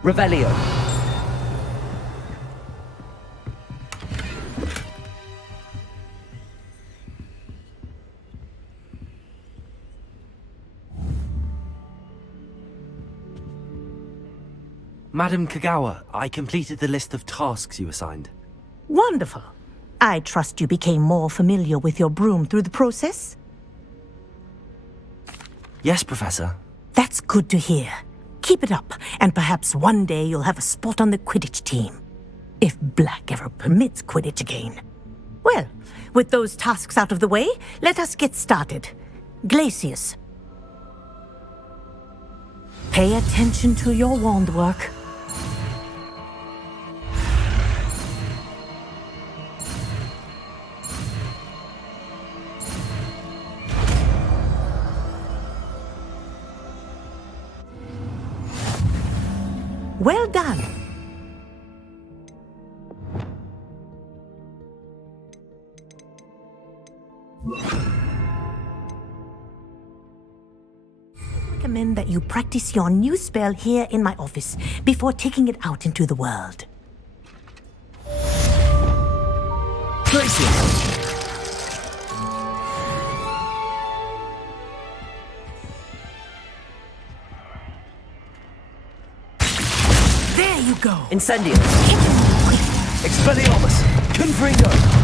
Revelio. Madam Kagawa, I completed the list of tasks you assigned. Wonderful. I trust you became more familiar with your broom through the process? Yes, Professor. That's good to hear. Keep it up, and perhaps one day you'll have a spot on the Quidditch team. If Black ever permits Quidditch again. Well, with those tasks out of the way, let us get started. Glacius. Pay attention to your wand work. Well done. I recommend that you practice your new spell here in my office before taking it out into the world. Glacius! There you go. Incendio. Expelliarmus. Confringo.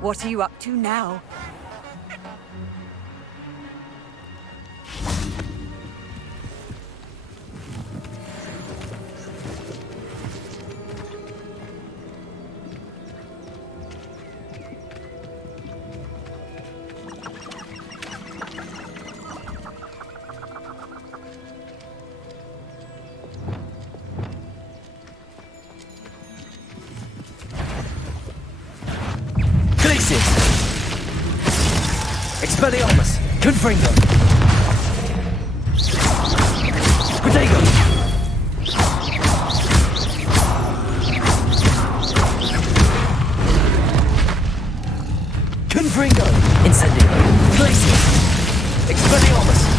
What are you up to now? Expelliarmus! Confringo! Protego! Confringo! Incendio! Glacier! Expelliarmus!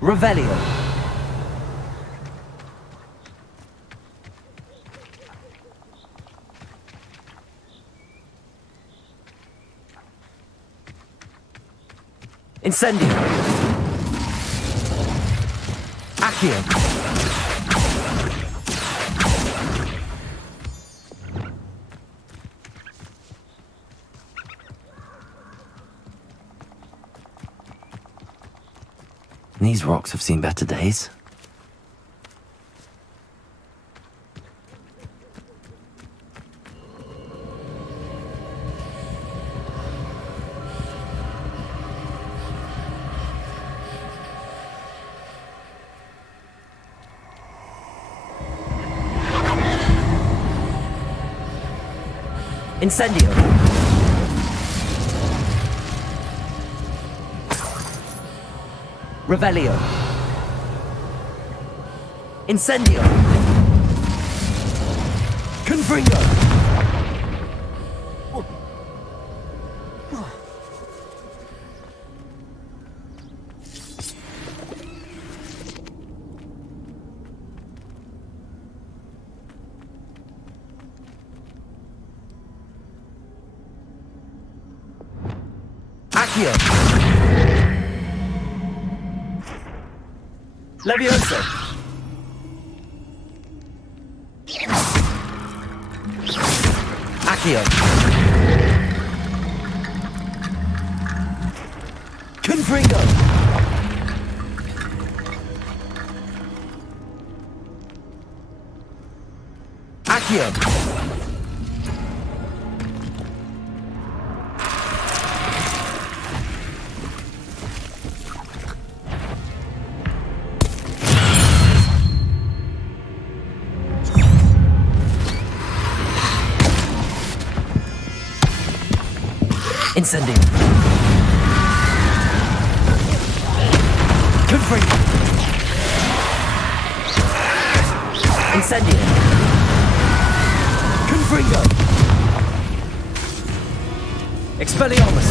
Revelio. Incendio. Accio. These rocks have seen better days. Incendio. Revelio. Incendio. Confringo. Accio. Levioso. Accio. Confringo. Accio. Incendio. Confringo. Incendio. Confringo. Expelliarmus.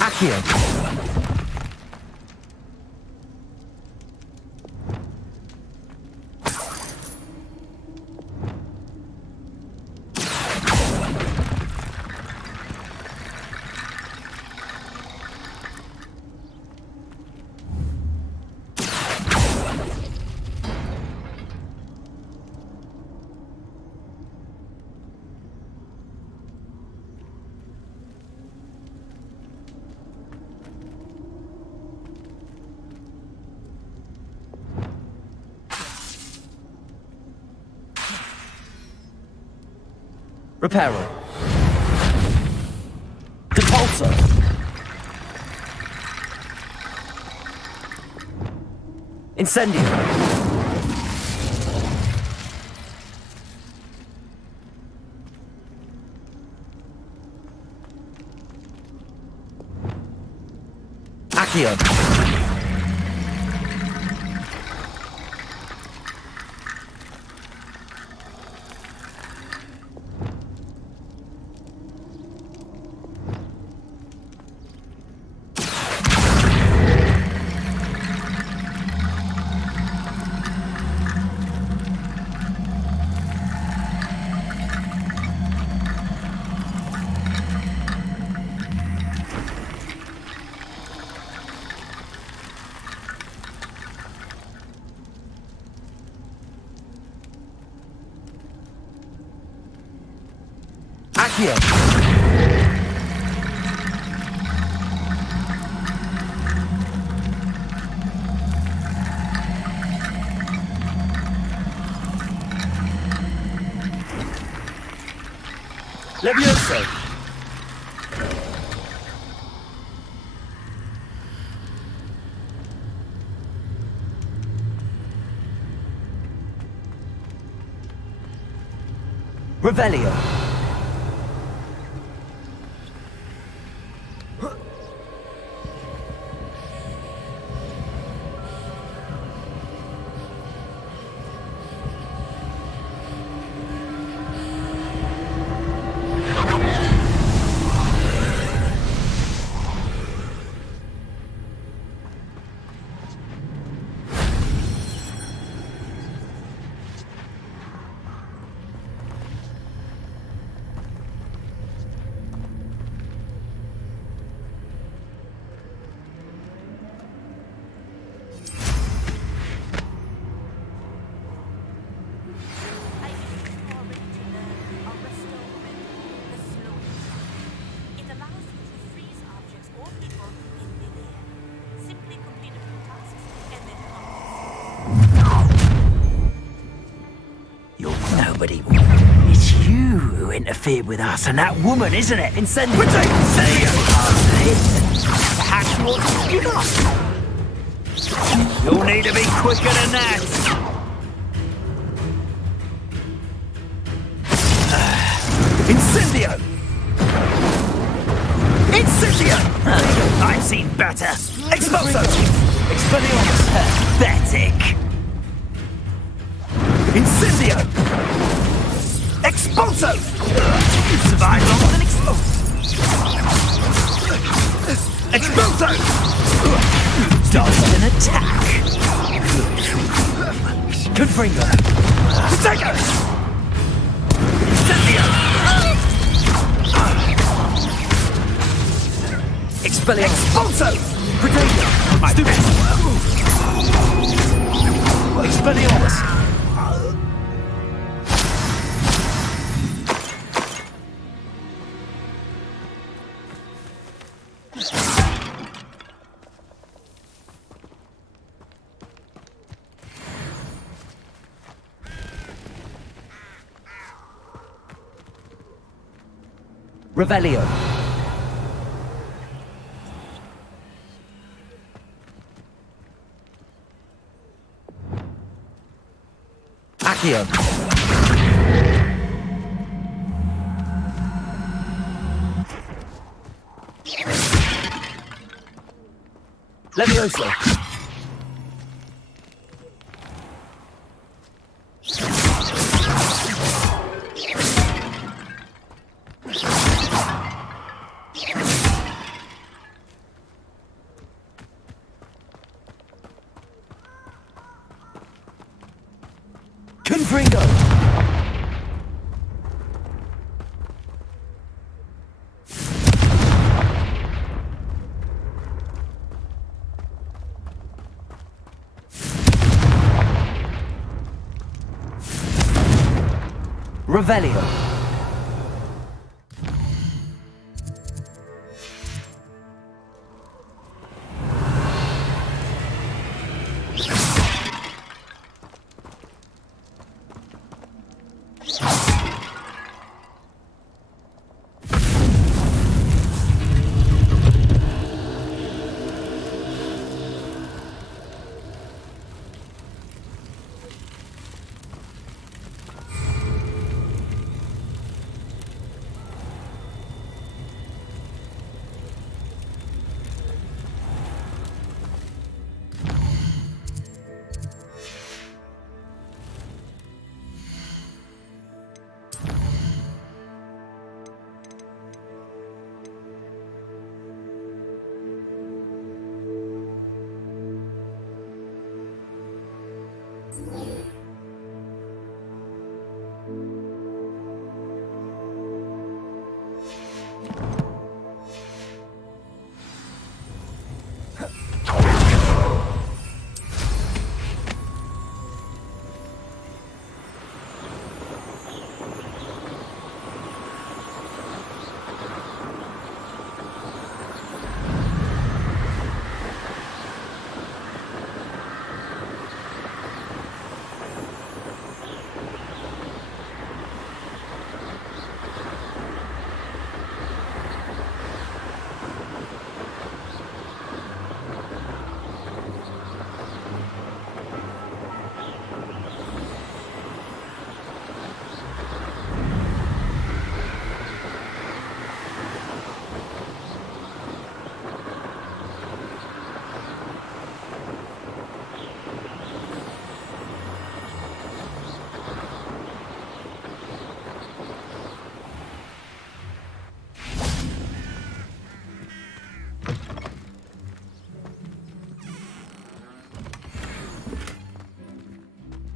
Accio. Reparo. Depulso. Incendio. Accio. Accio! Levioso! Revelio! Nobody. It's you who interfered with us and that woman, isn't it? Incendio! Perhaps you ought to give up. You'll need to be quicker than that. Incendio! Incendio! I've seen better. Expulso! Expelliarmus. Pathetic. Incendio! Expulso! You survived longer than expulso. Expulso! Dodged an attack. Confringo! Protego! Incendio! Expelliarmus. Expulso! Protego! Stupid! Expelliarmus! Revelio. Accio. Levioso. Confringo! Revelio.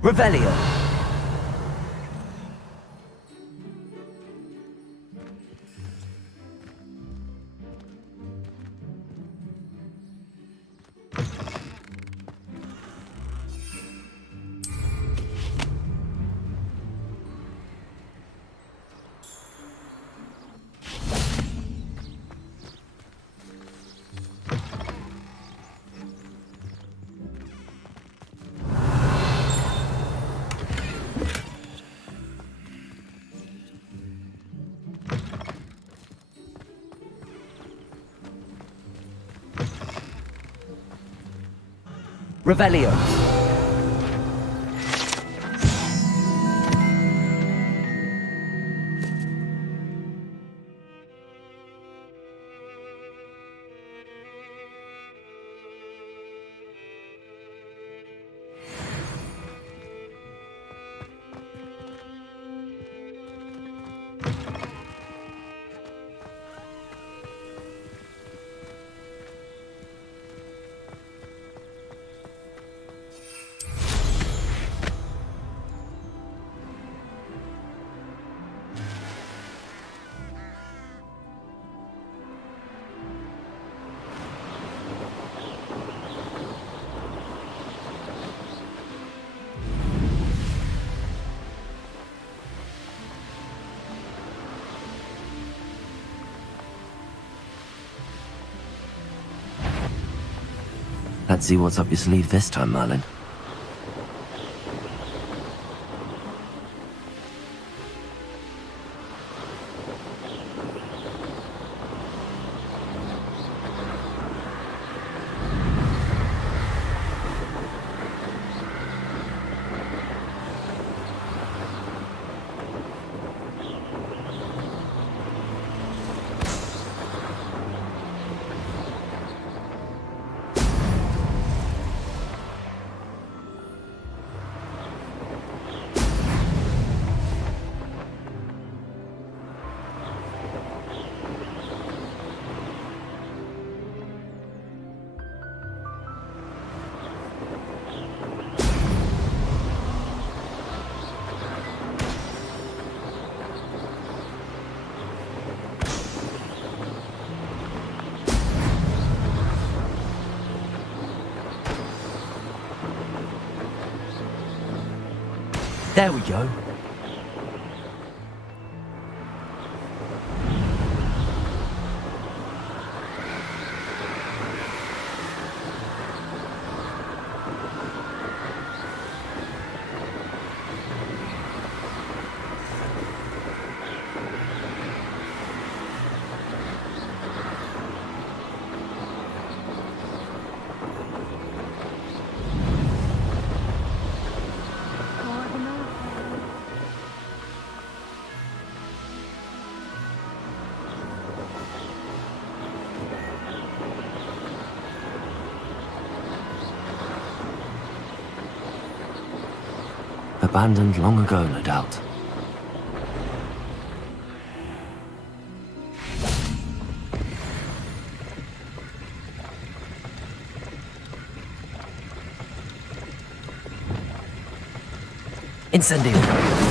Revelio. Revelio. Let's see what's up your sleeve this time, Merlin. There we go. Abandoned long ago, no doubt. Incendio.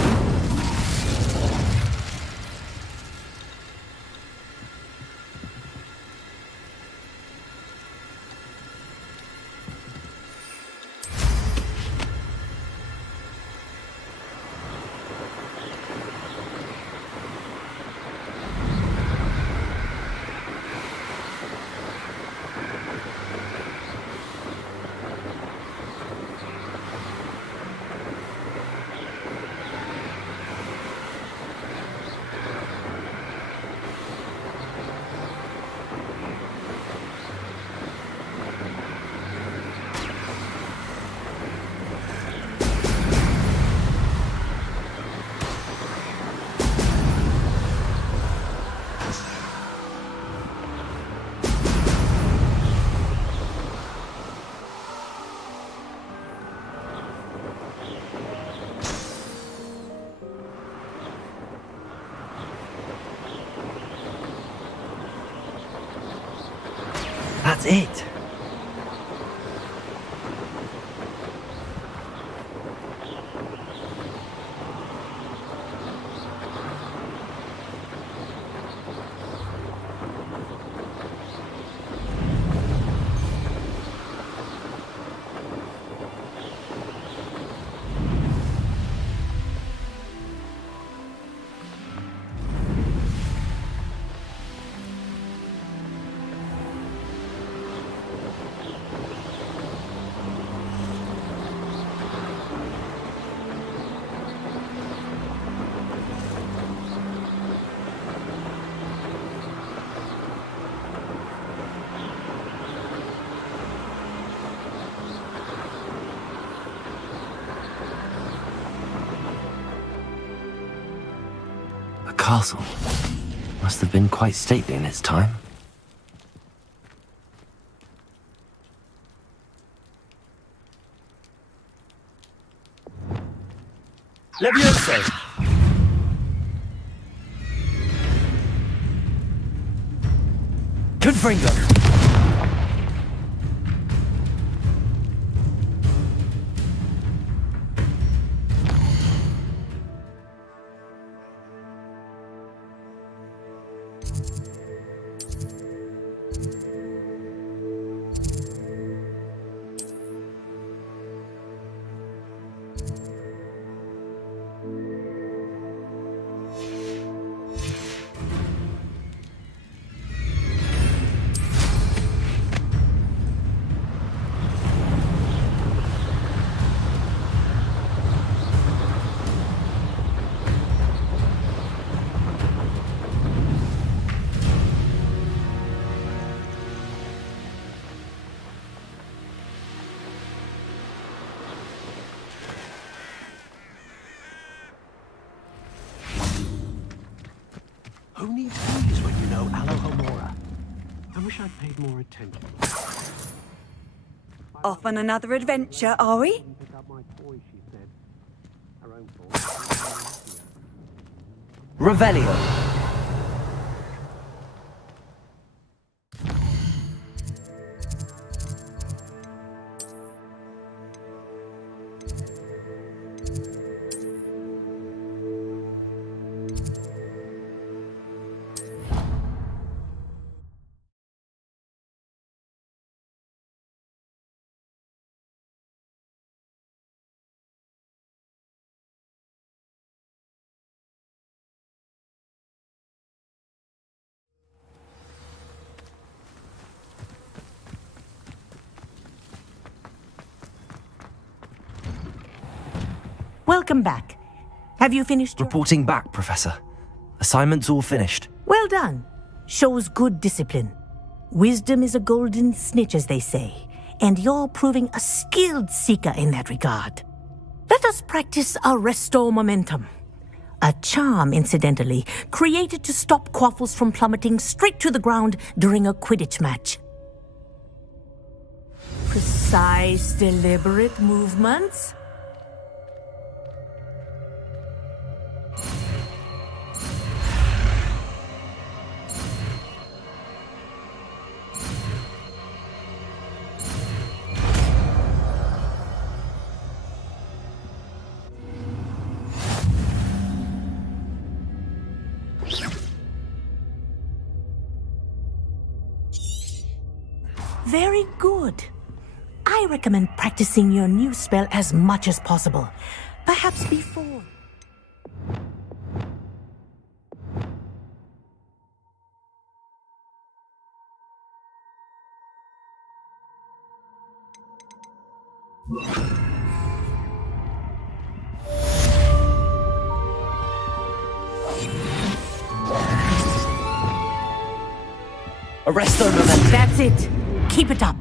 That's it. castle. Must have been quite stately in its time. Levioso! Confringo! Who needs these when you know Alohomora? I wish I'd paid more attention. Off on another adventure, are we? Revelio. Welcome back. Have you finished your... Reporting back, Professor. Assignment's all finished. Well done. Shows good discipline. Wisdom is a golden snitch, as they say, and you're proving a skilled seeker in that regard. Let us practice our Restore Momentum. A charm, incidentally, created to stop quaffles from plummeting straight to the ground during a Quidditch match. Precise, deliberate movements. Very good. I recommend practicing your new spell as much as possible. Perhaps before... Arresto Momentum. That's it. Keep it up.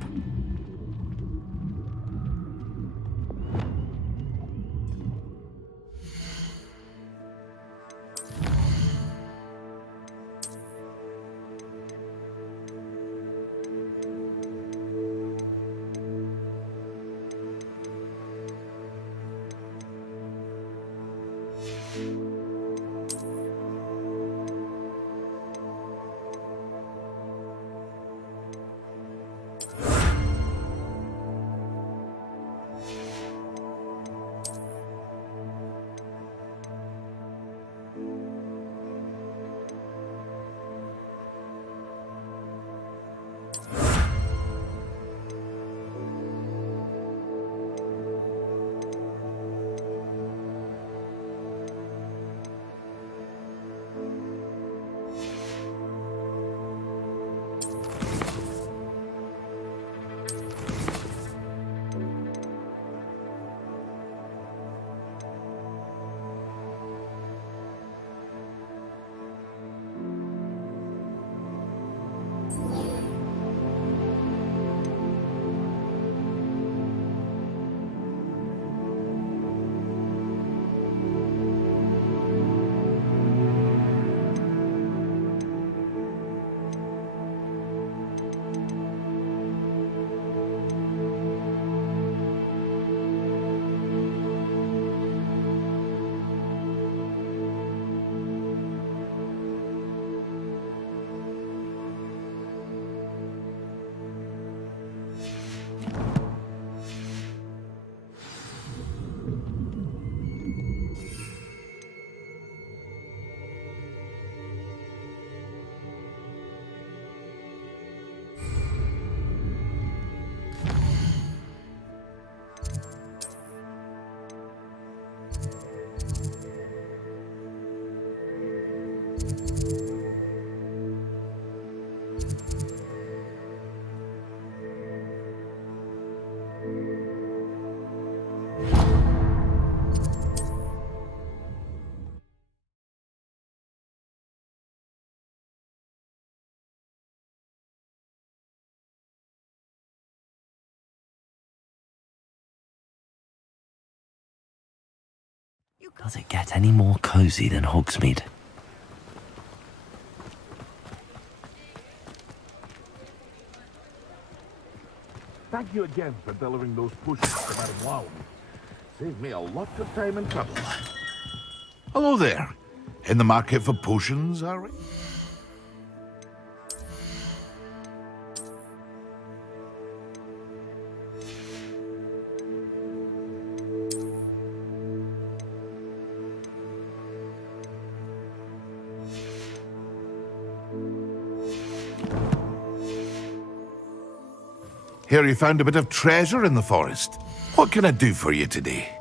Does it get any more cozy than Hogsmeade? Thank you again for delivering those potions to Madame Wow. Saved me a lot of time and trouble. Hello there. In the market for potions, are we? Hear you found a bit of treasure in the forest. What can I do for you today?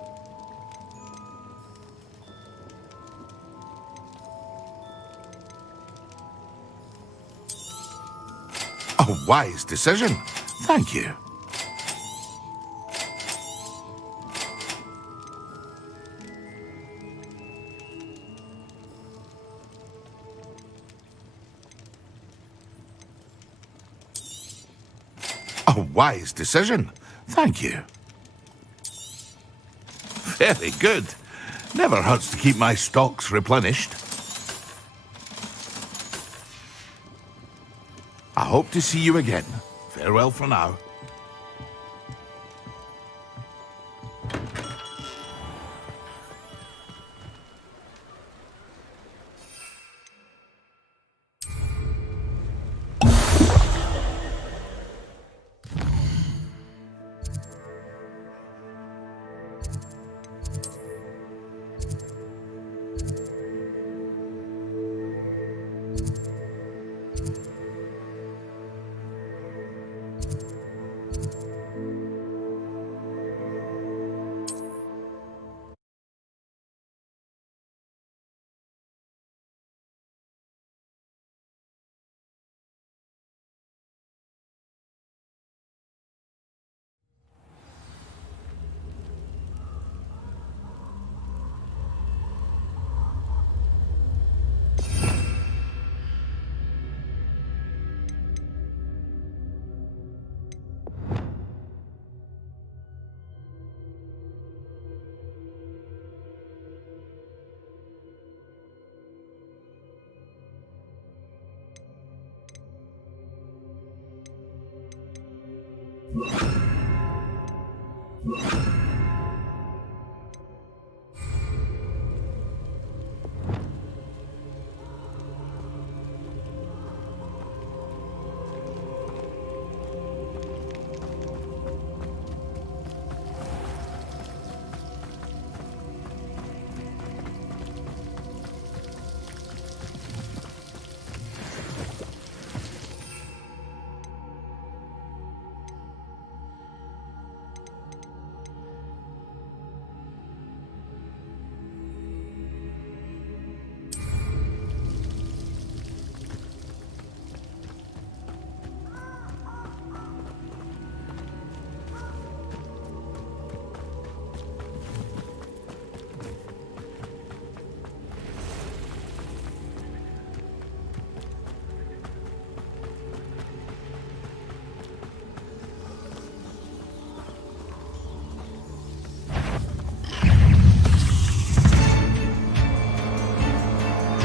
A wise decision. Thank you. A wise decision. Thank you. Very good. Never hurts to keep my stocks replenished. I hope to see you again. Farewell for now.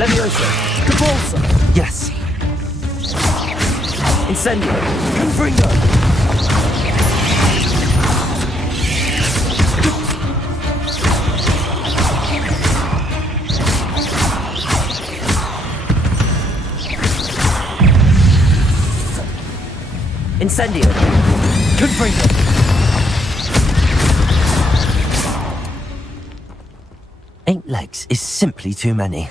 Leviosa! Convulsa! Yes. Incendio! Confringo! Incendio! Confringo! Eight legs is simply too many.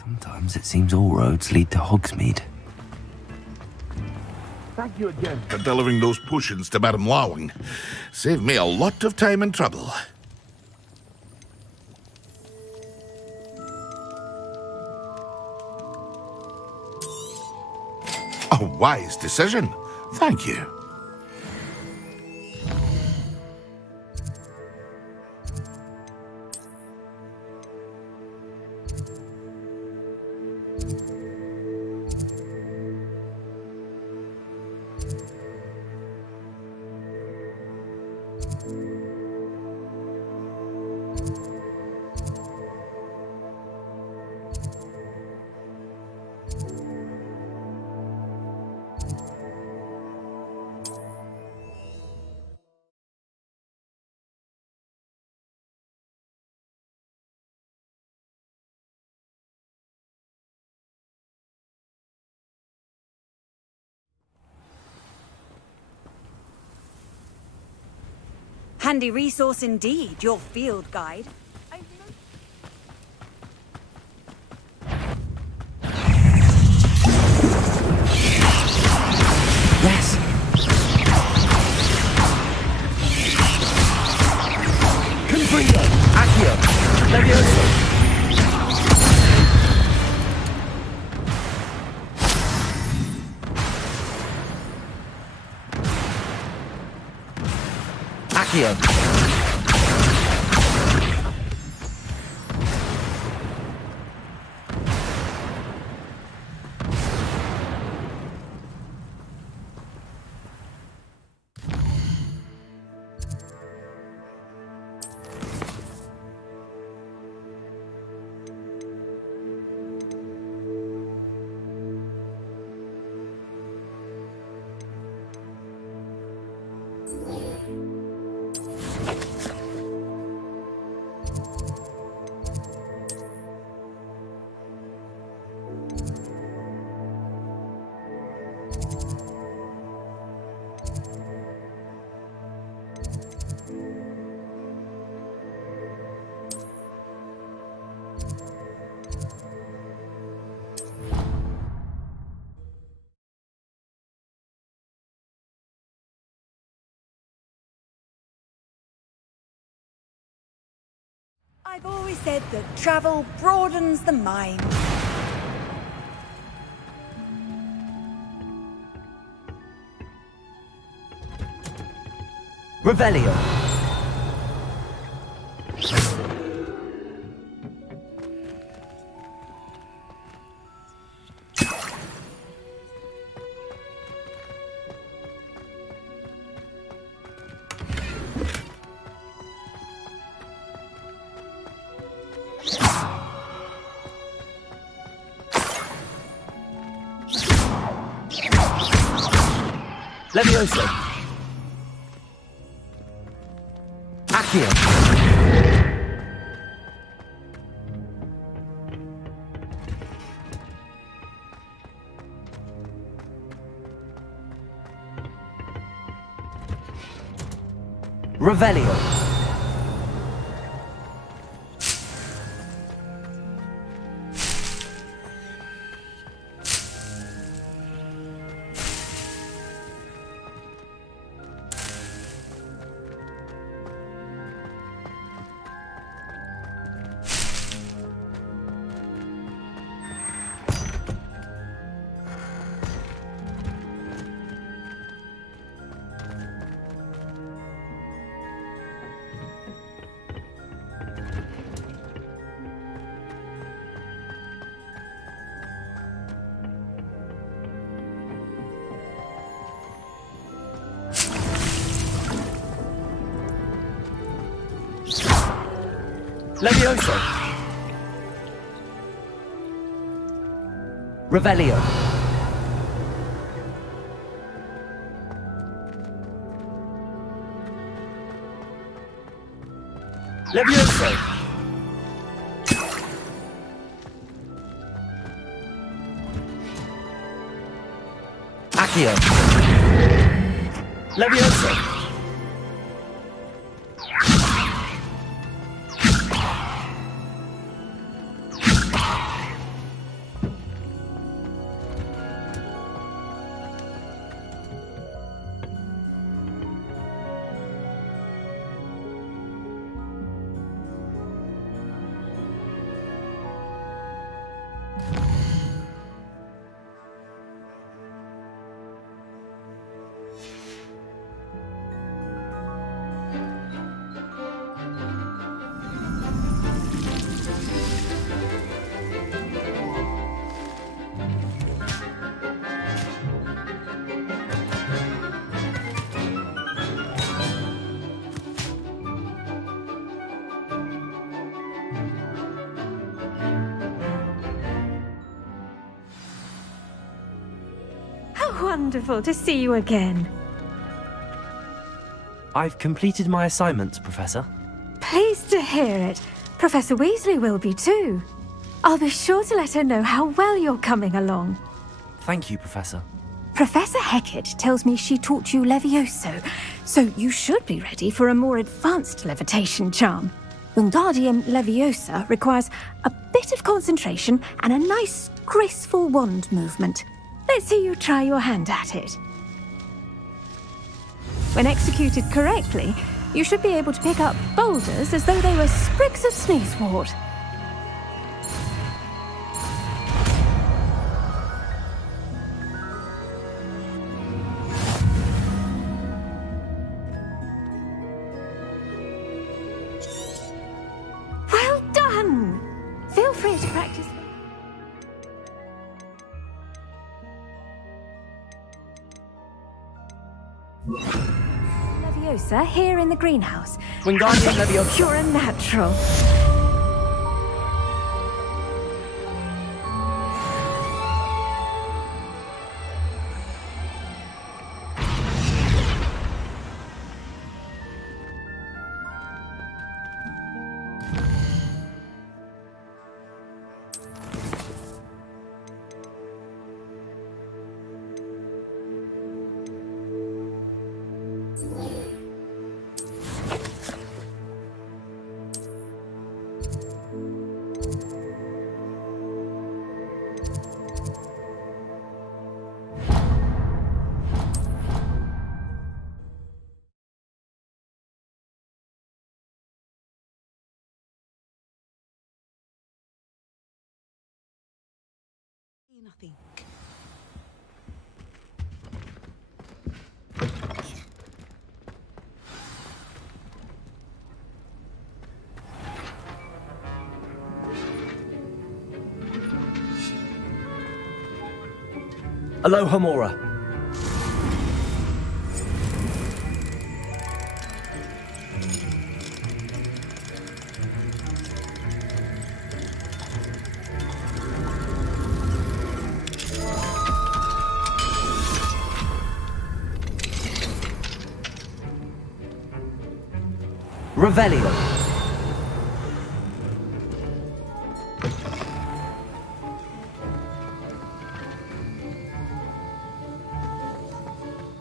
Sometimes it seems all roads lead to Hogsmeade. Thank you again for delivering those potions to Madame Lawing. Saved me a lot of time and trouble. A wise decision. Thank you. Handy resource indeed, your field guide. Yes! Confringo! Accio! Levioso! Accio! I've always said that travel broadens the mind. Revelio! Levioso! Accio! Revelio! Levioso! Revelio! Levioso! Accio! Levioso! wonderful to see you again. I've completed my assignments, Professor. Pleased to hear it. Professor Weasley will be too. I'll be sure to let her know how well you're coming along. Thank you, Professor. Professor Hecat tells me she taught you Levioso, so you should be ready for a more advanced levitation charm. Wingardium Leviosa requires a bit of concentration and a nice, graceful wand movement. Let's see you try your hand at it. When executed correctly, you should be able to pick up boulders as though they were sprigs of sneezewort. Well done! Feel free to practice. Leviosa here in the greenhouse. Wingardium Leviosa. You're a natural. Nothing. Aloha Mora. Revelio.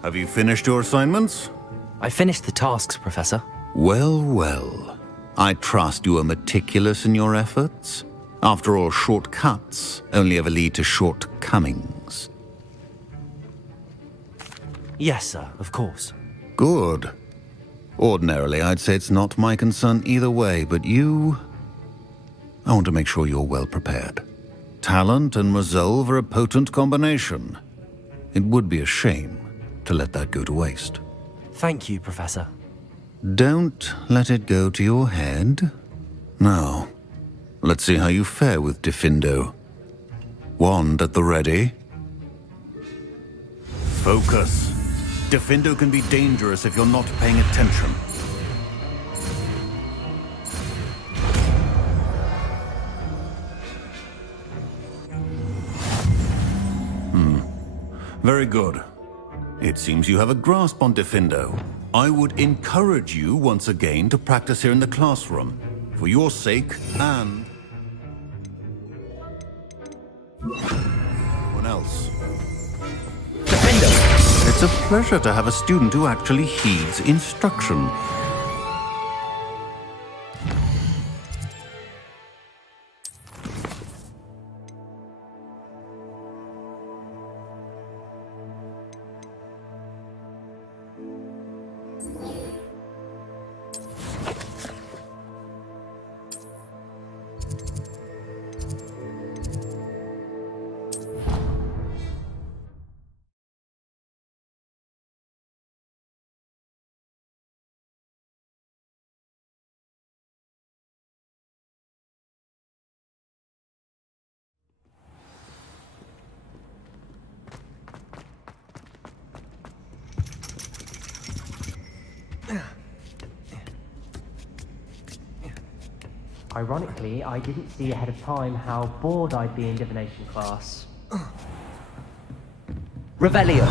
Have you finished your assignments? I finished the tasks, Professor. Well, well. I trust you are meticulous in your efforts. After all, shortcuts only ever lead to shortcomings. Yes, sir, of course. Good. Ordinarily, I'd say it's not my concern either way, but you... I want to make sure you're well prepared. Talent and resolve are a potent combination. It would be a shame to let that go to waste. Thank you, Professor. Don't let it go to your head. Now, let's see how you fare with Diffindo. Wand at the ready. Focus. Diffindo can be dangerous if you're not paying attention. Very good. It seems you have a grasp on Diffindo. I would encourage you once again to practice here in the classroom, for your sake and... anyone else. Diffindo! It's a pleasure to have a student who actually heeds instruction. Ironically, I didn't see ahead of time how bored I'd be in divination class. Revelio.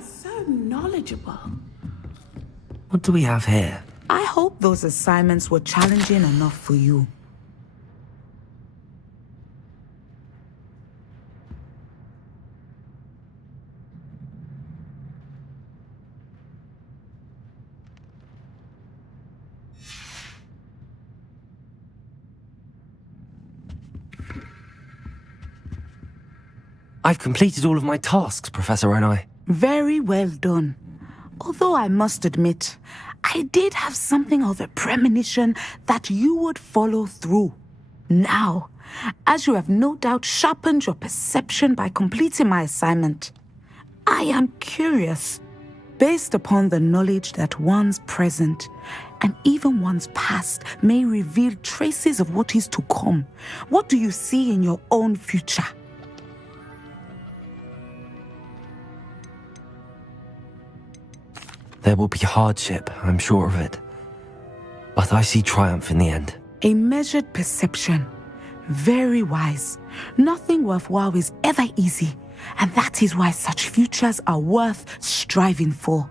So knowledgeable. What do we have here? I hope those assignments were challenging enough for you. I've completed all of my tasks, Professor Onai. Very well done. Although I must admit, I did have something of a premonition that you would follow through. Now, as you have no doubt sharpened your perception by completing my assignment, I am curious, based upon the knowledge that one's present and even one's past may reveal traces of what is to come. What do you see in your own future? There will be hardship, I'm sure of it. But I see triumph in the end. A measured perception. Very wise. Nothing worthwhile is ever easy, and that is why such futures are worth striving for.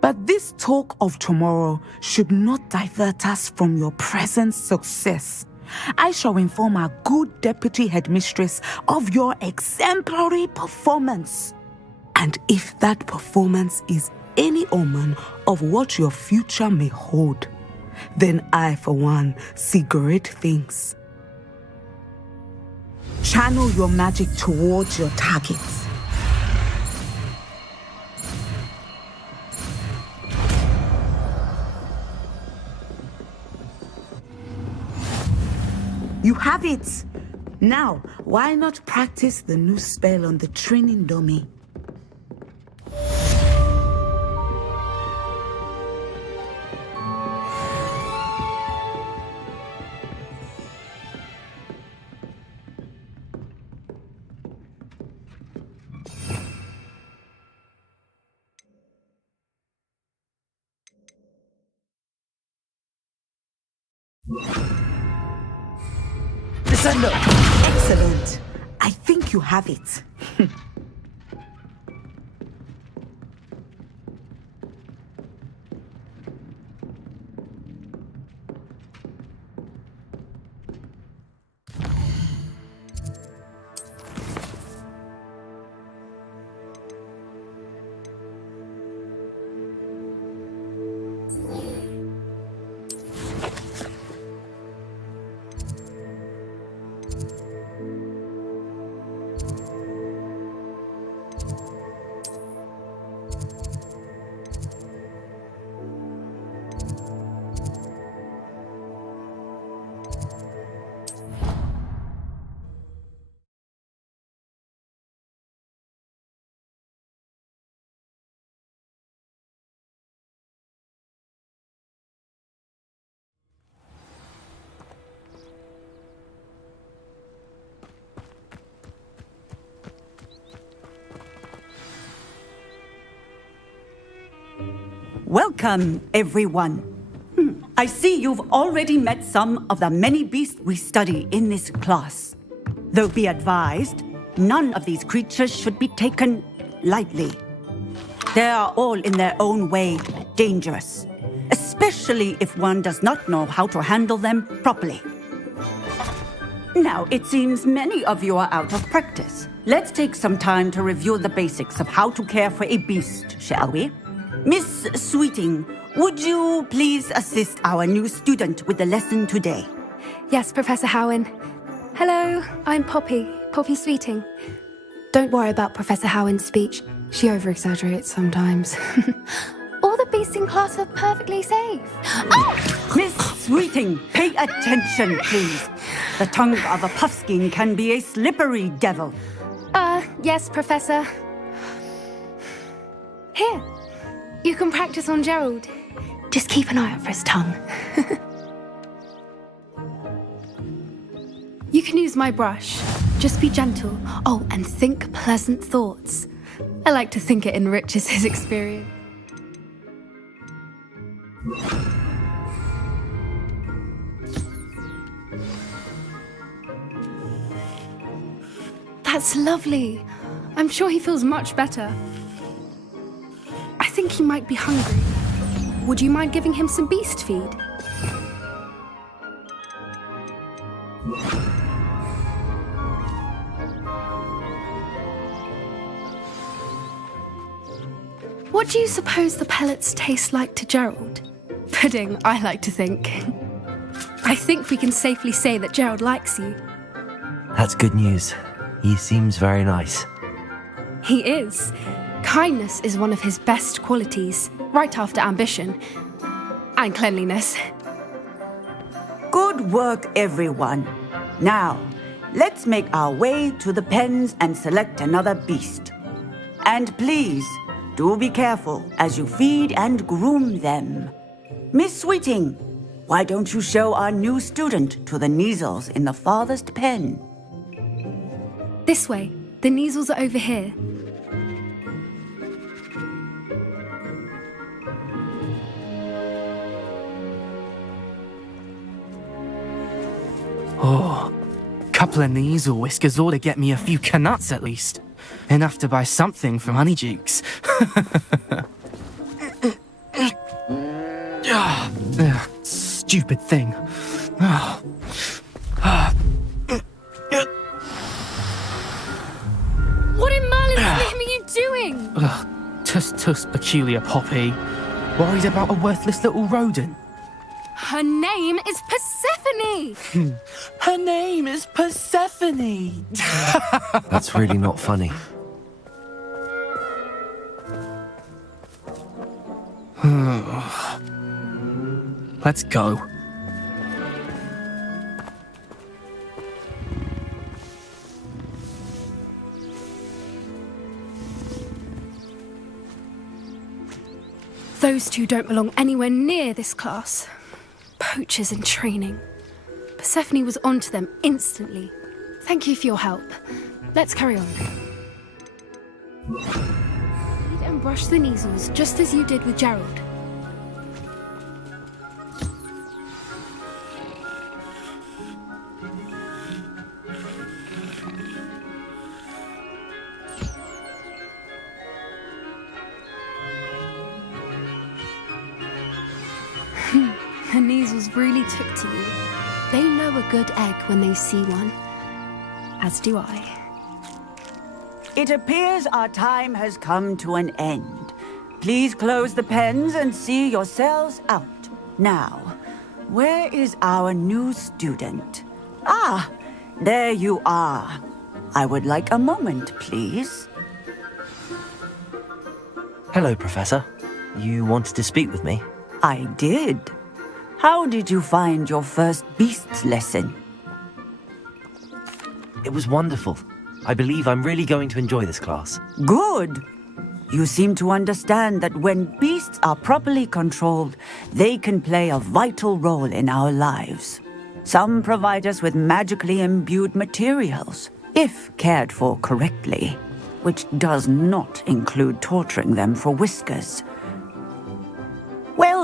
But this talk of tomorrow should not divert us from your present success. I shall inform our good deputy headmistress of your exemplary performance. And if that performance is any omen of what your future may hold, then I, for one, see great things. Channel your magic towards your targets. You have it! Now, why not practice the new spell on the training dummy? Descendo! Excellent. I think you have it. Welcome, everyone. I see you've already met some of the many beasts we study in this class. Though be advised, none of these creatures should be taken lightly. They are all in their own way dangerous, especially if one does not know how to handle them properly. Now, it seems many of you are out of practice. Let's take some time to review the basics of how to care for a beast, shall we? Miss Sweeting, would you please assist our new student with the lesson today? Yes, Professor Howen. Hello, I'm Poppy Sweeting. Don't worry about Professor Howen's speech. She over-exaggerates sometimes. All the beasts in class are perfectly safe. Oh! Miss Sweeting, pay attention, please. The tongue of a puffskein can be a slippery devil. Yes, Professor. Here, you can practice on Gerald. Just keep an eye out for his tongue. You can use my brush. Just be gentle. Oh, and think pleasant thoughts. I like to think it enriches his experience. That's lovely. I'm sure he feels much better. I think he might be hungry. Would you mind giving him some beast feed? What do you suppose the pellets taste like to Gerald? Pudding, I like to think. I think we can safely say that Gerald likes you. That's good news. He seems very nice. He is. Kindness is one of his best qualities, right after ambition. And cleanliness. Good work, everyone. Now, let's make our way to the pens and select another beast. And please, do be careful as you feed and groom them. Miss Sweeting, why don't you show our new student to the Neasels in the farthest pen? This way. The Neasels are over here. Oh, couple of Neasel whiskers ought to get me a few canuts at least. Enough to buy something from Honeydukes. Stupid thing. What in Merlin's name are you doing? Tuss, peculiar Poppy. Worried about a worthless little rodent. Her name is Persephone! Her name is Persephone! That's really not funny. Let's go. Those two don't belong anywhere near this class. Poachers in training. Persephone was onto them instantly. Thank you for your help. Let's carry on. Feed and brush the Neasels just as you did with Gerald. The Neasels really took to you. They know a good egg when they see one. As do I. It appears our time has come to an end. Please close the pens and see yourselves out. Now, where is our new student? Ah, there you are. I would like a moment, please. Hello, Professor. You wanted to speak with me? I did. How did you find your first beasts lesson? It was wonderful. I believe I'm really going to enjoy this class. Good. You seem to understand that when beasts are properly controlled, they can play a vital role in our lives. Some provide us with magically imbued materials, if cared for correctly, which does not include torturing them for whiskers.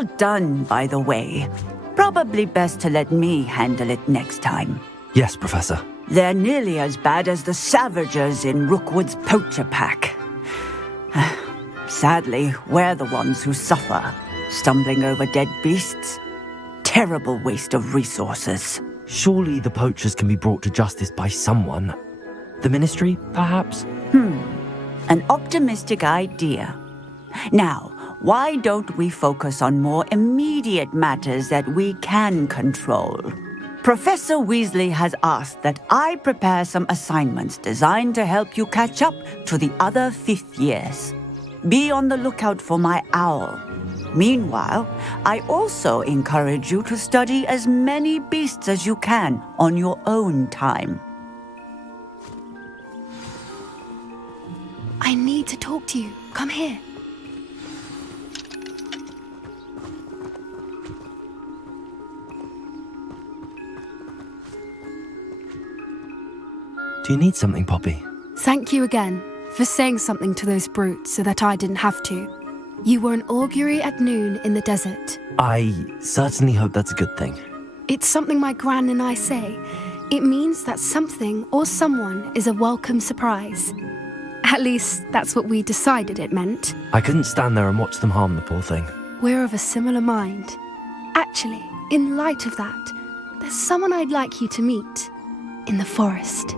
Well done, by the way. Probably best to let me handle it next time. Yes, Professor. They're nearly as bad as the Savagers in Rookwood's poacher pack. Sadly, we're the ones who suffer, stumbling over dead beasts. Terrible waste of resources. Surely the poachers can be brought to justice by someone. The Ministry, perhaps? An optimistic idea. Now, why don't we focus on more immediate matters that we can control? Professor Weasley has asked that I prepare some assignments designed to help you catch up to the other 5th years. Be on the lookout for my owl. Meanwhile, I also encourage you to study as many beasts as you can on your own time. I need to talk to you. Come here. Do you need something, Poppy? Thank you again for saying something to those brutes so that I didn't have to. You were an augury at noon in the desert. I certainly hope that's a good thing. It's something my gran and I say. It means that something or someone is a welcome surprise. At least, that's what we decided it meant. I couldn't stand there and watch them harm the poor thing. We're of a similar mind. Actually, in light of that, there's someone I'd like you to meet. In the forest.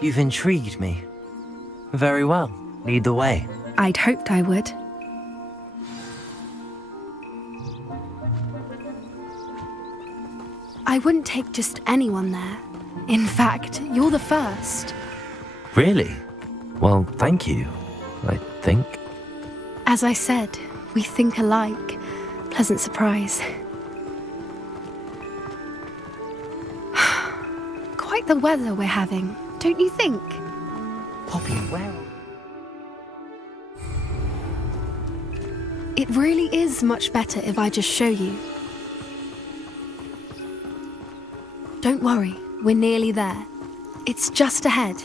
You've intrigued me. Very well. Lead the way. I'd hoped I would. I wouldn't take just anyone there. In fact, you're the first. Really? Well, thank you, I think. As I said, we think alike. Pleasant surprise. Quite the weather we're having, don't you think? Poppy, where? It really is much better if I just show you. Don't worry, we're nearly there. It's just ahead.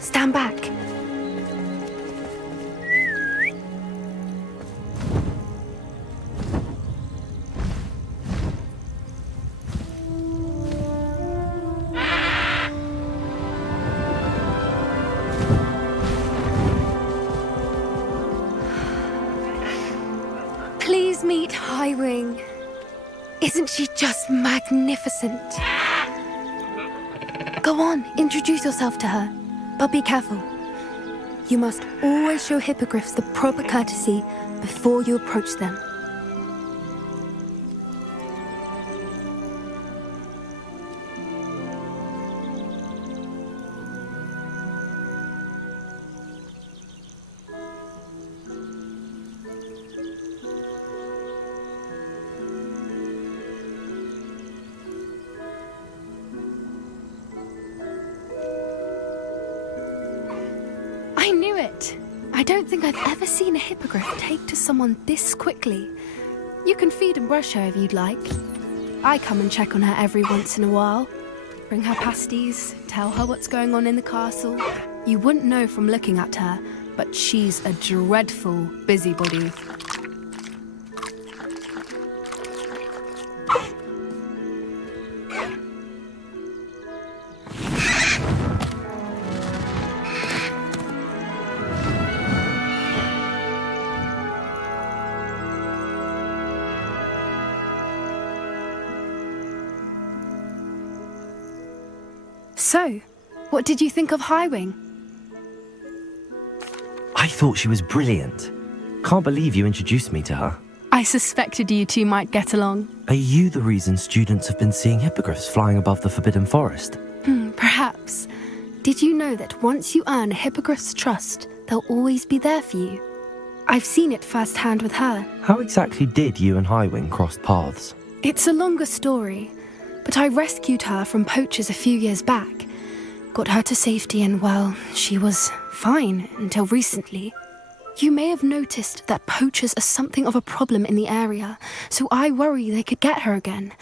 Stand back. Please meet Highwing. Isn't she just magnificent? Go on, introduce yourself to her. But be careful. You must always show hippogriffs the proper courtesy before you approach them. I knew it! I don't think I've ever seen a hippogriff take to someone this quickly. You can feed and brush her if you'd like. I come and check on her every once in a while. Bring her pasties, tell her what's going on in the castle. You wouldn't know from looking at her, but she's a dreadful busybody. So, what did you think of Highwing? I thought she was brilliant. Can't believe you introduced me to her. I suspected you two might get along. Are you the reason students have been seeing hippogriffs flying above the Forbidden Forest? Perhaps. Did you know that once you earn a hippogriff's trust, they'll always be there for you? I've seen it firsthand with her. How exactly did you and Highwing cross paths? It's a longer story, but I rescued her from poachers a few years back. Got her to safety and, well, she was fine until recently. You may have noticed that poachers are something of a problem in the area, so I worry they could get her again.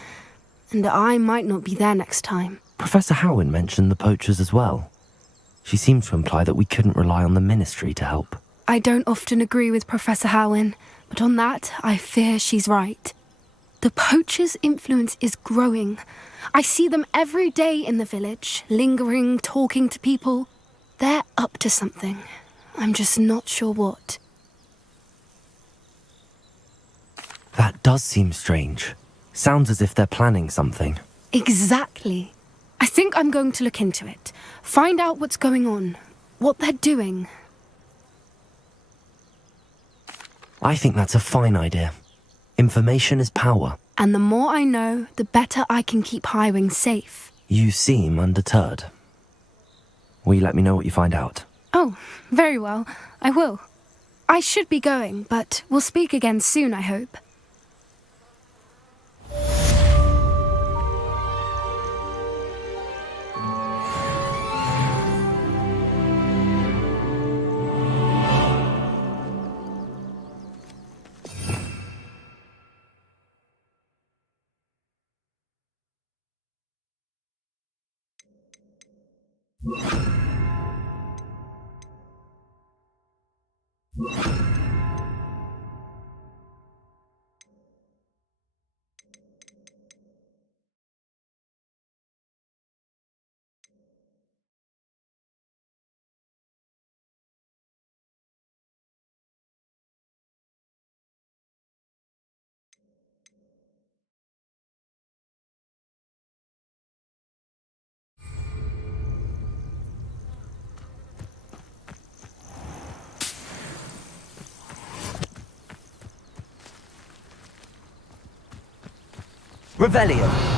And I might not be there next time. Professor Howin mentioned the poachers as well. She seemed to imply that we couldn't rely on the Ministry to help. I don't often agree with Professor Howin, but on that, I fear she's right. The poachers' influence is growing. I see them every day in the village, lingering, talking to people. They're up to something. I'm just not sure what. That does seem strange. Sounds as if they're planning something. Exactly. I think I'm going to look into it. Find out what's going on. What they're doing. I think that's a fine idea. Information is power. And the more I know, the better I can keep Highwing safe. You seem undeterred. Will you let me know what you find out? Oh, very well. I will. I should be going, but we'll speak again soon, I hope. Revelio.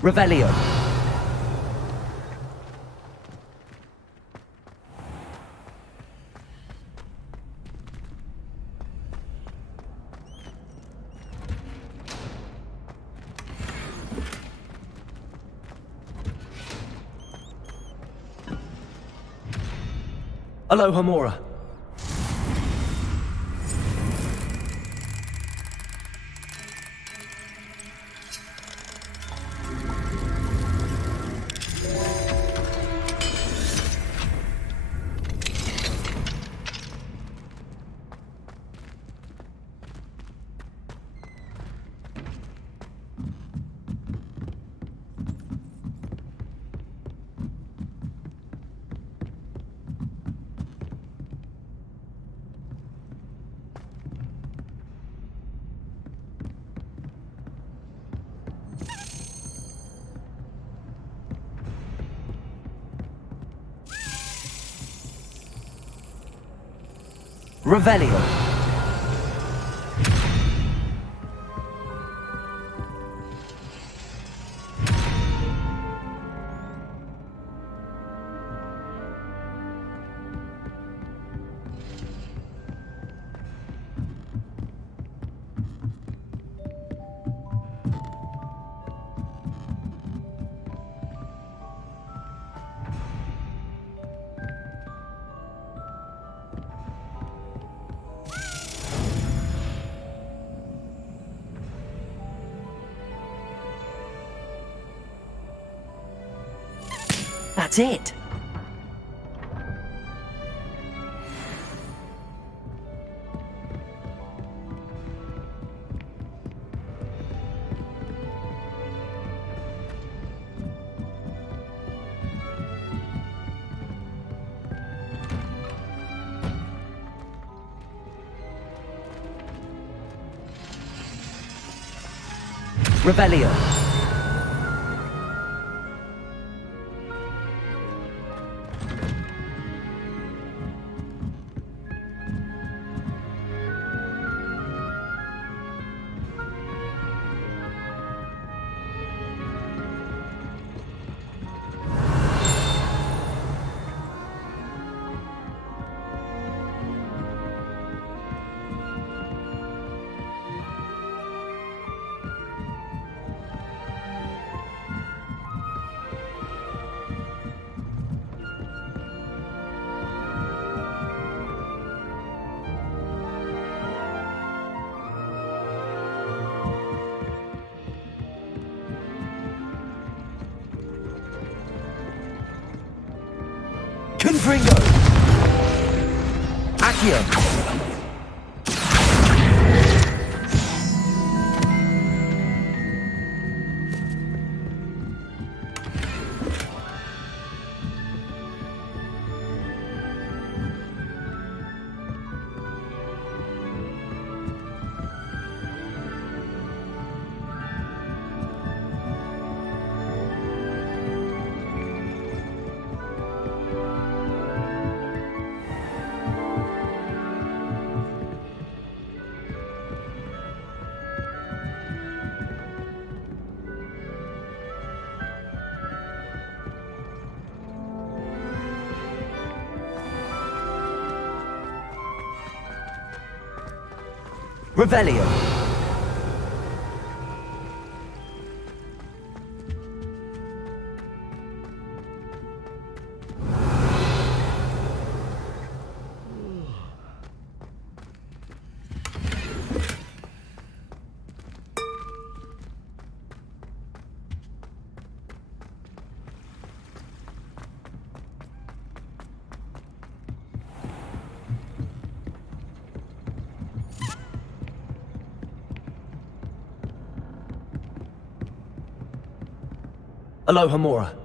Revelio. Aloha Mora. Revelio. That's it. Revelio. Confringo! Accio! Revelio. Aloha Mora.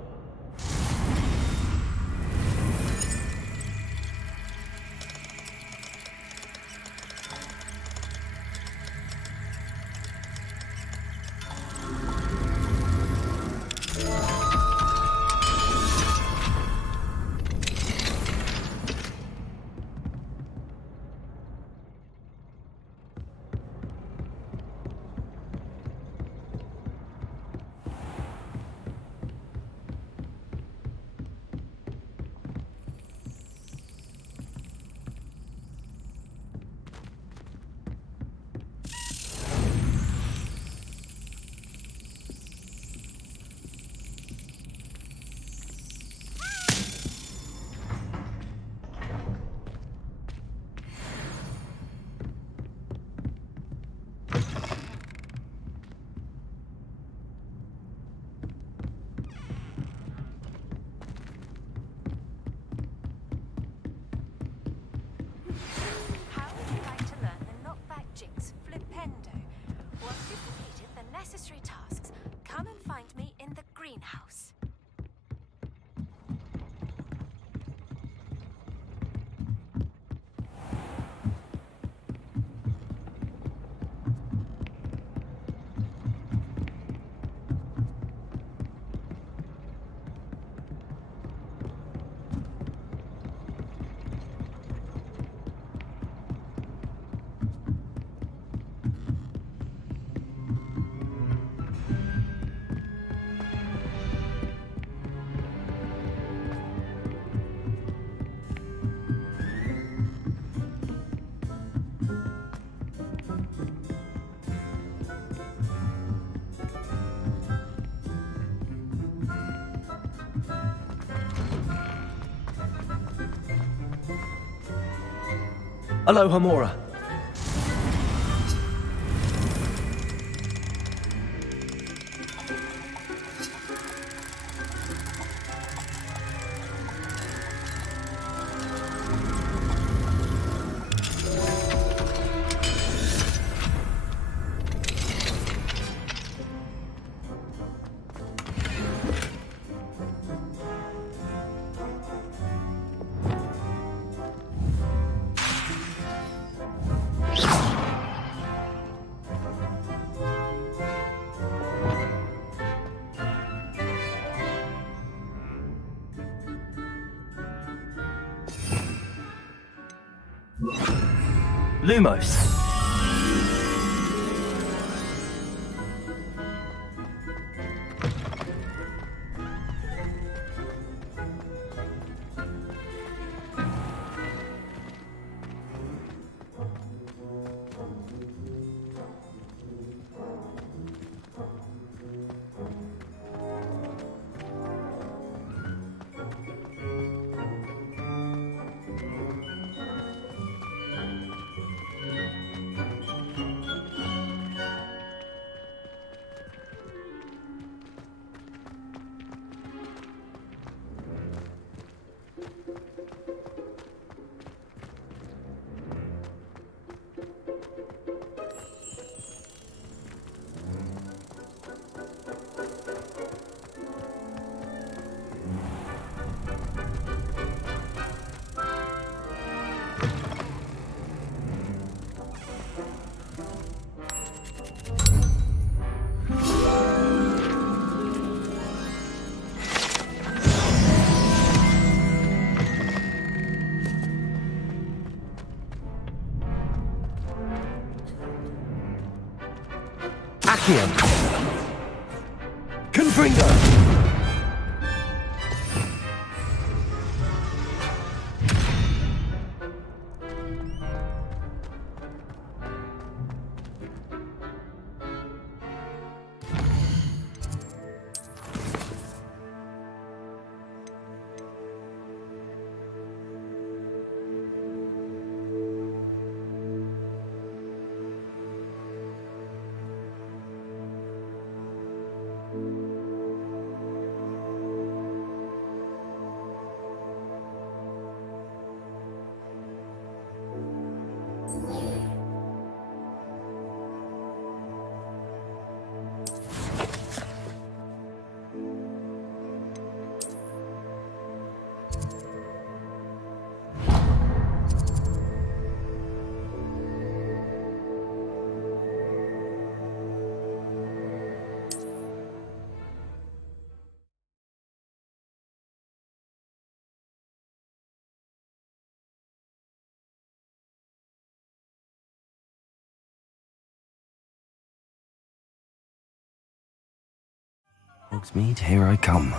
Aloha Mora. Lumos. Accio. Confringo. Hogsmeade, here I come.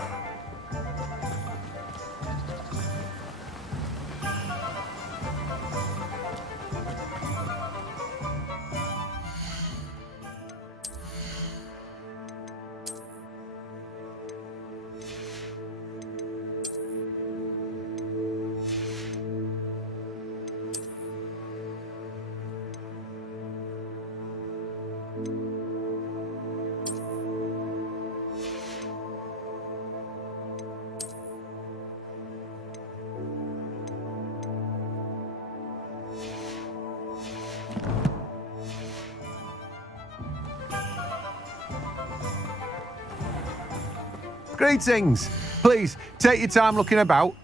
Greetings. Please, take your time looking about.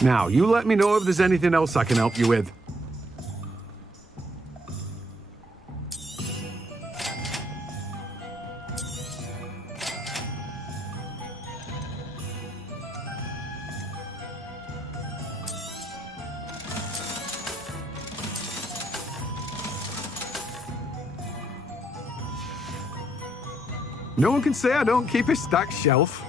Now, you let me know if there's anything else I can help you with. No one can say I don't keep a stacked shelf.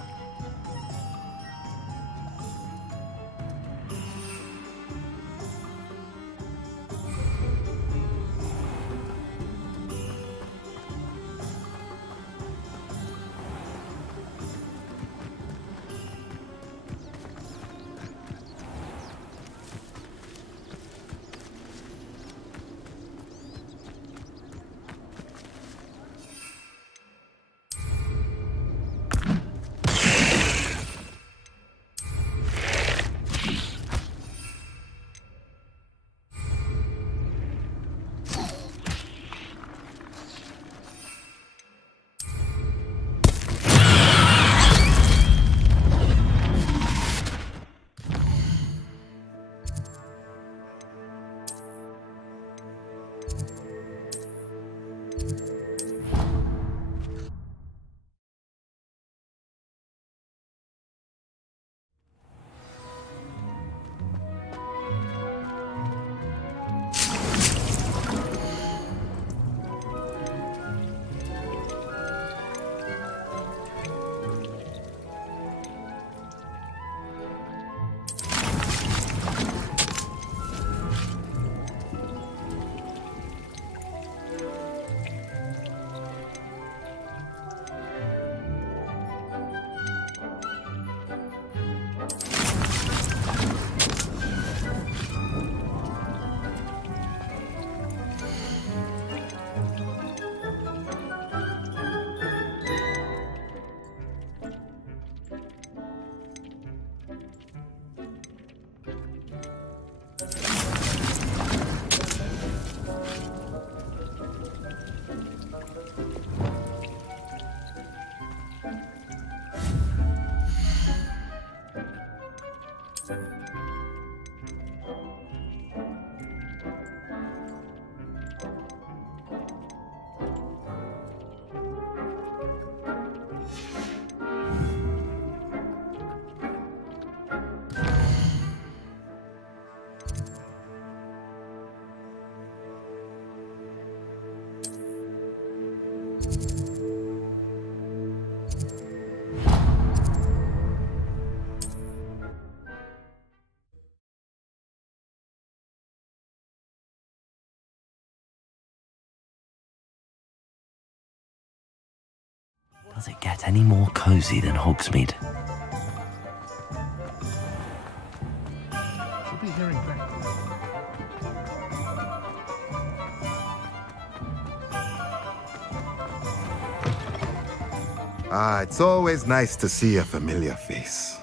Does it get any more cozy than Hogsmeade? Should be hearing back. Ah, it's always nice to see a familiar face.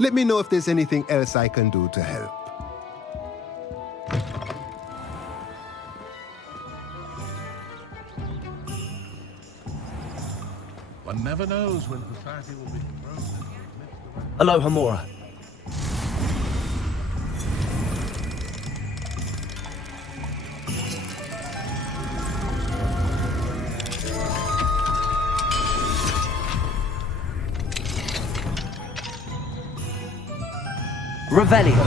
Let me know if there's anything else I can do to help. One never knows when society will be thrown. Aloha Mora. Revelio.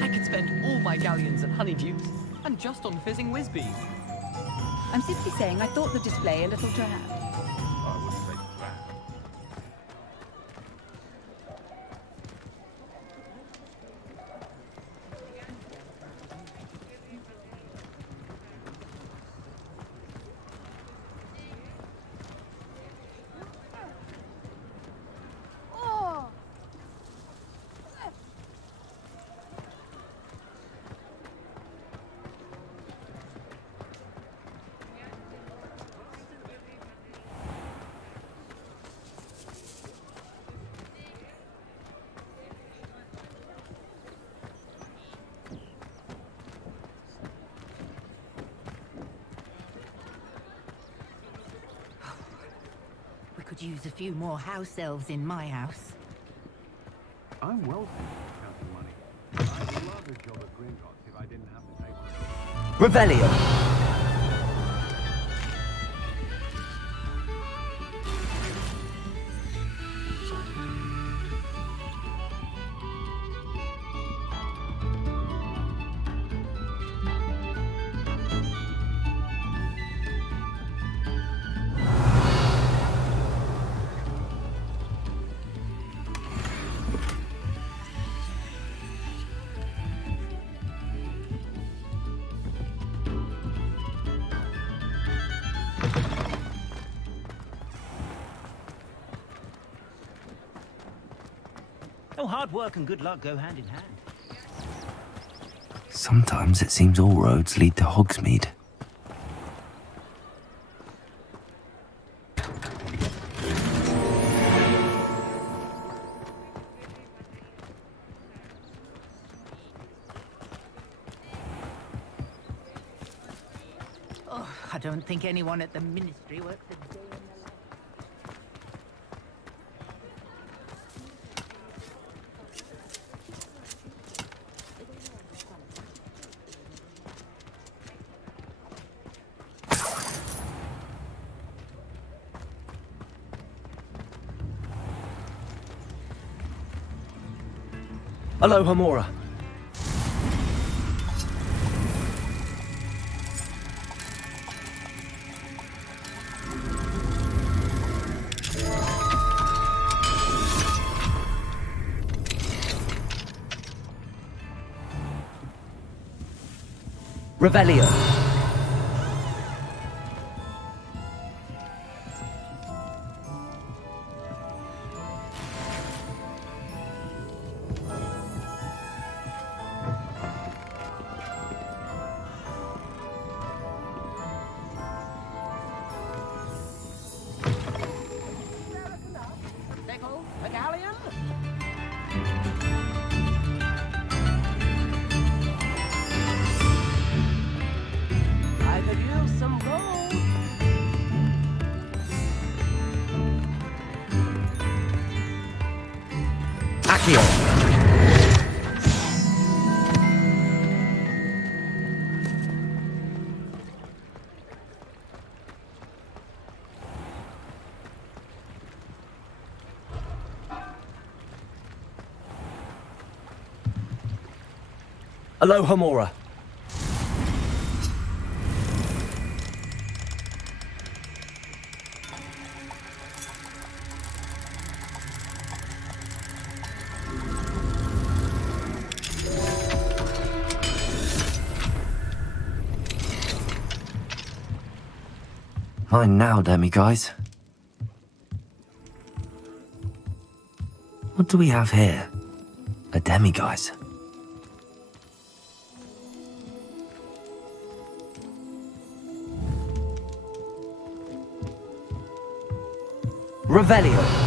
I could spend all my galleons and honeydews, and just on fizzing whizbees. I'm simply saying I thought the display a little drab. Could use a few more house elves in my house. I'm wealthy, counting money. I'd love a job at Gringotts if I didn't have to take one. Revelio. Oh, hard work and good luck go hand in hand. Sometimes it seems all roads lead to Hogsmeade. Oh, I don't think anyone at the ministry works a day in the life. Aloha Mora. Revelio. Accio. Aloha Mora. Fine now, demiguise. What do we have here? A demiguise. Revelio.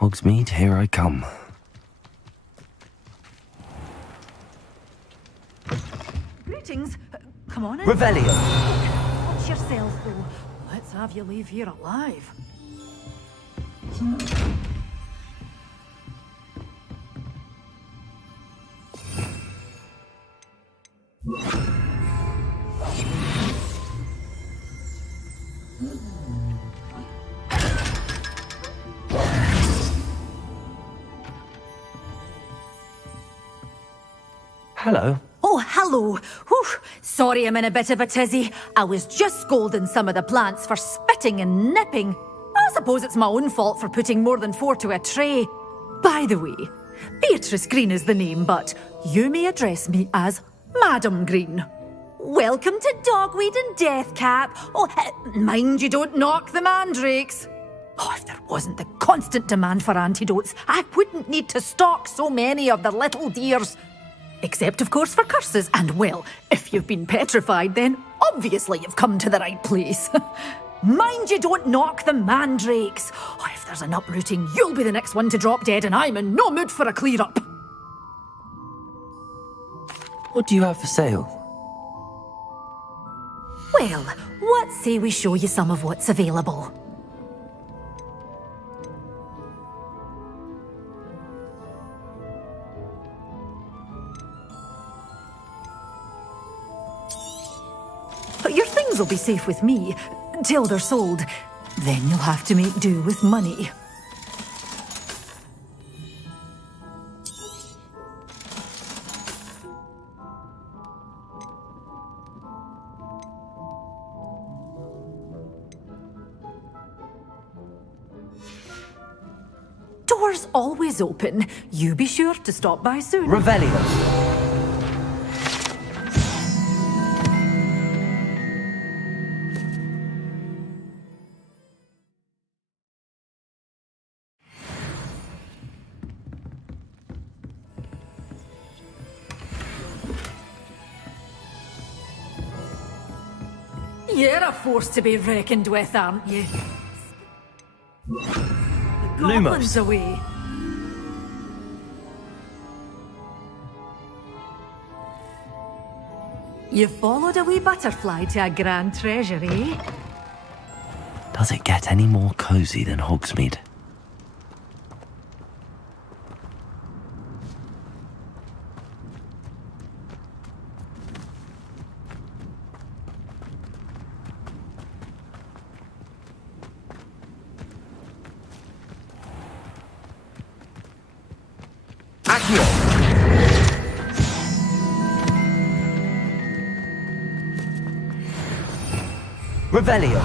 Hogsmeade, here I come. Greetings. Come on in. Revelio. Watch yourself, though. Let's have you leave here alive. Hello. Oh, hello. Whew. Sorry I'm in a bit of a tizzy. I was just scolding some of the plants for spitting and nipping. I suppose it's my own fault for putting more than 4 to a tray. By the way, Beatrice Green is the name, but you may address me as Madam Green. Welcome to Dogweed and Deathcap. Oh, mind you don't knock the mandrakes. Oh, if there wasn't the constant demand for antidotes, I wouldn't need to stock so many of the little dears. Except, of course, for curses. And, well, if you've been petrified, then obviously you've come to the right place. Mind you don't knock the mandrakes. Oh, if there's an uprooting, you'll be the next one to drop dead, and I'm in no mood for a clear-up. What do you have for sale? Well, what say we show you some of what's available? Your things will be safe with me, till they're sold. Then you'll have to make do with money. Doors always open. You be sure to stop by soon. Revelio. You're a force to be reckoned with, aren't you? The goblins away. You followed a wee butterfly to a grand treasure, eh? Does it get any more cozy than Hogsmeade? Revelio.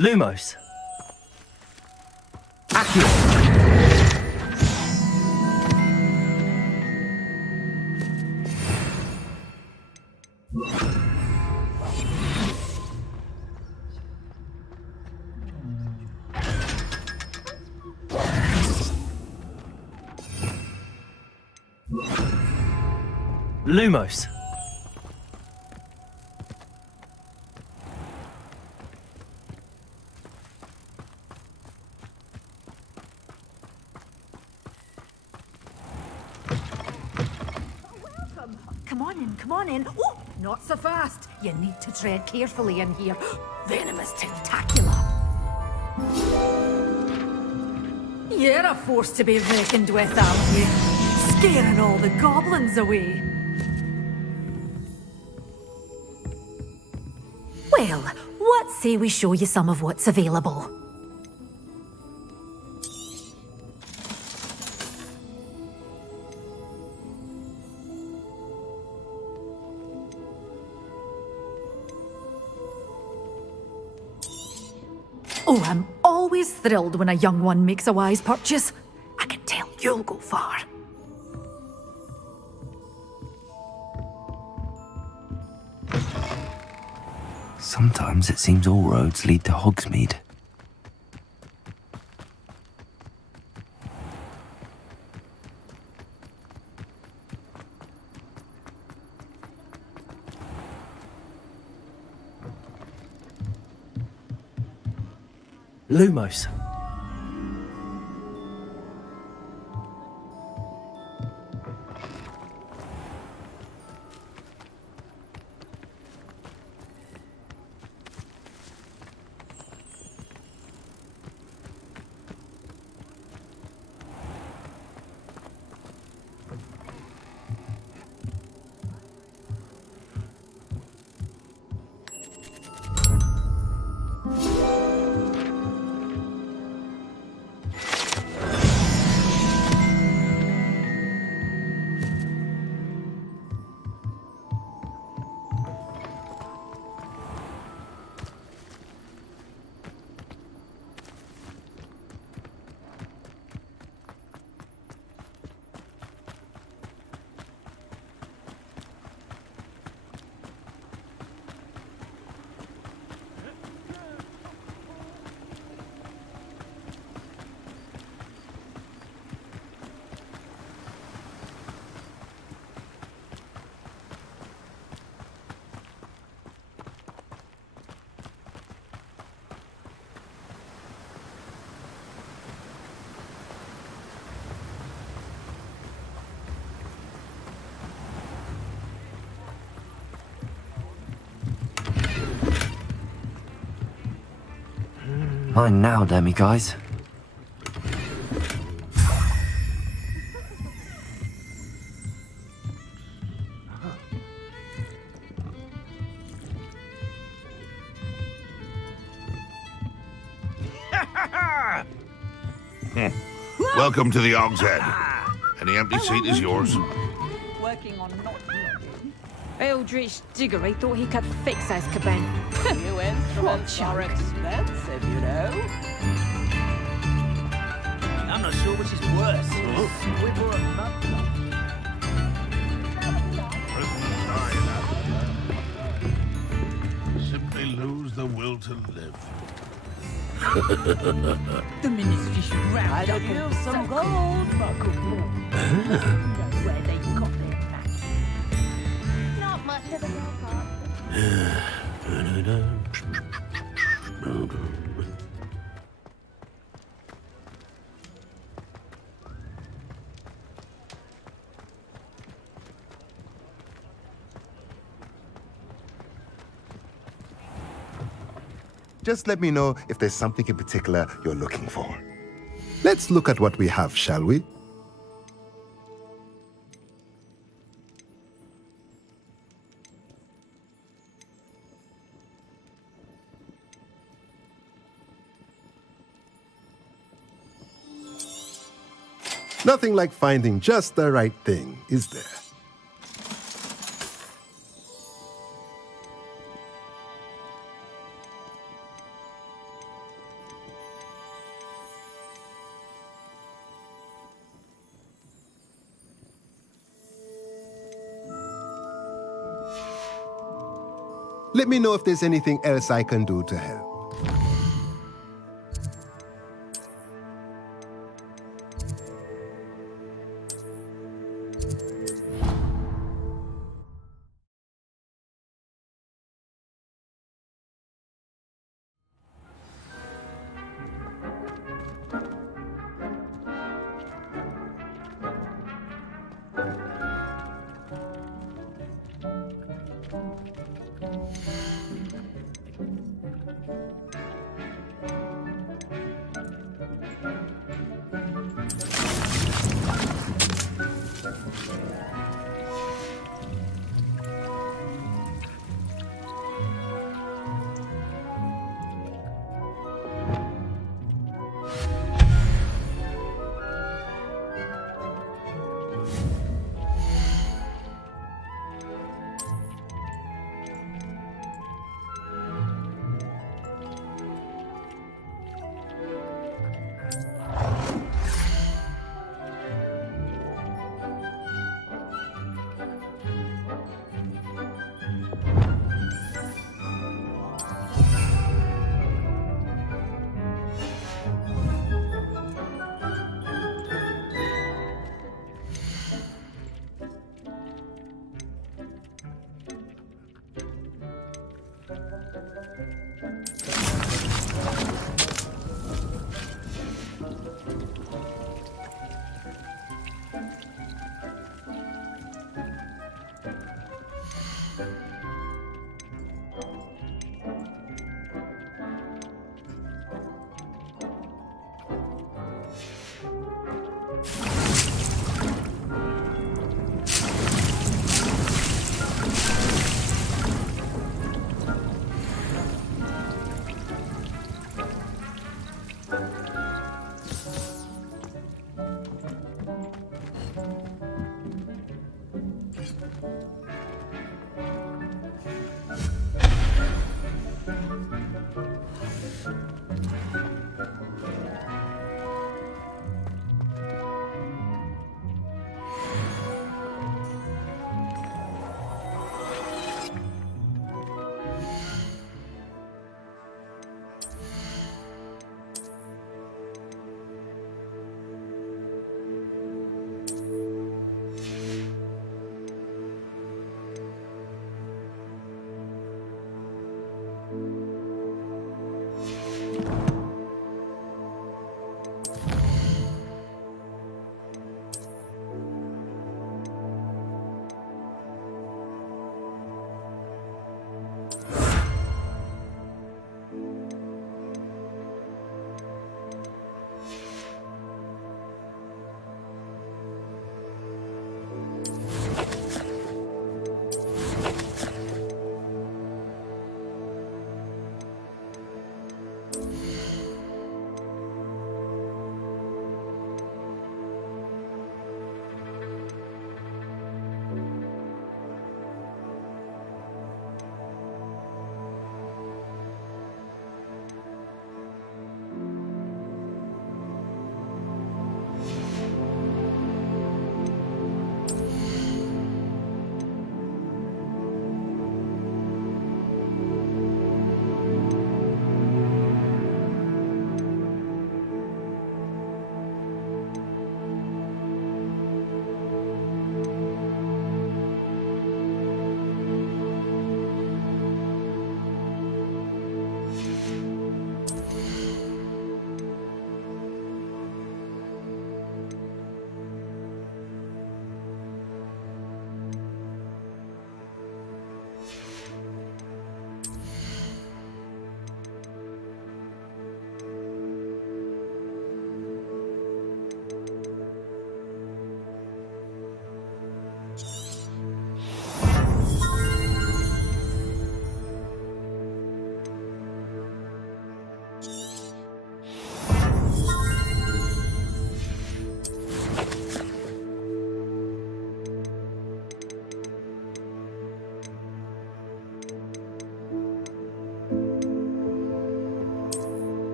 Lumos. Lumos. Come on in, come on in. Oh, not so fast. You need to tread carefully in here. Venomous tentacular. You're a force to be reckoned with, aren't you? Scaring all the goblins away. Well, what say we show you some of what's available? Oh, I'm always thrilled when a young one makes a wise purchase. I can tell you'll go far. Sometimes it seems all roads lead to Hogsmeade. Lumos. Mine now, Demi guys. Welcome to the Og's Head. Any empty seat is yours. Working on not working. Eldritch Diggory thought he could fix Azkaban. New instruments are expensive, you know. I'm not sure which is worse. Squib or a muffler. Simply lose the will to live. The ministry should round up you some gold, Muckle. where they got their magic. Not much of a go Just let me know if there's something in particular you're looking for. Let's look at what we have, shall we? Nothing like finding just the right thing, is there? Let me know if there's anything else I can do to help.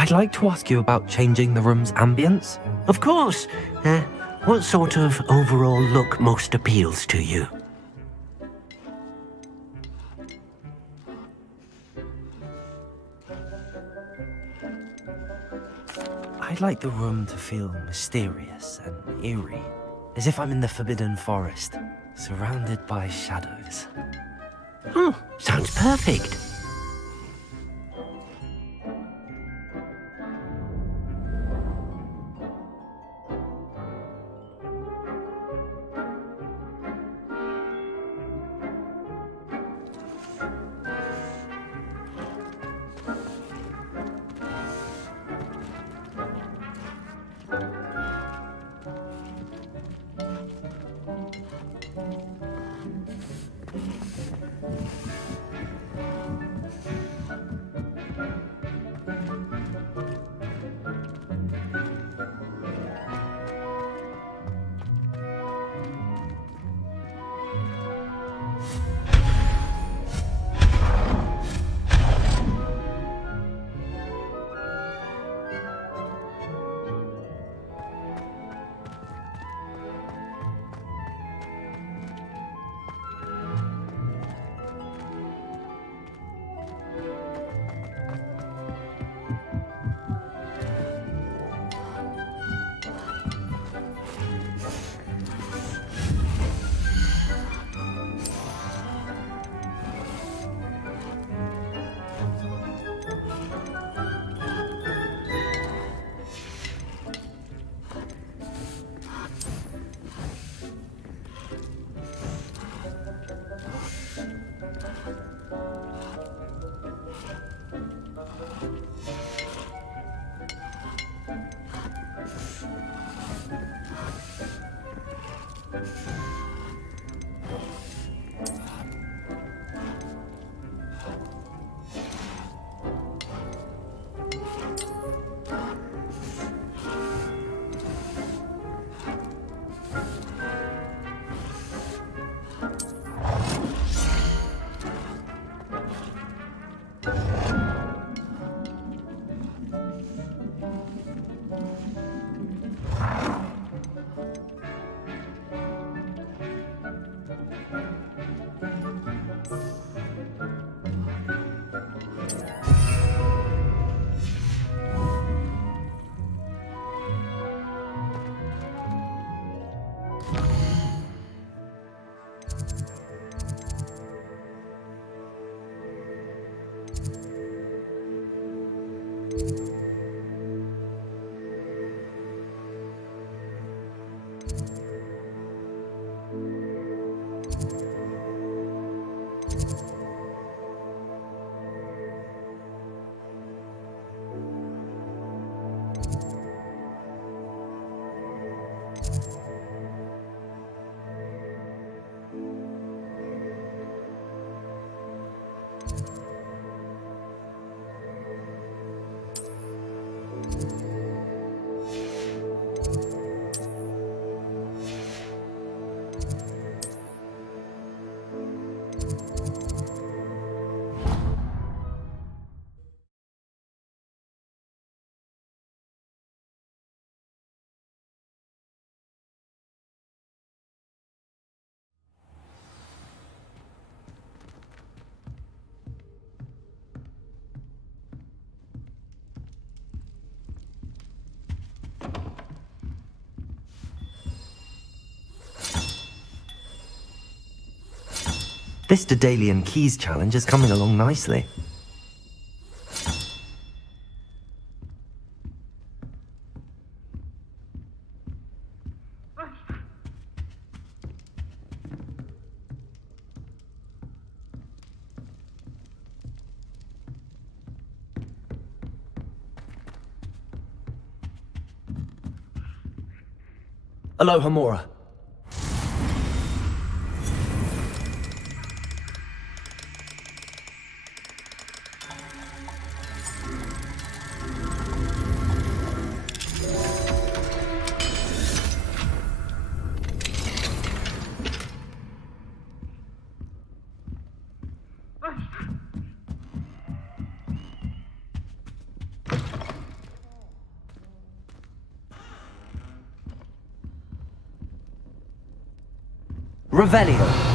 I'd like to ask you about changing the room's ambience. Of course. What sort of overall look most appeals to you? I'd like the room to feel mysterious and eerie, as if I'm in the Forbidden Forest, surrounded by shadows. Oh, sounds perfect. This Daedalian Keys challenge is coming along nicely. Aloha Mora. Revelio.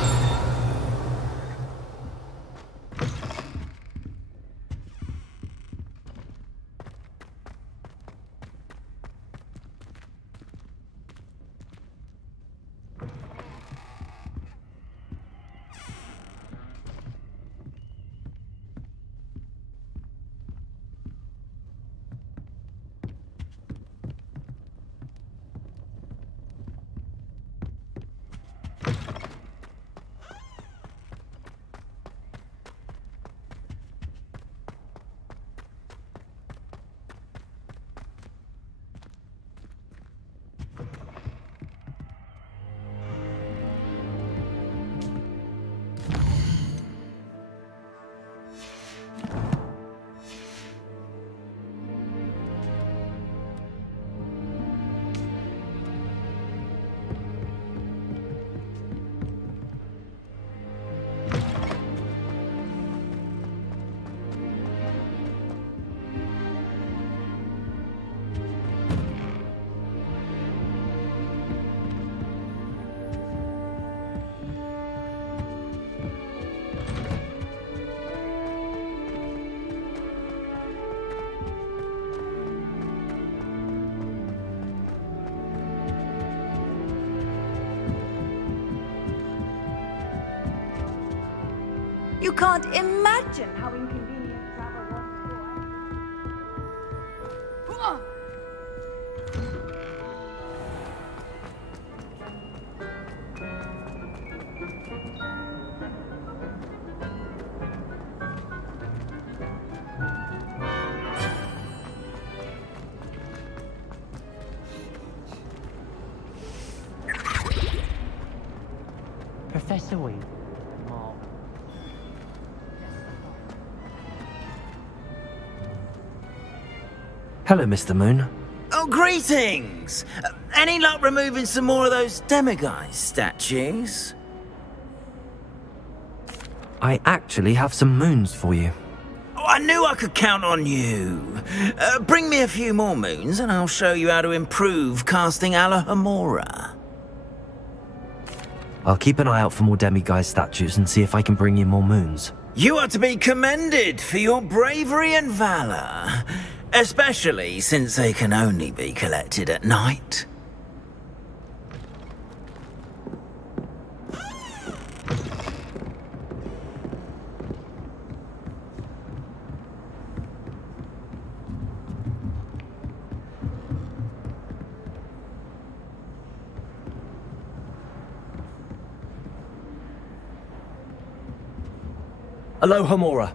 You can't imagine how inconvenient travel was before. Professor Weed. Hello, Mr. Moon. Oh, greetings! Any luck removing some more of those demiguise statues? I actually have some moons for you. Oh, I knew I could count on you. Bring me a few more moons and I'll show you how to improve casting Alohomora. I'll keep an eye out for more demiguise statues and see if I can bring you more moons. You are to be commended for your bravery and valor. Especially since they can only be collected at night. Alohomora.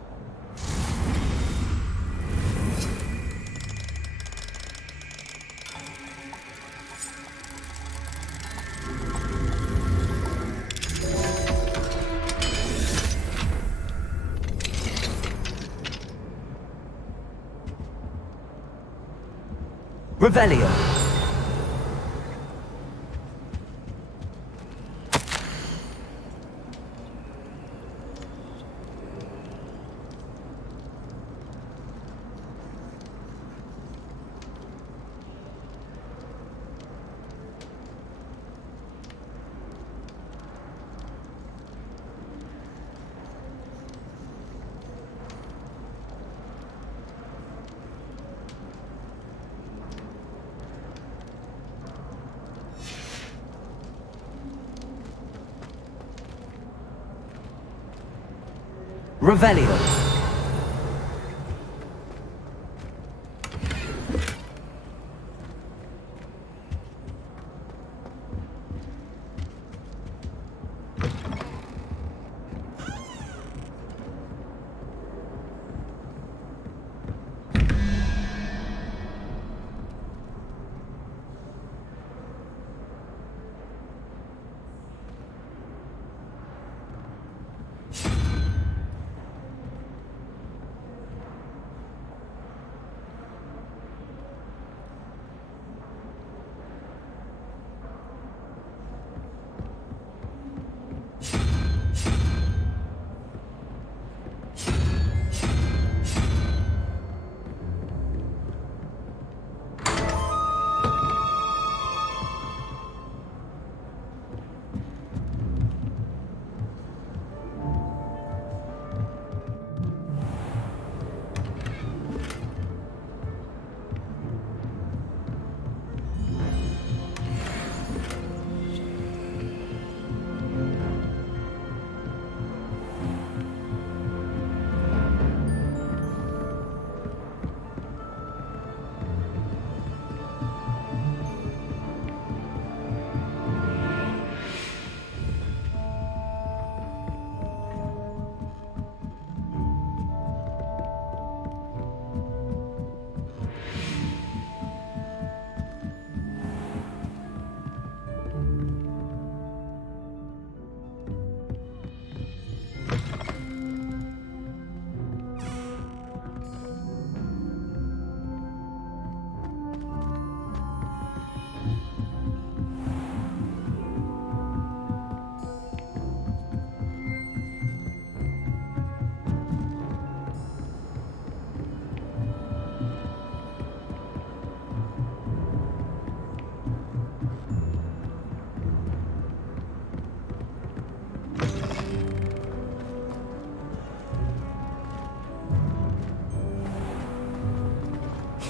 Revelio. Revelio.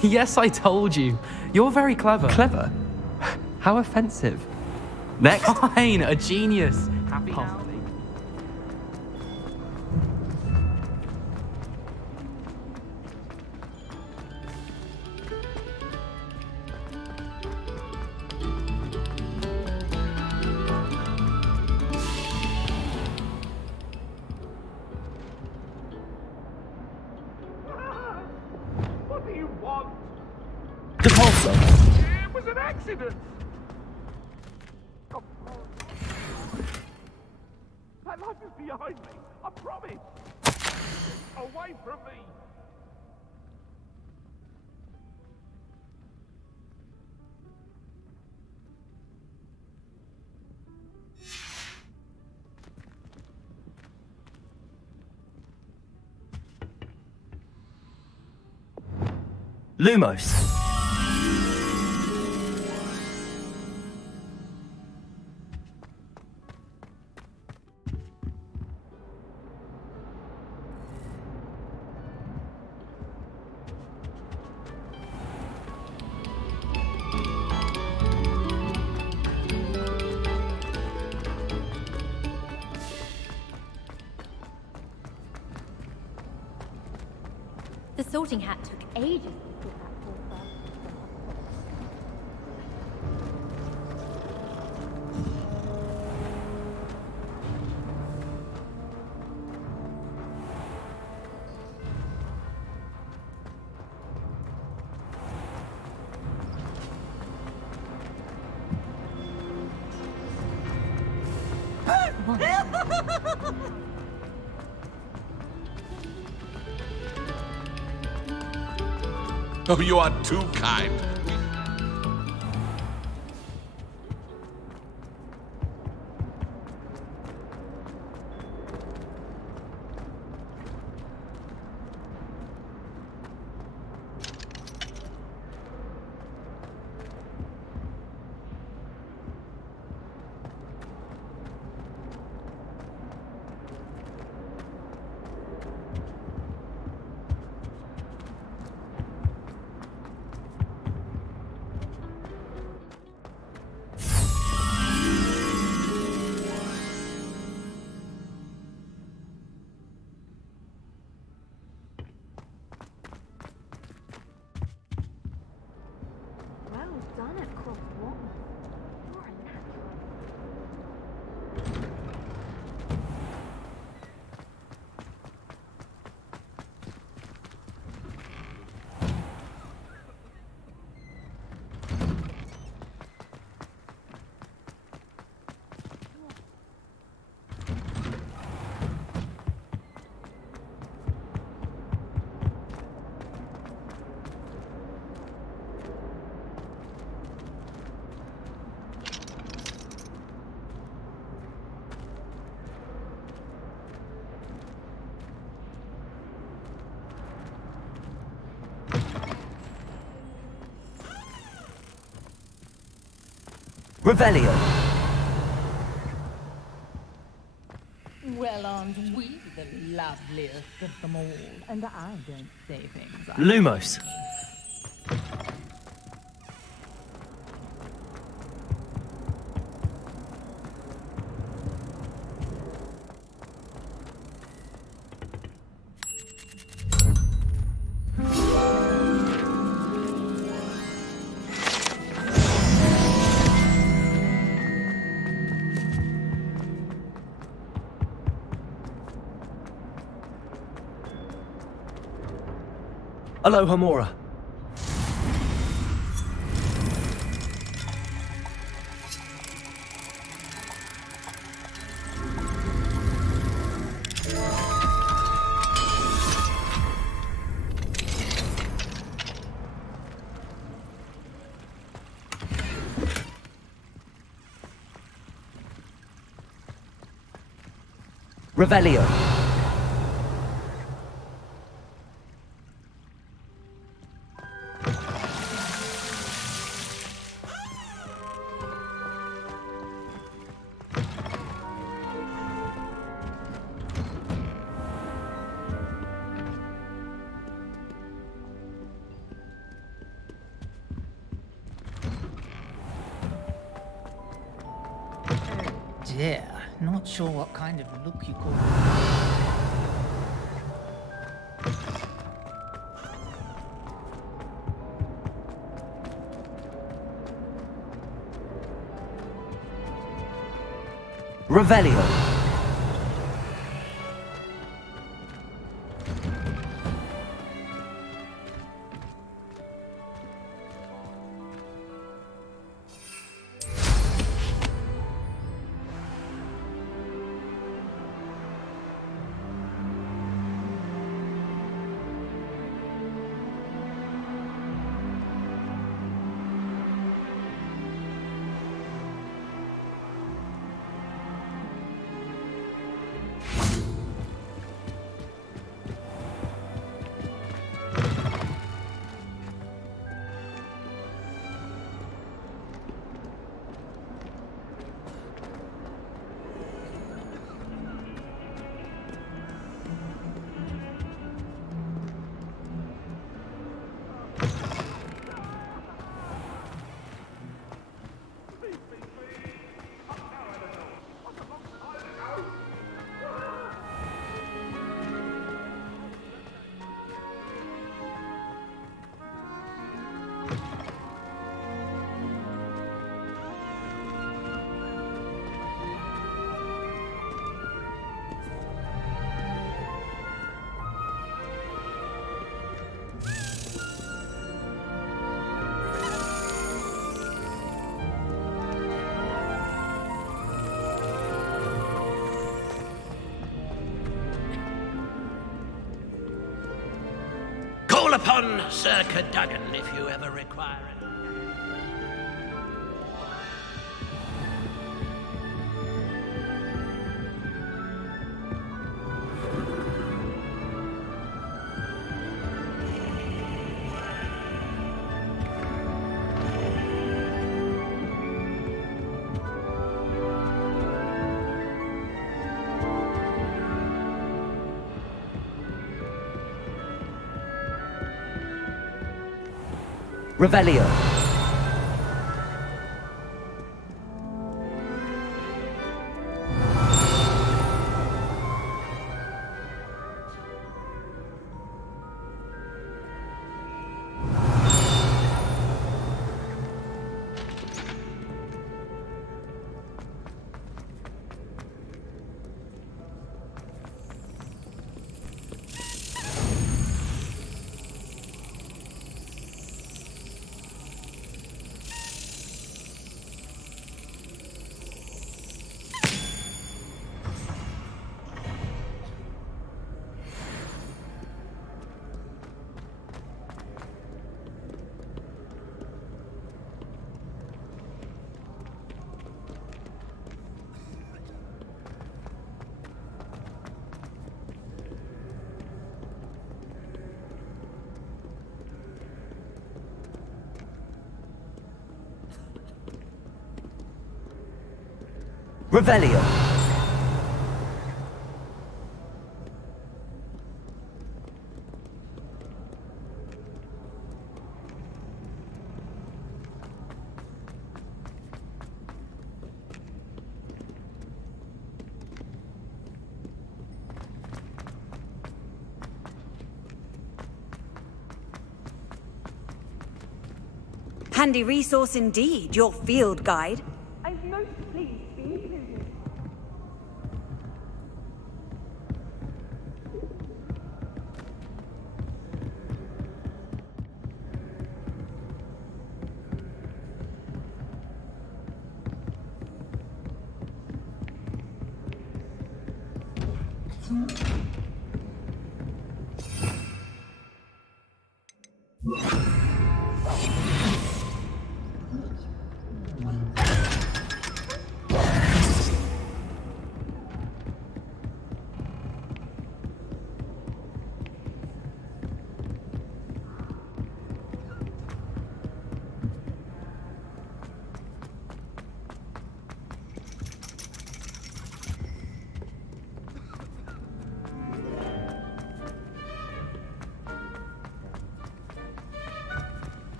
Yes, I told you. You're very clever. Clever? How offensive. Next. Fine, a genius. Happy now? What do you want? Depulso. It was an accident. My life is behind me. I promise. Away from me. Lumos. The sorting hat took ages to get that full first. Oh, you are too kind. Well done at Cross One. You're a natural. Revelio. Well, aren't we the loveliest of them all? And I don't say things. Lumos. Alohomora. Revelio. dear. Not sure what kind of look you call Revelio. Call upon Sir Cadogan if you ever require it. Revelio. Revelio. Handy resource indeed, your field guide. I'm most pleased to be included.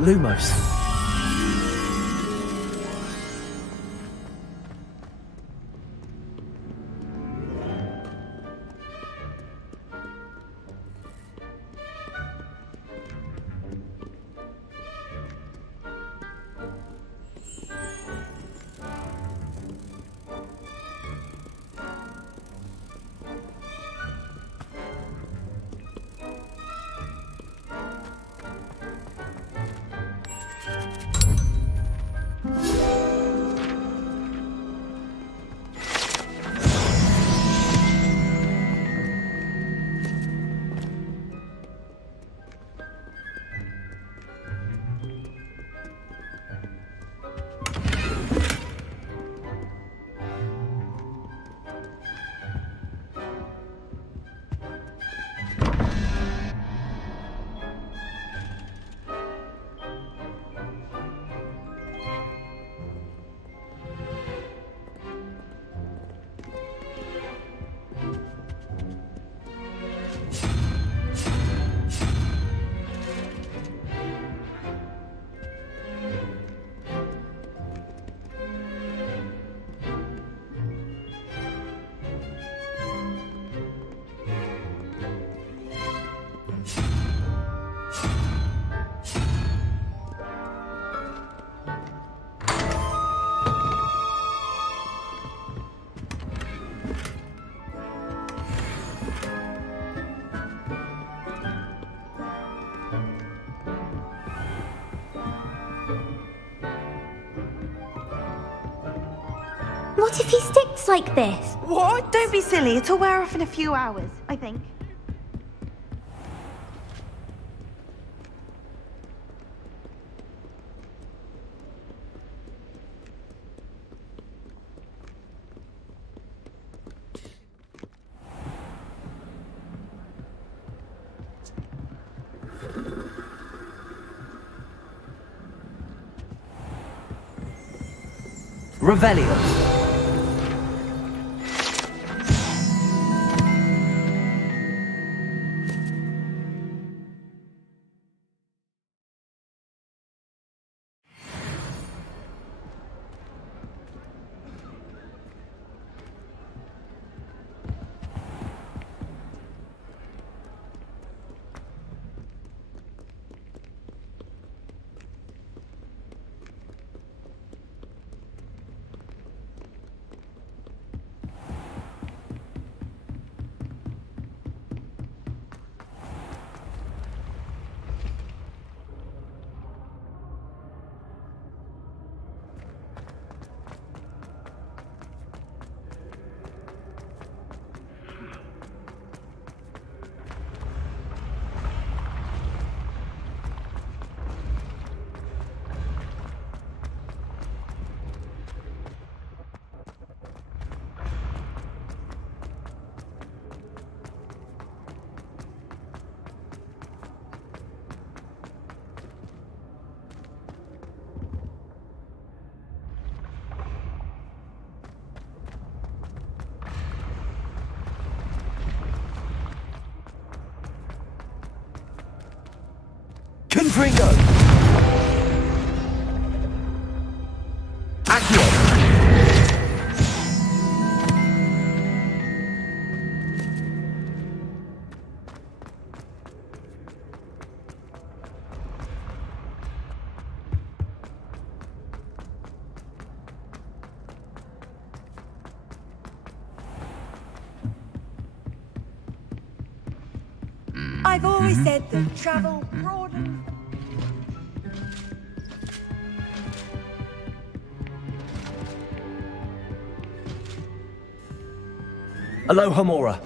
Lumos. What if he sticks like this? What? Don't be silly. It'll wear off in a few hours, I think. Revelio. Confringo! Accio! I've always said that travel broadens. Alohomora.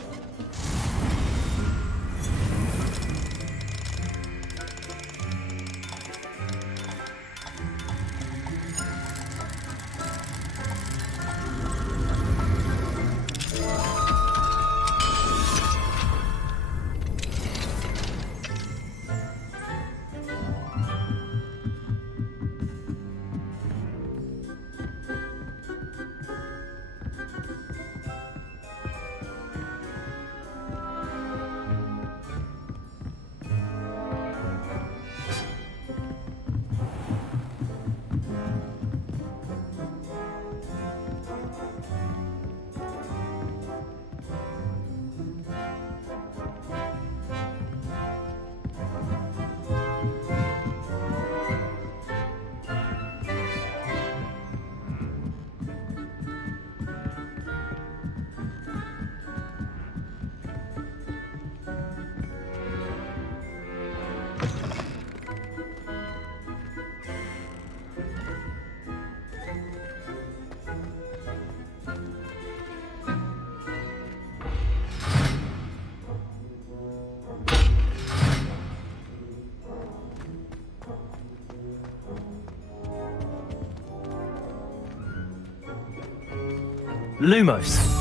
Lumos.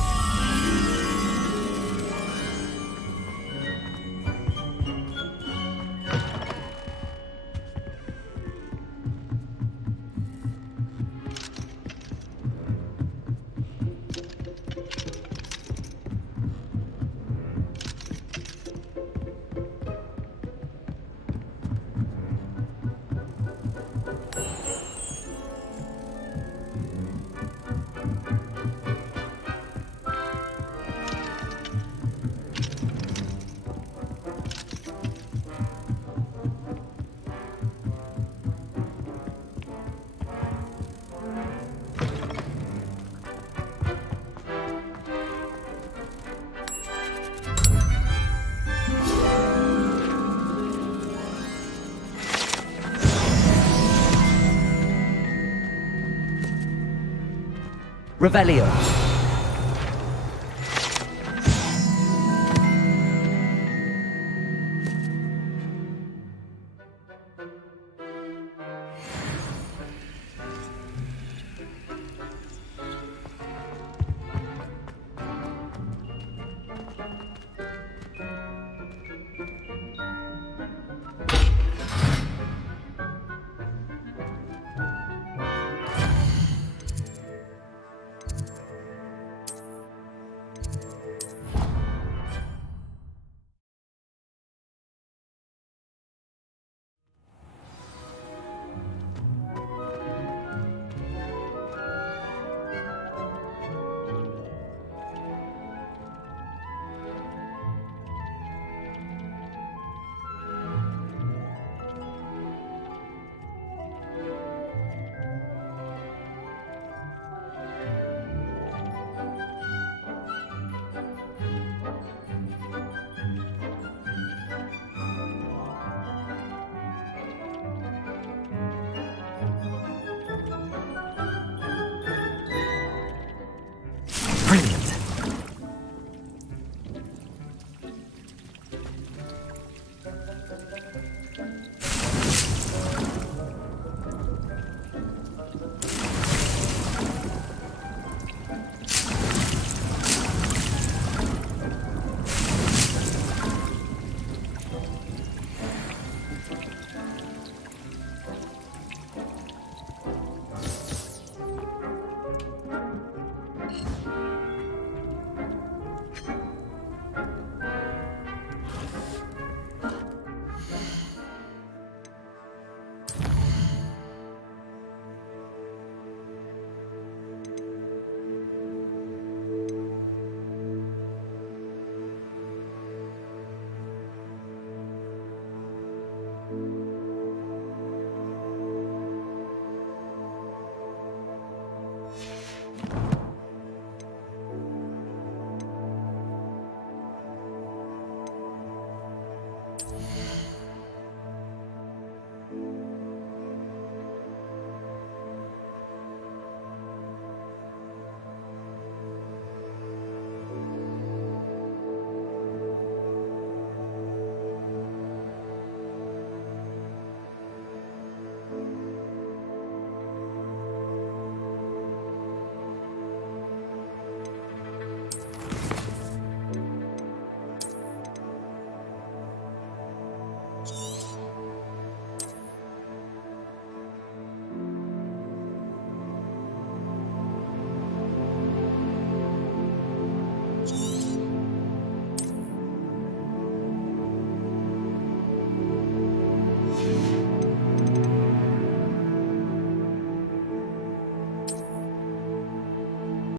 Revelio.